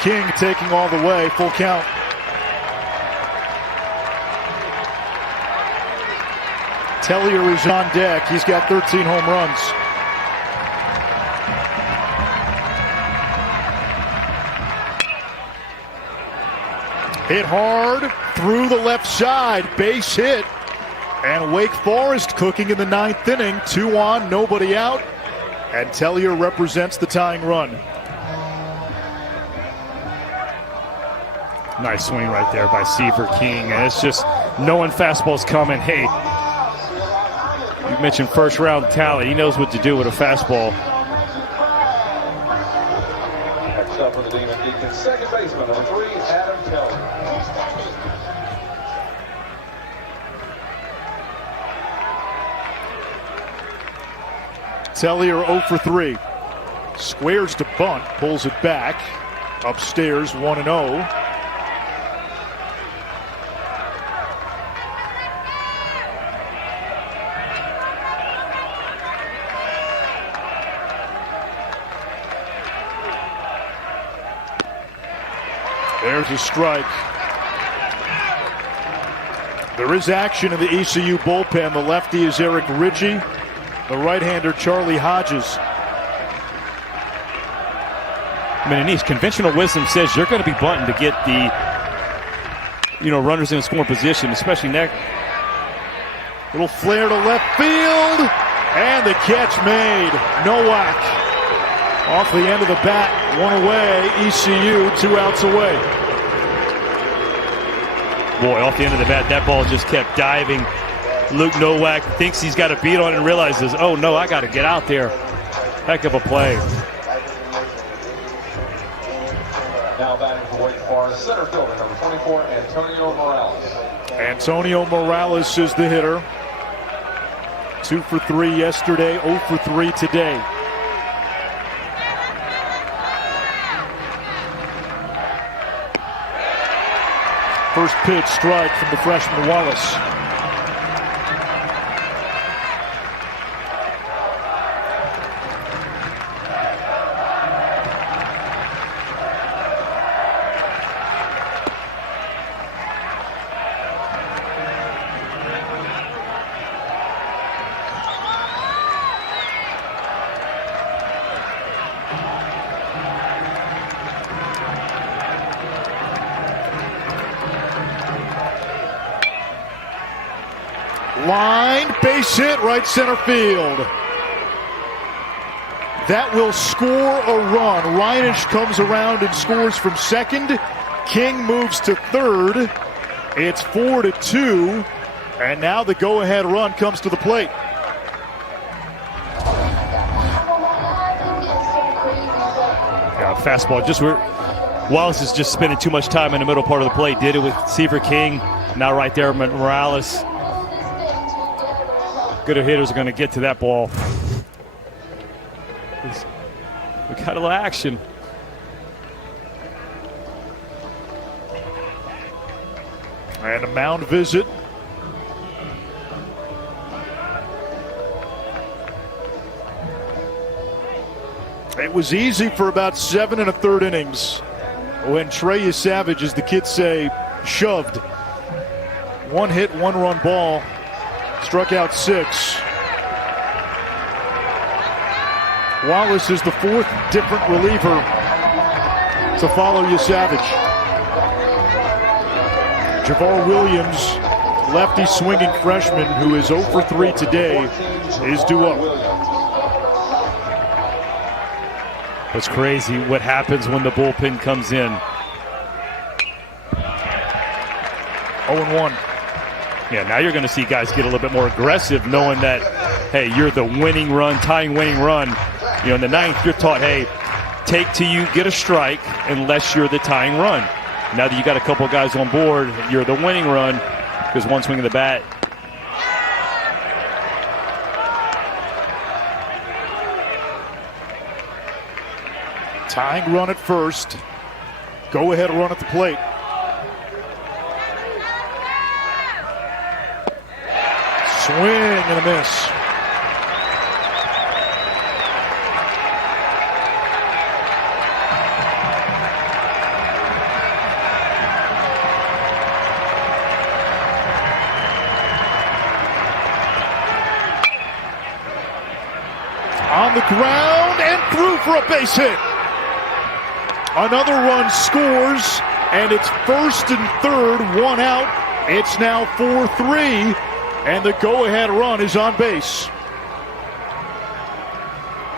King taking all the way, full count. Tellier is on deck. He's got 13 home runs. Hit hard through the left side, base hit. And Wake Forest cooking in the 9th inning. 2 on, nobody out. And Tellier represents the tying run. Nice swing right there by Seaver King. And it's just knowing fastball's coming. Hey, you mentioned first round talent. He knows what to do with a fastball. Next up for the Demon Deacons, second baseman, number 3, Adam Tellier. Tellier 0 for 3. Squares to bunt, pulls it back. Upstairs 1-0. There's a strike. There is action in the ECU bullpen. The lefty is Eric Ritchie. The right-hander, Charlie Hodges. I mean, Anise, conventional wisdom says you're going to be bunting to get the, runners in scoring position, especially next. Little flare to left field, and the catch made. Nowak off the end of the bat, 1 away. ECU 2 outs away. Boy, off the end of the bat, that ball just kept diving. Luke Nowak thinks he's got a beat on it and realizes, oh no, I got to get out there. Heck of a play. Now batting for Wake Forest, center fielder, number 24, Antonio Morales. Antonio Morales is the hitter. 2 for 3 yesterday, 0 for 3 today. First pitch, strike from the freshman Wallace. Line, base hit, right center field. That will score a run. Reinisch comes around and scores from second. King moves to third. It's 4-2. And now the go-ahead run comes to the plate. Yeah, fastball. Wallace is just spending too much time in the middle part of the plate. Did it with Seaver King. Now right there, Morales. Good hitters are going to get to that ball. We got a little action. And a mound visit. It was easy for about 7 1/3 innings when Trey Savage, as the kids say, shoved. 1 hit, 1 run ball. Struck out 6. Wallace is the 4th different reliever to follow Savage. Javar Williams, lefty swinging freshman who is 0 for 3 today, is due up. It's crazy what happens when the bullpen comes in. 0-1. Yeah, now you're going to see guys get a little bit more aggressive, knowing that, hey, you're the winning run, tying winning run. You know, in the ninth, you're taught, hey, take till you get a strike unless you're the tying run. Now that you got a couple of guys on board, you're the winning run because one swing of the bat. Tying run at first. Go ahead run at the plate. Swing and a miss. On the ground and through for a base hit. Another run scores, and it's first and third, one out. It's now 4-3, and the go-ahead run is on base.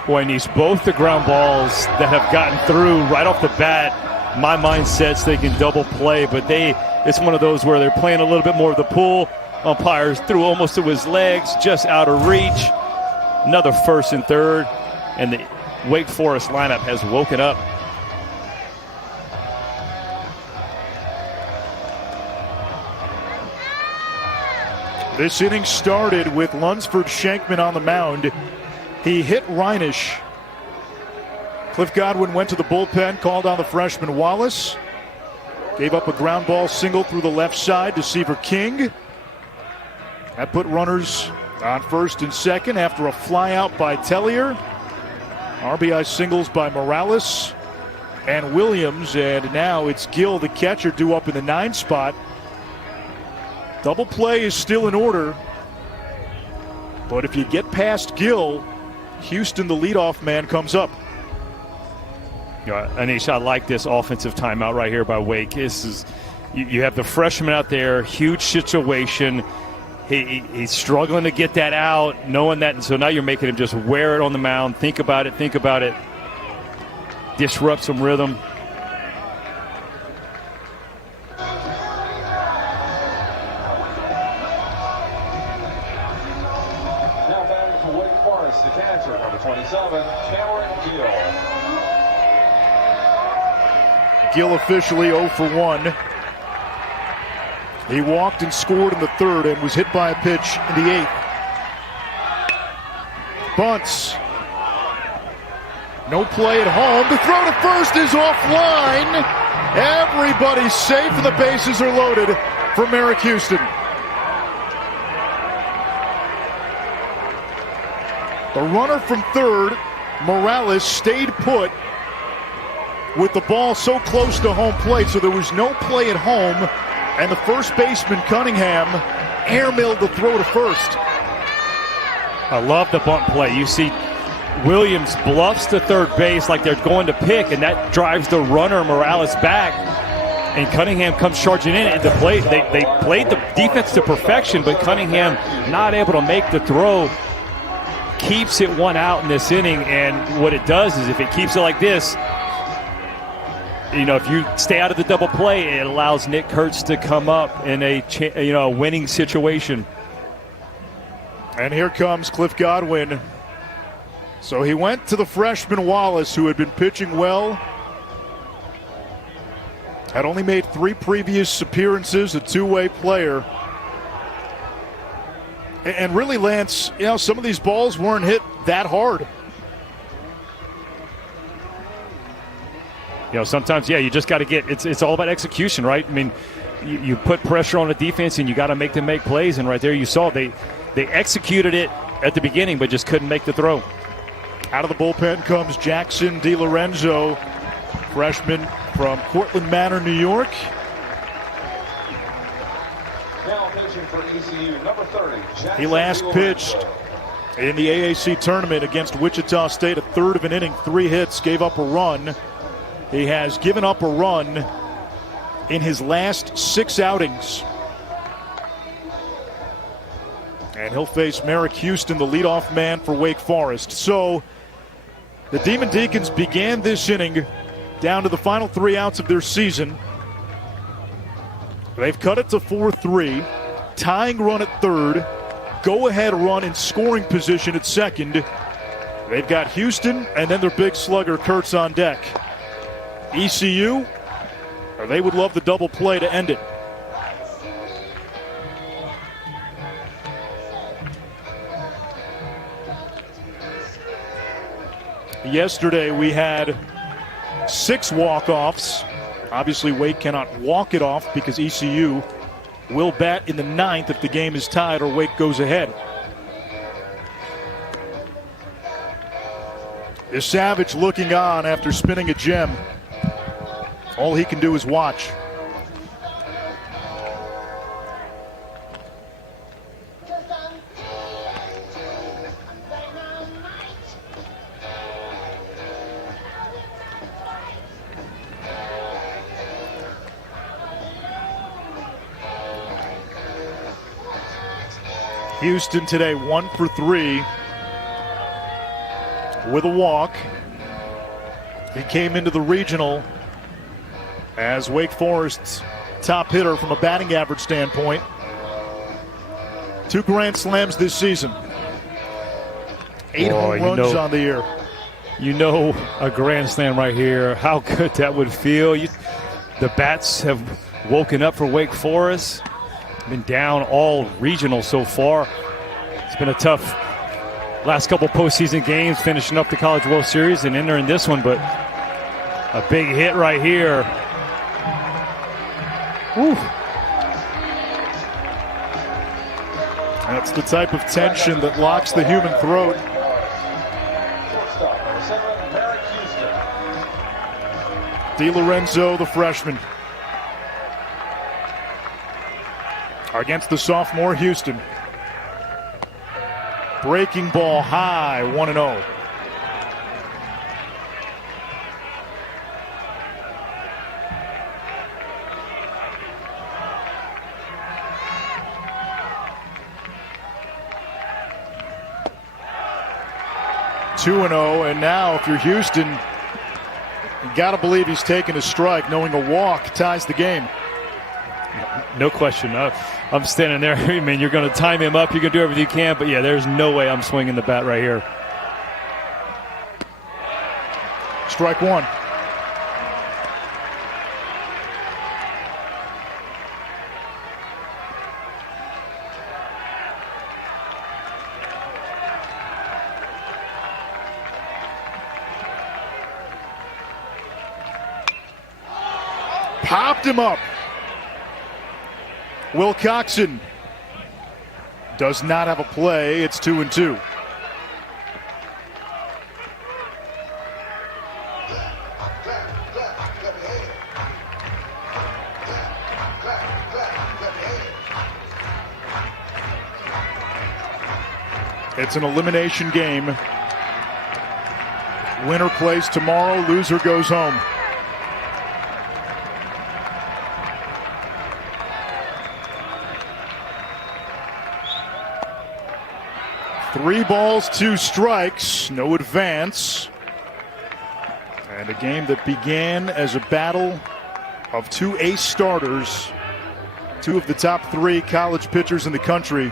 Boy, and these both the ground balls that have gotten through right off the bat. My mind sets they can double play, but it's one of those where they're playing a little bit more of the pull. Umpires threw almost to his legs, just out of reach. Another first and third, and the Wake Forest lineup has woken up. This inning started with Lunsford Shankman on the mound. He hit Reinisch. Cliff Godwin went to the bullpen, called on the freshman Wallace. Gave up a ground ball single through the left side to Seaver King. That put runners on first and second after a fly out by Tellier. RBI singles by Morales and Williams, and now it's Gill, the catcher, due up in the 9 spot. Double play is still in order, but if you get past Gill, Houston, the leadoff man, comes up. Yeah, Anish, I like this offensive timeout right here by Wake. This is, you have the freshman out there, huge situation. He's struggling to get that out, knowing that, and so now you're making him just wear it on the mound. Think about it. Disrupt some rhythm. Now batting for Wake Forest, the catcher, number 27, Cameron Gill. Gill officially 0 for 1. He walked and scored in the third and was hit by a pitch in the 8th. Bunts. No play at home. The throw to first is offline. Everybody's safe and the bases are loaded for Merrick Houston. The runner from third, Morales, stayed put with the ball so close to home plate, so there was no play at home. And the first baseman, Cunningham, airmailed the throw to first. I love the bunt play. You see Williams bluffs to third base like they're going to pick, and that drives the runner, Morales, back. And Cunningham comes charging in at the plate. They played the defense to perfection, but Cunningham not able to make the throw. Keeps it one out in this inning, and what it does is if it keeps it like this, you know, if you stay out of the double play, it allows Nick Kurtz to come up in a winning situation. And here comes Cliff Godwin. So he went to the freshman Wallace, who had been pitching well. Had only made 3 previous appearances, a two-way player. And really, Lance, you know, some of these balls weren't hit that hard. You know, sometimes, yeah, you just got to get, it's all about execution, right? I mean, you put pressure on the defense and you got to make them make plays. And right there you saw they executed it at the beginning, but just couldn't make the throw. Out of the bullpen comes Jackson DiLorenzo, freshman from Cortland Manor, New York. Now pitching for ECU, number 30, Jackson He last pitched in the AAC tournament against Wichita State, a third of an inning, 3 hits, gave up a run. He has given up a run in his last 6 outings. And he'll face Merrick Houston, the leadoff man for Wake Forest. So The Demon Deacons began this inning down to the final 3 outs of their season. They've cut it to 4-3, tying run at third, go-ahead run in scoring position at second. They've got Houston and then their big slugger Kurtz on deck. ECU, or they would love the double play to end it. Yesterday we had 6 walk-offs. Obviously Wake cannot walk it off because ECU will bat in the 9th if the game is tied or Wake goes ahead. Is Savage looking on after spinning a gem? All he can do is watch. Houston today 1 for 3 with a walk. He came into the regional as Wake Forest's top hitter from a batting average standpoint. 2 grand slams this season. 8 home runs on the year. You know, a grand slam right here, how good that would feel. The bats have woken up for Wake Forest. Been down all regional so far. It's been a tough last couple postseason games, finishing up the College World Series and entering this one, but a big hit right here. Whew. That's the type of tension that locks the human throat. DiLorenzo, the freshman, against the sophomore Houston. Breaking ball high, 1-0. And now if you're Houston, you got to believe he's taking a strike, knowing a walk ties the game. No question. I'm standing there. I mean, you're going to time him up. You're going to do everything you can. But, yeah, there's no way I'm swinging the bat right here. Strike 1. Popped him up. Wilcoxon does not have a play. It's 2-2. It's an elimination game. Winner plays tomorrow, loser goes home. Three balls, 2 strikes, no advance. And a game that began as a battle of 2 ace starters, 2 of the top 3 college pitchers in the country.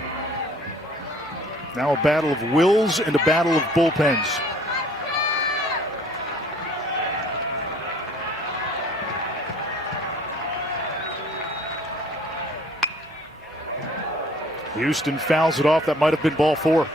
Now a battle of wills and a battle of bullpens. Houston fouls it off. That might have been ball 4.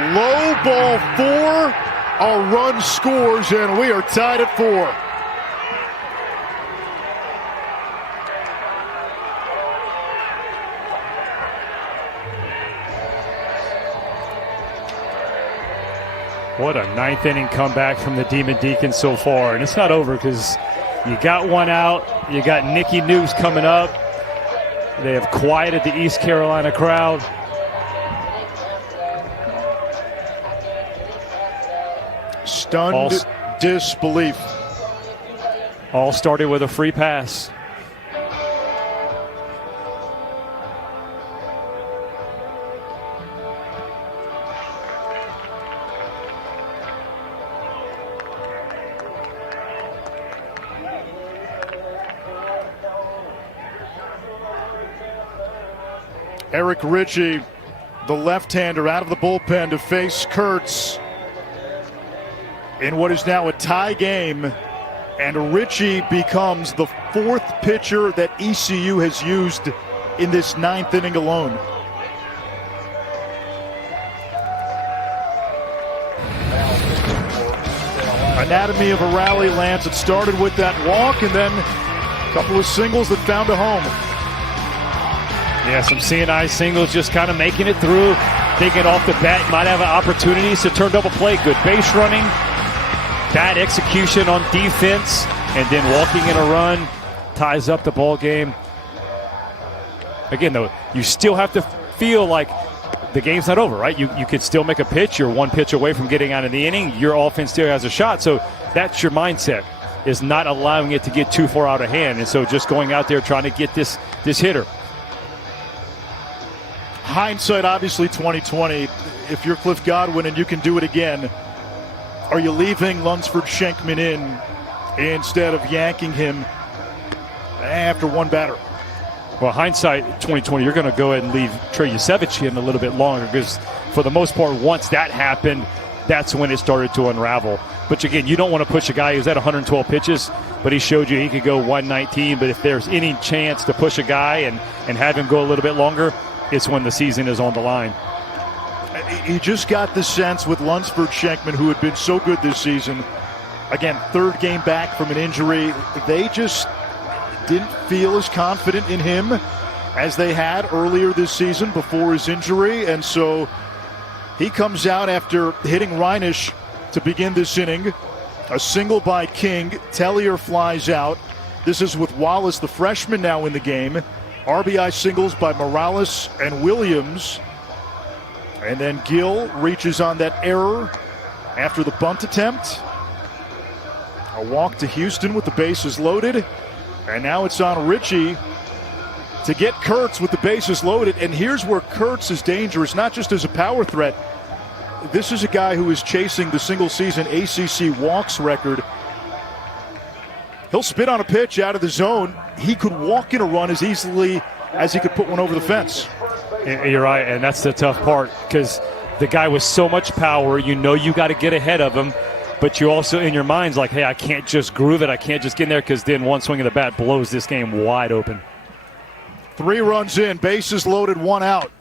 Low ball 4, a run scores, and we are tied at 4. What a 9th inning comeback from the Demon Deacons so far. And it's not over because you got 1 out. You got Nicky Nukes coming up. They have quieted the East Carolina crowd. Stunned disbelief. All started with a free pass. Eric Ritchie, the left-hander, out of the bullpen to face Kurtz in what is now a tie game. And Ritchie becomes the 4th pitcher that ECU has used in this 9th inning alone. Anatomy of a rally, Lance. It started with that walk and then a couple of singles that found a home. Yeah, some CNI singles just kind of making it through. Thinking off the bat, might have opportunities to turn double play. Good base running. Bad execution on defense. And then walking in a run ties up the ball game. Again, though, you still have to feel like the game's not over, right? You could still make a pitch. You're 1 pitch away from getting out of the inning. Your offense still has a shot. So that's your mindset, is not allowing it to get too far out of hand. And so just going out there trying to get this hitter. Hindsight, obviously 2020. If you're Cliff Godwin and you can do it again, are you leaving Lunsford Schenkman in instead of yanking him after one batter? Well, hindsight 2020, you're going to go ahead and leave Trey Yusevich in a little bit longer, because for the most part, once that happened, that's when it started to unravel. But again, you don't want to push a guy who's at 112 pitches, but he showed you he could go 119. But if there's any chance to push a guy and have him go a little bit longer, it's when the season is on the line. He just got the sense with Lunsford Schenkman, who had been so good this season. Again, 3rd game back from an injury. They just didn't feel as confident in him as they had earlier this season before his injury. And so he comes out after hitting Reinisch to begin this inning. A single by King. Tellier flies out. This is with Wallace, the freshman, now in the game. RBI singles by Morales and Williams. And then Gill reaches on that error after the bunt attempt. A walk to Houston with the bases loaded. And now it's on Ritchie to get Kurtz with the bases loaded. And here's where Kurtz is dangerous, not just as a power threat. This is a guy who is chasing the single-season ACC walks record. He'll spit on a pitch out of the zone. He could walk in a run as easily as he could put one over the fence. You're right, and that's the tough part, because the guy with so much power, you know you got to get ahead of him, but you also, in your mind's like, hey, I can't just groove it. I can't just get in there, because then one swing of the bat blows this game wide open. 3 runs in, bases loaded, 1 out.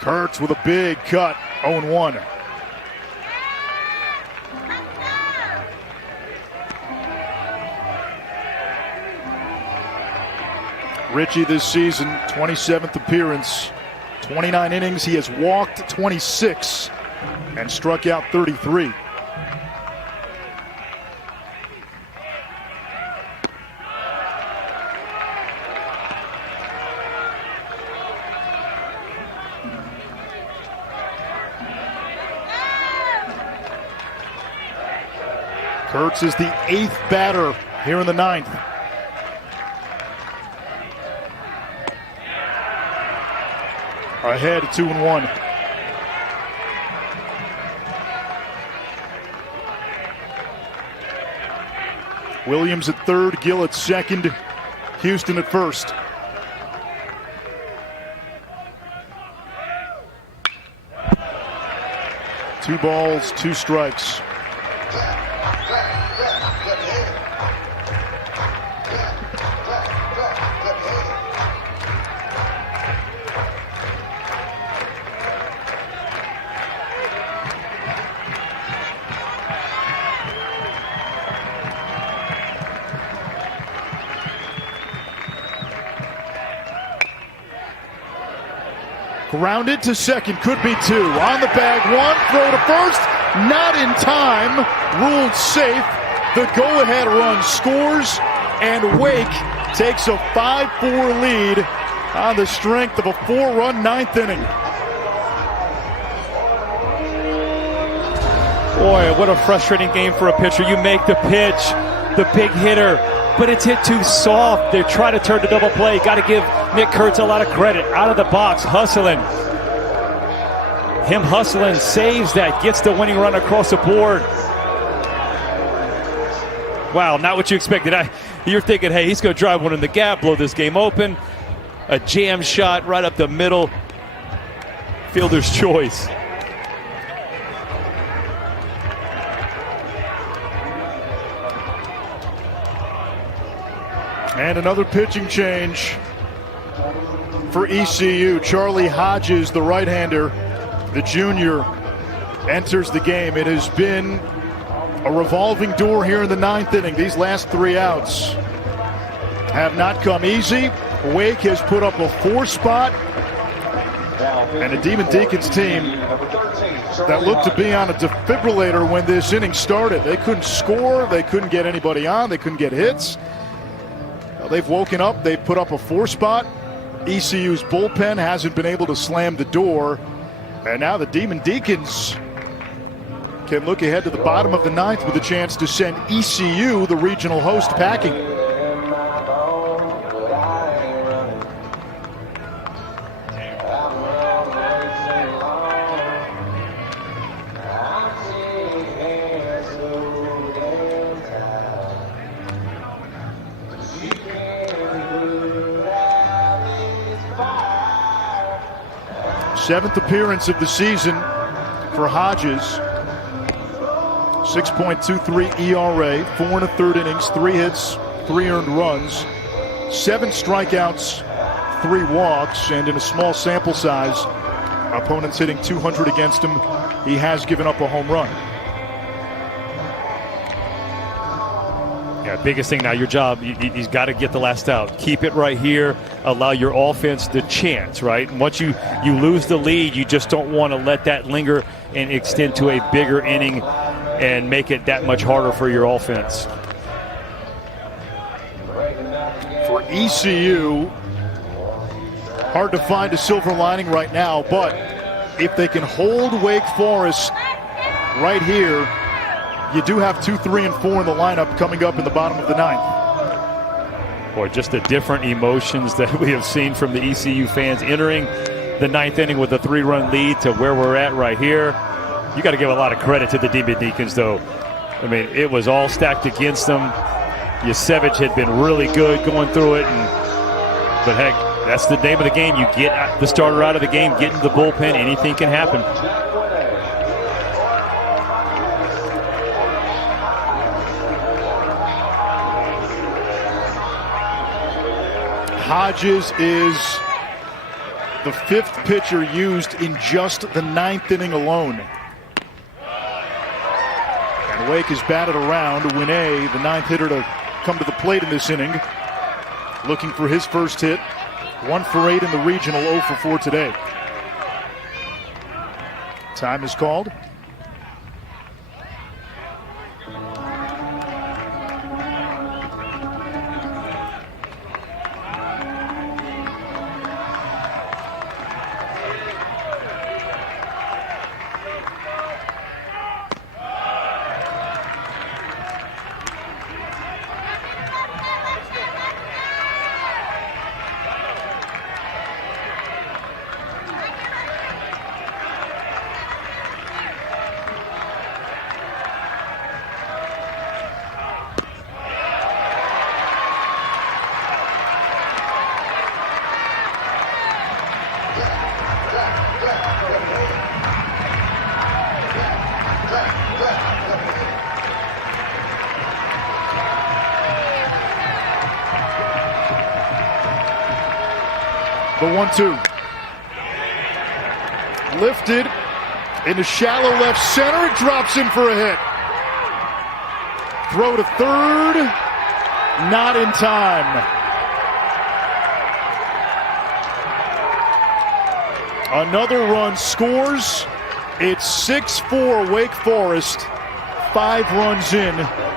Kurtz with a big cut, 0-1. Ritchie this season, 27th appearance, 29 innings. He has walked 26 and struck out 33. Kurtz is the 8th batter here in the 9th. Ahead 2-1. Williams at 3rd, Gill at 2nd, Houston at 1st. Two balls, 2 strikes. Grounded to 2nd, could be 2. On the bag, 1, throw to 1st, not in time, ruled safe. The go-ahead run scores, and Wake takes a 5-4 lead on the strength of a 4-run 9th inning. Boy, what a frustrating game for a pitcher. You make the pitch, the big hitter, but it's hit too soft. They try to turn to double play. Got to give Nick Kurtz a lot of credit. Out of the box, hustling. Him hustling, saves that, gets the winning run across the board. Wow, not what you expected. You're thinking, hey, he's going to drive one in the gap, blow this game open. A jam shot right up the middle. Fielder's choice. And another pitching change for ECU. Charlie Hodges, the right-hander, the junior, enters the game. It has been a revolving door here in the 9th inning. These last 3 outs have not come easy. Wake has put up a 4 spot. And a Demon Deacons team that looked to be on a defibrillator when this inning started. They couldn't score. They couldn't get anybody on. They couldn't get hits. They've woken up. They've put up a 4 spot. ECU's bullpen hasn't been able to slam the door. And now the Demon Deacons can look ahead to the bottom of the 9th with a chance to send ECU, the regional host, packing. Seventh appearance of the season for Hodges. 6.23 ERA, 4 1/3 innings, 3 hits, 3 earned runs, 7 strikeouts, 3 walks, and in a small sample size, opponents hitting 200 against him, he has given up a home run. Yeah, biggest thing now, your job, he's got to get the last out. Keep it right here. Allow your offense the chance, right? And once you lose the lead, you just don't want to let that linger and extend to a bigger inning and make it that much harder for your offense. For ECU, hard to find a silver lining right now, but if they can hold Wake Forest right here, you do have 2, 3, and 4 in the lineup coming up in the bottom of the 9th. Boy, just the different emotions that we have seen from the ECU fans entering the 9th inning with a 3-run lead to where we're at right here. You got to give a lot of credit to the Demon Deacons, though. I mean, it was all stacked against them. Yasevich had been really good going through it, but heck, that's the name of the game. You get the starter out of the game, get into the bullpen, anything can happen. Hodges is the 5th pitcher used in just the 9th inning alone. And Wake has batted around. Winay, the 9th hitter to come to the plate in this inning, looking for his first hit. 1 for 8 in the regional, 0 for 4 today. Time is called. The 1-2. Lifted into shallow left center. It drops in for a hit. Throw to third. Not in time. Another run scores. It's 6-4 Wake Forest. 5 runs in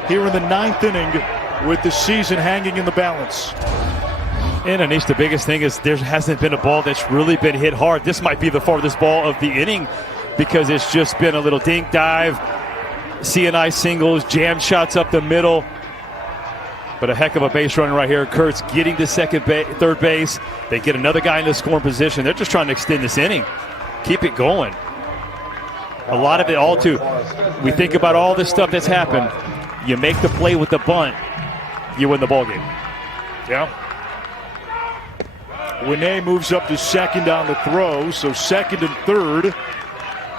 here in the 9th inning with the season hanging in the balance. And Anish, the biggest thing is there hasn't been a ball that's really been hit hard. This might be the farthest ball of the inning because it's just been a little dink dive. CNI singles, jam shots up the middle. But a heck of a base running right here. Kurtz getting to third base. They get another guy in the scoring position. They're just trying to extend this inning. Keep it going. A lot of it all too. We think about all this stuff that's happened. You make the play with the bunt, you win the ball game. Yeah. Winne moves up to second on the throw, so second and third.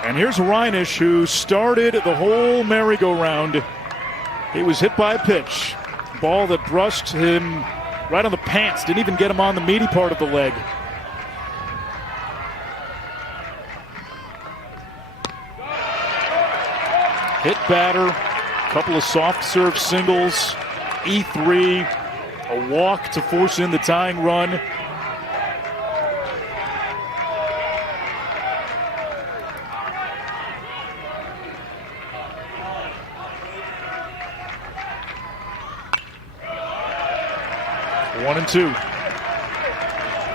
And here's Reinisch, who started the whole merry-go-round. He was hit by a pitch. Ball that brushed him right on the pants. Didn't even get him on the meaty part of the leg. Hit batter. A couple of soft serve singles. E3. A walk to force in the tying run. One and two.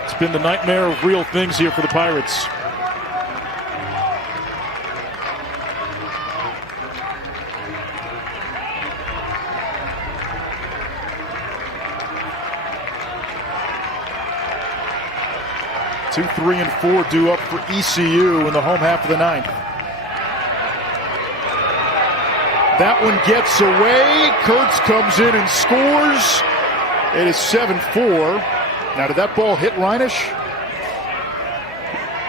It's been the nightmare of real things here for the Pirates. Two, 3, and 4 due up for ECU in the home half of the ninth. That one gets away. Kurtz comes in and scores. It is 7-4. Now, did that ball hit Reinisch?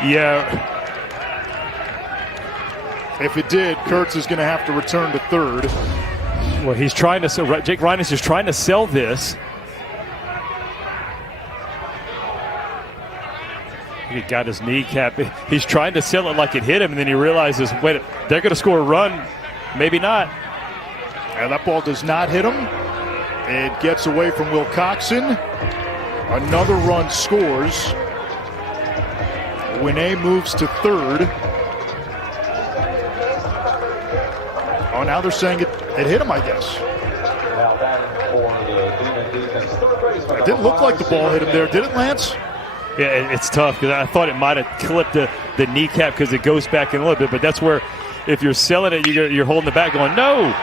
Yeah. If it did, Kurtz is going to have to return to third. Well, he's trying to sell. Jake Reinisch is trying to sell this. He got his kneecap. He's trying to sell it like it hit him, and then he realizes, wait, they're going to score a run. Maybe not. And that ball does not hit him. It gets away from Wilcoxon. Another run scores. Winne moves to third. Oh, now they're saying it hit him, I guess. It didn't look like the ball hit him there, did it, Lance? Yeah, it's tough because I thought it might have clipped the kneecap because it goes back in a little bit. But that's where, if you're selling it, you're holding the back going, no.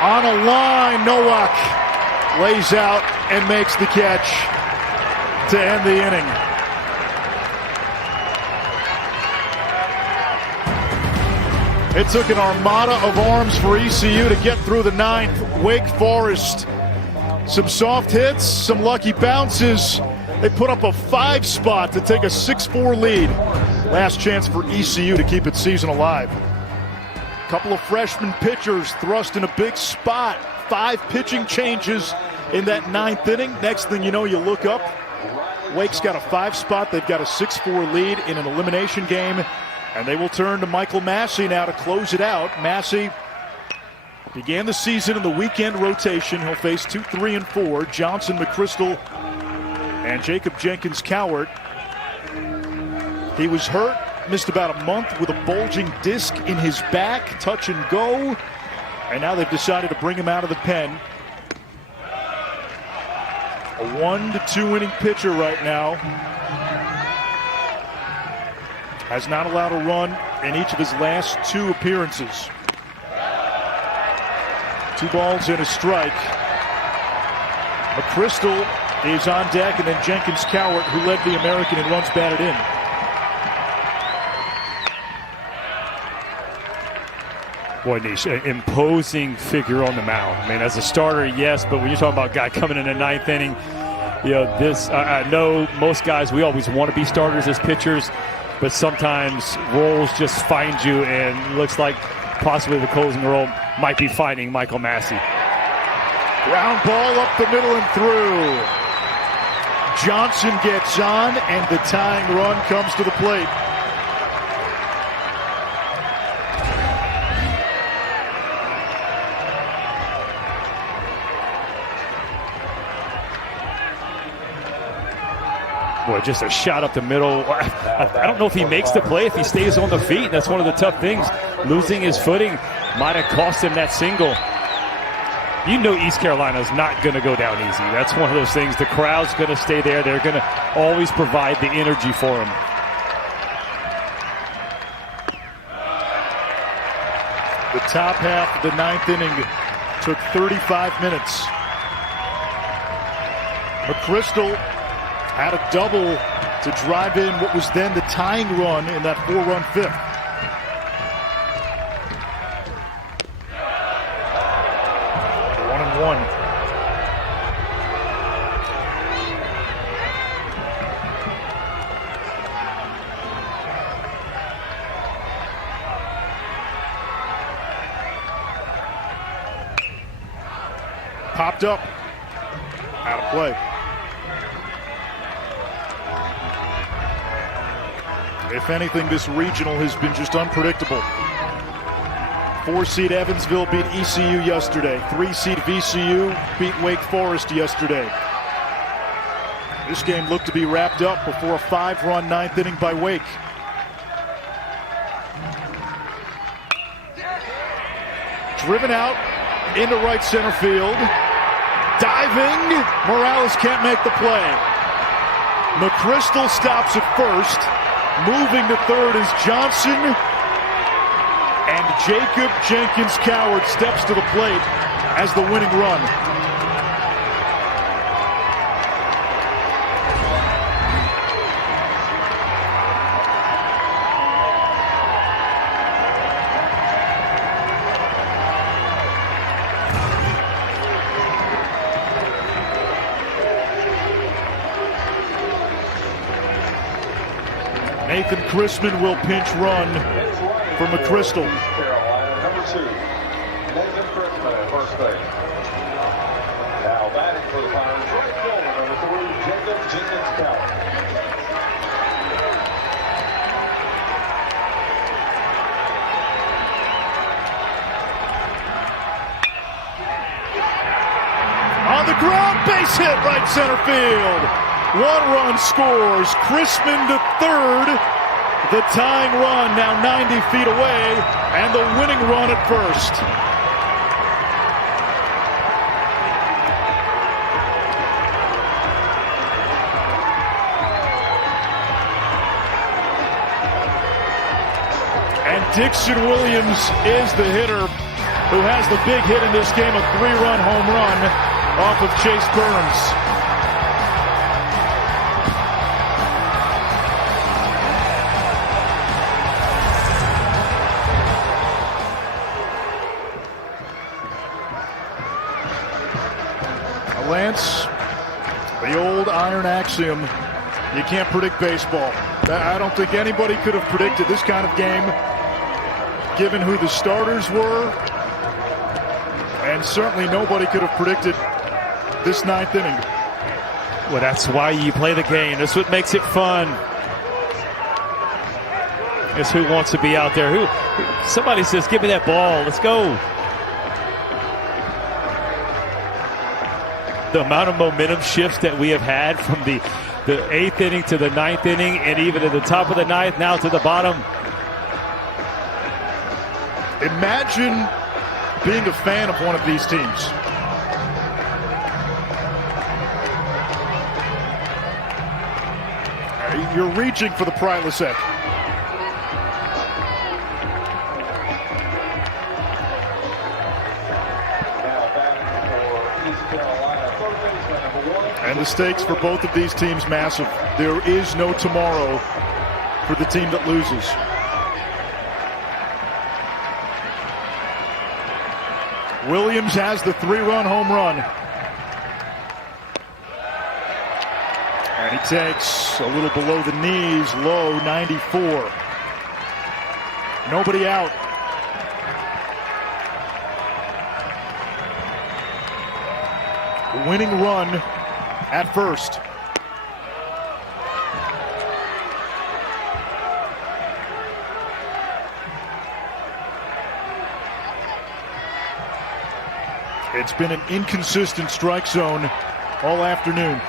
On a line, Nowak lays out and makes the catch to end the inning. It took an armada of arms for ECU to get through the ninth. Wake Forest, some soft hits, some lucky bounces. They put up a 5 spot to take a 6-4 lead. Last chance for ECU to keep its season alive. Couple of freshman pitchers thrust in a big spot. 5 pitching changes in that ninth inning. Next thing you know, you look up. Wake's got a 5 spot. They've got a 6-4 lead in an elimination game. And they will turn to Michael Massey now to close it out. Massey began the season in the weekend rotation. He'll face 2, 3, and 4. Johnson, McChrystal, and Jacob Jenkins-Cowart. He was hurt. Missed about a month with a bulging disc in his back, touch and go. And now they've decided to bring him out of the pen. A 1 to 2 inning pitcher right now. Has not allowed a run in each of his last 2 appearances. 2 balls and a strike. McChrystal is on deck, and then Jenkins-Cowart, who led the American in runs batted in. Boy, Nish, an imposing figure on the mound. I mean, as a starter, yes, but when you're talking about a guy coming in the ninth inning, you know, this, I know most guys, we always want to be starters as pitchers, but sometimes roles just find you, and looks like possibly the closing role might be finding Michael Massey. Ground ball up the middle and through. Johnson gets on, and the tying run comes to the plate. Boy, just a shot up the middle. I don't know if he makes the play, if he stays on the feet. That's one of the tough things. Losing his footing might have cost him that single. You know East Carolina's not going to go down easy. That's one of those things. The crowd's going to stay there. They're going to always provide the energy for him. The top half of the ninth inning took 35 minutes. McChrystal had a double to drive in what was then the tying run in that 4-run fifth. One and one. Popped up, out of play. If anything, this regional has been just unpredictable. 4-seed Evansville beat ECU yesterday. 3-seed VCU beat Wake Forest yesterday. This game looked to be wrapped up before a 5-run ninth inning by Wake. Driven out into right center field. Diving, Morales can't make the play. McChrystal stops at first. Moving to third is Johnson. And Jacob Jenkins Coward steps to the plate as the winning run. Nathan Chrisman will pinch run for McChrystal. Carolina, number 2, Nathan Chrisman at first base. Now batting for the Pirates, right fielder, number 3, Jacob Jenkins Coward. On the ground, base hit right center field. 1 run scores. Chrisman to third. The tying run now 90 feet away, and the winning run at first. And Dixon Williams is the hitter who has the big hit in this game, a 3-run home run off of Chase Burns. Lance, the old iron axiom, you can't predict baseball. I don't think anybody could have predicted this kind of game, given who the starters were, and certainly nobody could have predicted this ninth inning. Well, that's why you play the game. That's what makes it fun. It's who wants to be out there. Somebody says, give me that ball. Let's go. The amount of momentum shifts that we have had from the 8th inning to the 9th inning, and even at the top of the 9th, now to the bottom. Imagine being a fan of one of these teams. You're reaching for the Prylisek. And the stakes for both of these teams massive. There is no tomorrow for the team that loses. Williams has the 3-run home run. And he takes a little below the knees, low, 94. Nobody out. Winning run at first. It's been an inconsistent strike zone all afternoon.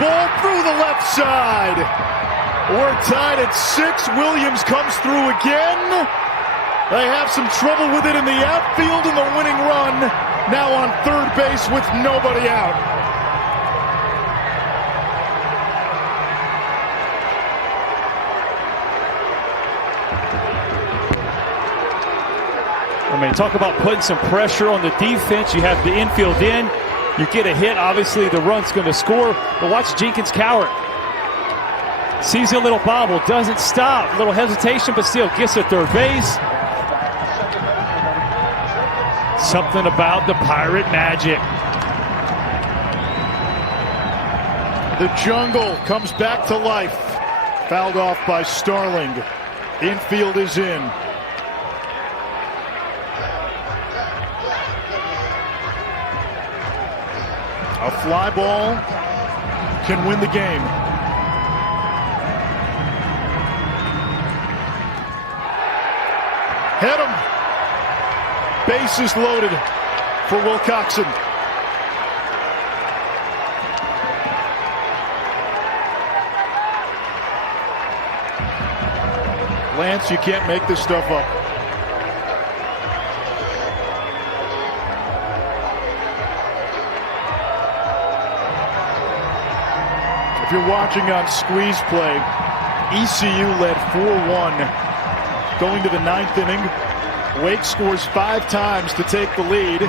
ball through the left side. We're tied at 6. Williams comes through again. They have some trouble with it in the outfield, and the winning run now on third base with nobody out. I mean, talk about putting some pressure on the defense. You have the infield in. You get a hit. Obviously, the run's going to score. But watch Jenkins Cowart. Sees a little bobble. Doesn't stop. A little hesitation, but still gets to third base. Something about the Pirate magic. The jungle comes back to life. Fouled off by Starling. Infield is in. A fly ball can win the game. Hit him. Bases loaded for Wilcoxon. Lance, you can't make this stuff up. If you're watching on squeeze play, ECU led 4-1 going to the 9th inning. Wake scores 5 times to take the lead.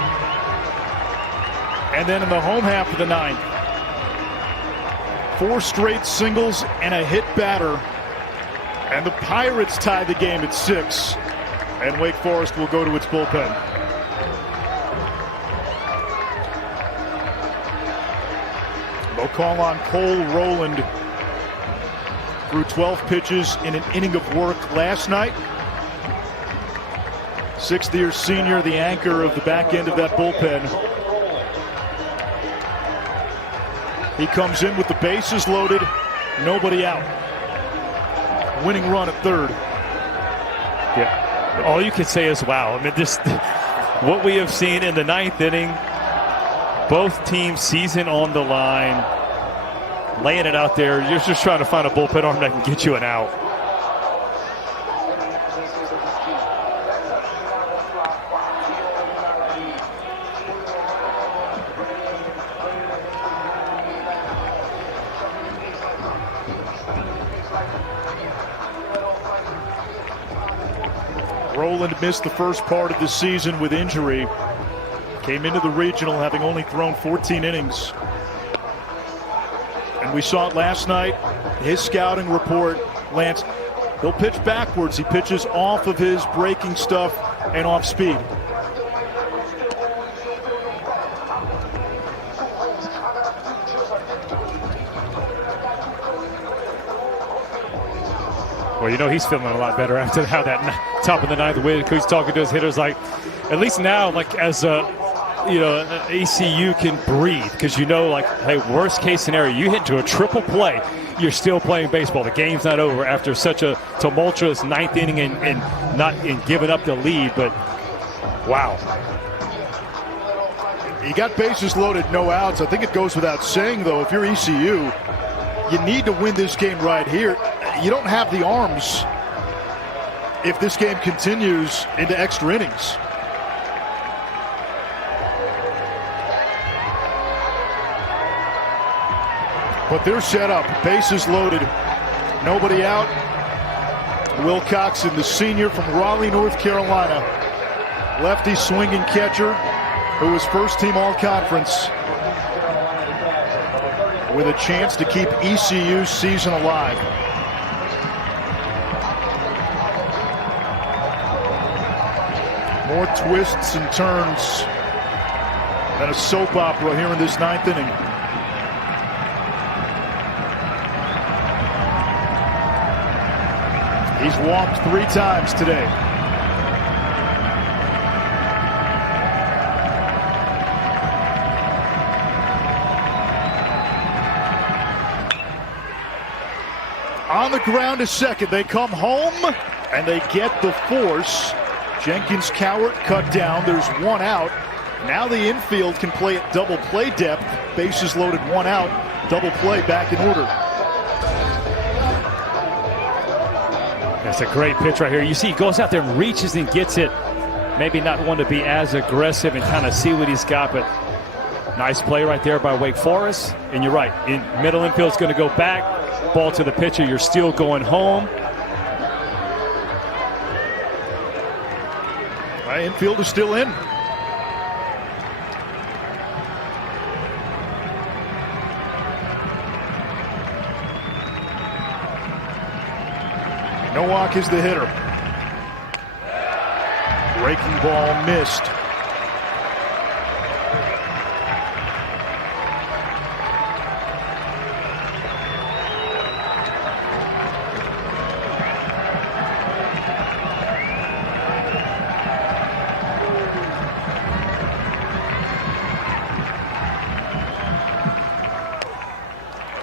And then in the home half of the 9th, 4 straight singles and a hit batter. And the Pirates tie the game at 6. And Wake Forest will go to its bullpen. They'll call on Cole Rowland. Threw 12 pitches in an inning of work last night. 6th-year senior, the anchor of the back end of that bullpen. He comes in with the bases loaded, nobody out. Winning run at third. Yeah, all you can say is wow. I mean, just what we have seen in the 9th inning. Both teams, season on the line, laying it out there. You're just trying to find a bullpen arm that can get you an out. Rowland missed the first part of the season with injury. Came into the regional having only thrown 14 innings. And we saw it last night. His scouting report, Lance, he'll pitch backwards. He pitches off of his breaking stuff and off speed. Well, you know he's feeling a lot better after how that top of the 9th win. He's talking to his hitters like, at least now, like as ECU can breathe, because you know, like, hey, worst case scenario, you hit into a triple play, you're still playing baseball. The game's not over after such a tumultuous 9th inning and giving up the lead. But wow, you got bases loaded, no outs. I think it goes without saying, though, if you're ECU, you need to win this game right here. You don't have the arms if this game continues into extra innings. But they're set up, bases loaded, nobody out. Wilcoxon, the senior from Raleigh, North Carolina, lefty swinging catcher who was first team all-conference, with a chance to keep ECU's season alive. More twists and turns than a soap opera here in this 9th inning. He's walked 3 times today. On the ground to second. They come home and they get the force. Jenkins Cowart cut down. There's 1 out. Now the infield can play at double play depth. Bases loaded, 1 out. double play back in order. That's a great pitch right here. You see he goes out there and reaches and gets it. Maybe not one to be as aggressive and kind of see what he's got, but nice play right there by Wake Forest. And you're right, in middle infield is going to go back. Ball to the pitcher. You're still going home. Infield is still in. Nowak is the hitter. Breaking ball missed.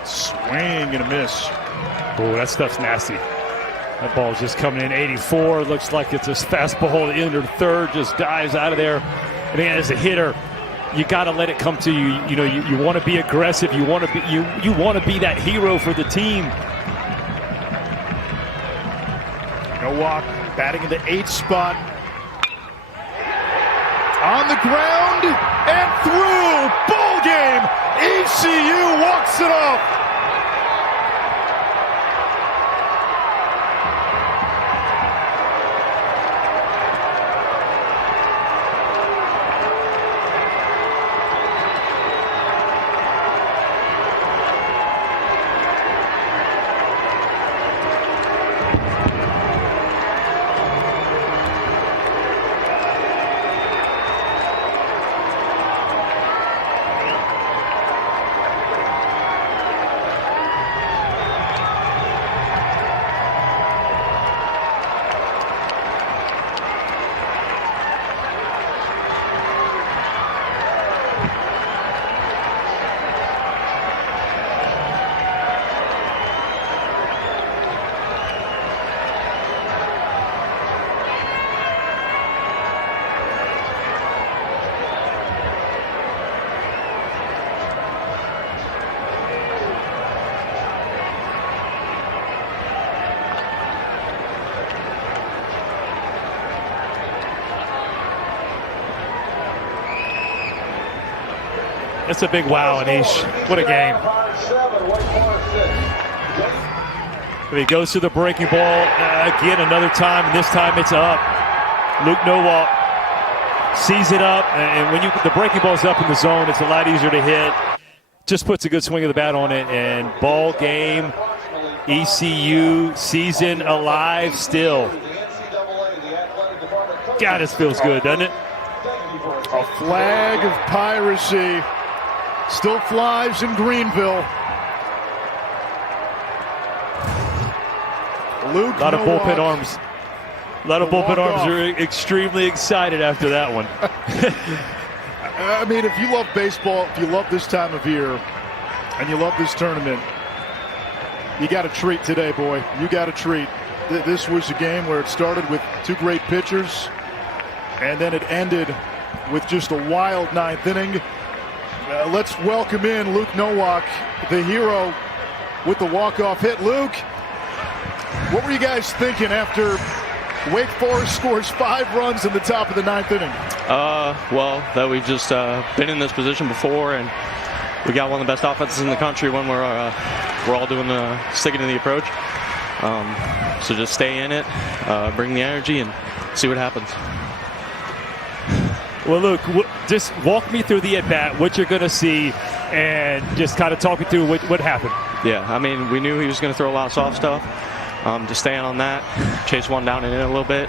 Swing and a miss. Oh, that stuff's nasty. That ball's just coming in 84. Looks like it's a fastball to enter third. Just dives out of there. I mean, as a hitter, you got to let it come to you. You know, you want to be aggressive. You want to be you want to be that hero for the team. Nowak batting in the 8th spot. On the ground and through. Ball game. ECU walks it off. It's a big wow, Anish. What a game. He goes to the breaking ball again another time, and this time it's up. Luke Nowak sees it up, and when the breaking ball's up in the zone, it's a lot easier to hit. Just puts a good swing of the bat on it, and ball game, ECU season alive still. God, this feels good, doesn't it? A flag of piracy still flies in Greenville. Luke A lot of Nowak. bullpen arms. A lot of bullpen arms are extremely excited after that one. I mean, if you love baseball, if you love this time of year, and you love this tournament, you got a treat today, boy. You got a treat. This was a game where it started with two great pitchers, and then it ended with just a wild 9th inning. Let's welcome in Luke Nowak, the hero, with the walk-off hit. Luke, what were you guys thinking after Wake Forest scores 5 runs in the top of the 9th inning? Well, that we've just been in this position before, and we got one of the best offenses in the country when we're all doing sticking to the approach. So just stay in it, bring the energy, and see what happens. Well, Luke, just walk me through the at-bat, what you're going to see, and just kind of talk me through what happened. Yeah, I mean, we knew he was going to throw a lot of soft stuff. Just staying on that, chase one down and in a little bit,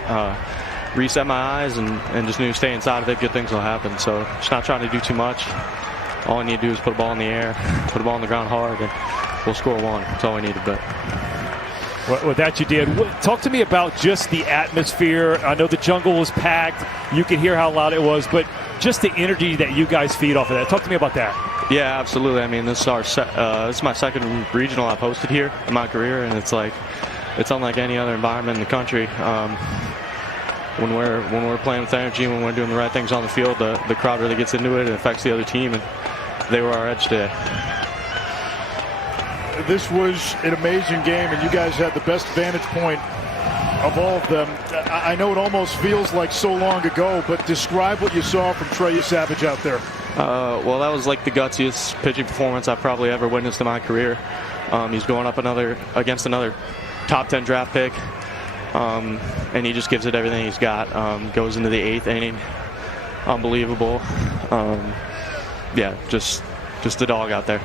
reset my eyes, and just knew stay inside of it, good things will happen. So just not trying to do too much. All I need to do is put a ball in the air, put a ball on the ground hard, and we'll score one. That's all we needed. But Well, that you did. Talk to me about just the atmosphere. I know the jungle was packed. You could hear how loud it was, but just the energy that you guys feed off of that. Talk to me about that. Yeah, absolutely. I mean, this is this is my second regional I've hosted here in my career, and it's unlike any other environment in the country. When we're playing with energy, when we're doing the right things on the field, the crowd really gets into it. It affects the other team, and they were our edge today. this was an amazing game, and you guys had the best vantage point of all of them. I know it almost feels like so long ago, but describe what you saw from Trey Savage out there. Well, that was like the gutsiest pitching performance I've probably ever witnessed in my career. He's going up against another top 10 draft pick, and he just gives it everything he's got. Goes into the 8th inning, unbelievable. Yeah, just the dog out there.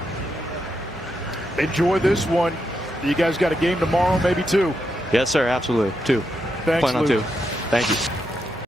Enjoy this one. You guys got a game tomorrow, maybe 2. Yes, sir, absolutely. 2. Thanks, Plan on Luke. 2. Thank you.